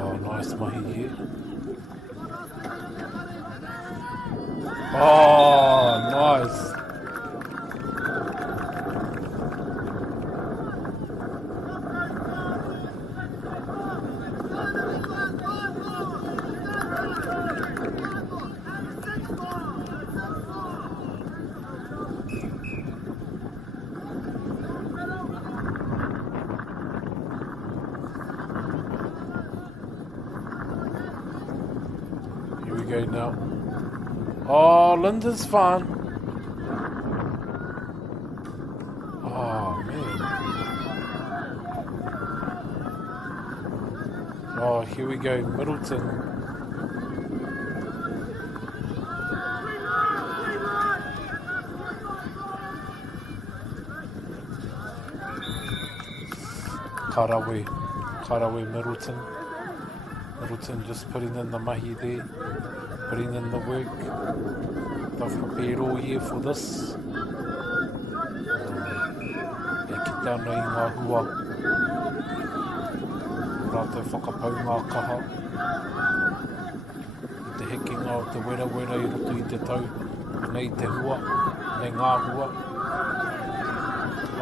Oh, nice mahi here. Oh, nice. Here we go now. Oh, Lindisfarne. Oh, man. Oh, here we go, Middleton. Karawe Middleton. Middleton just putting in the mahi there. Putting in the work. They've prepared all year for this. E ki tāna i ngā hua. Rātou whakapau ngā kaha. I te hekinga o te wera i roto i te tau. Nei te hua. Nei ngā hua.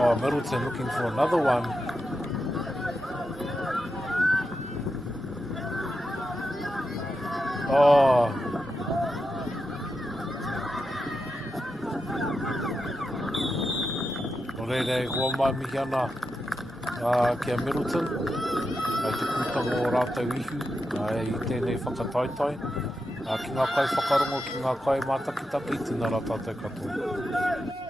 Oh, Middleton looking for another one. Oh. Rere, kua mai mihi ana kia Middleton. Ai te pūtanga o rātou ihu. Ai tēnei whakataitai. Ki ngā kai whakarongo, ki ngā kai mātakitaki, tēnā rā tātou katoa.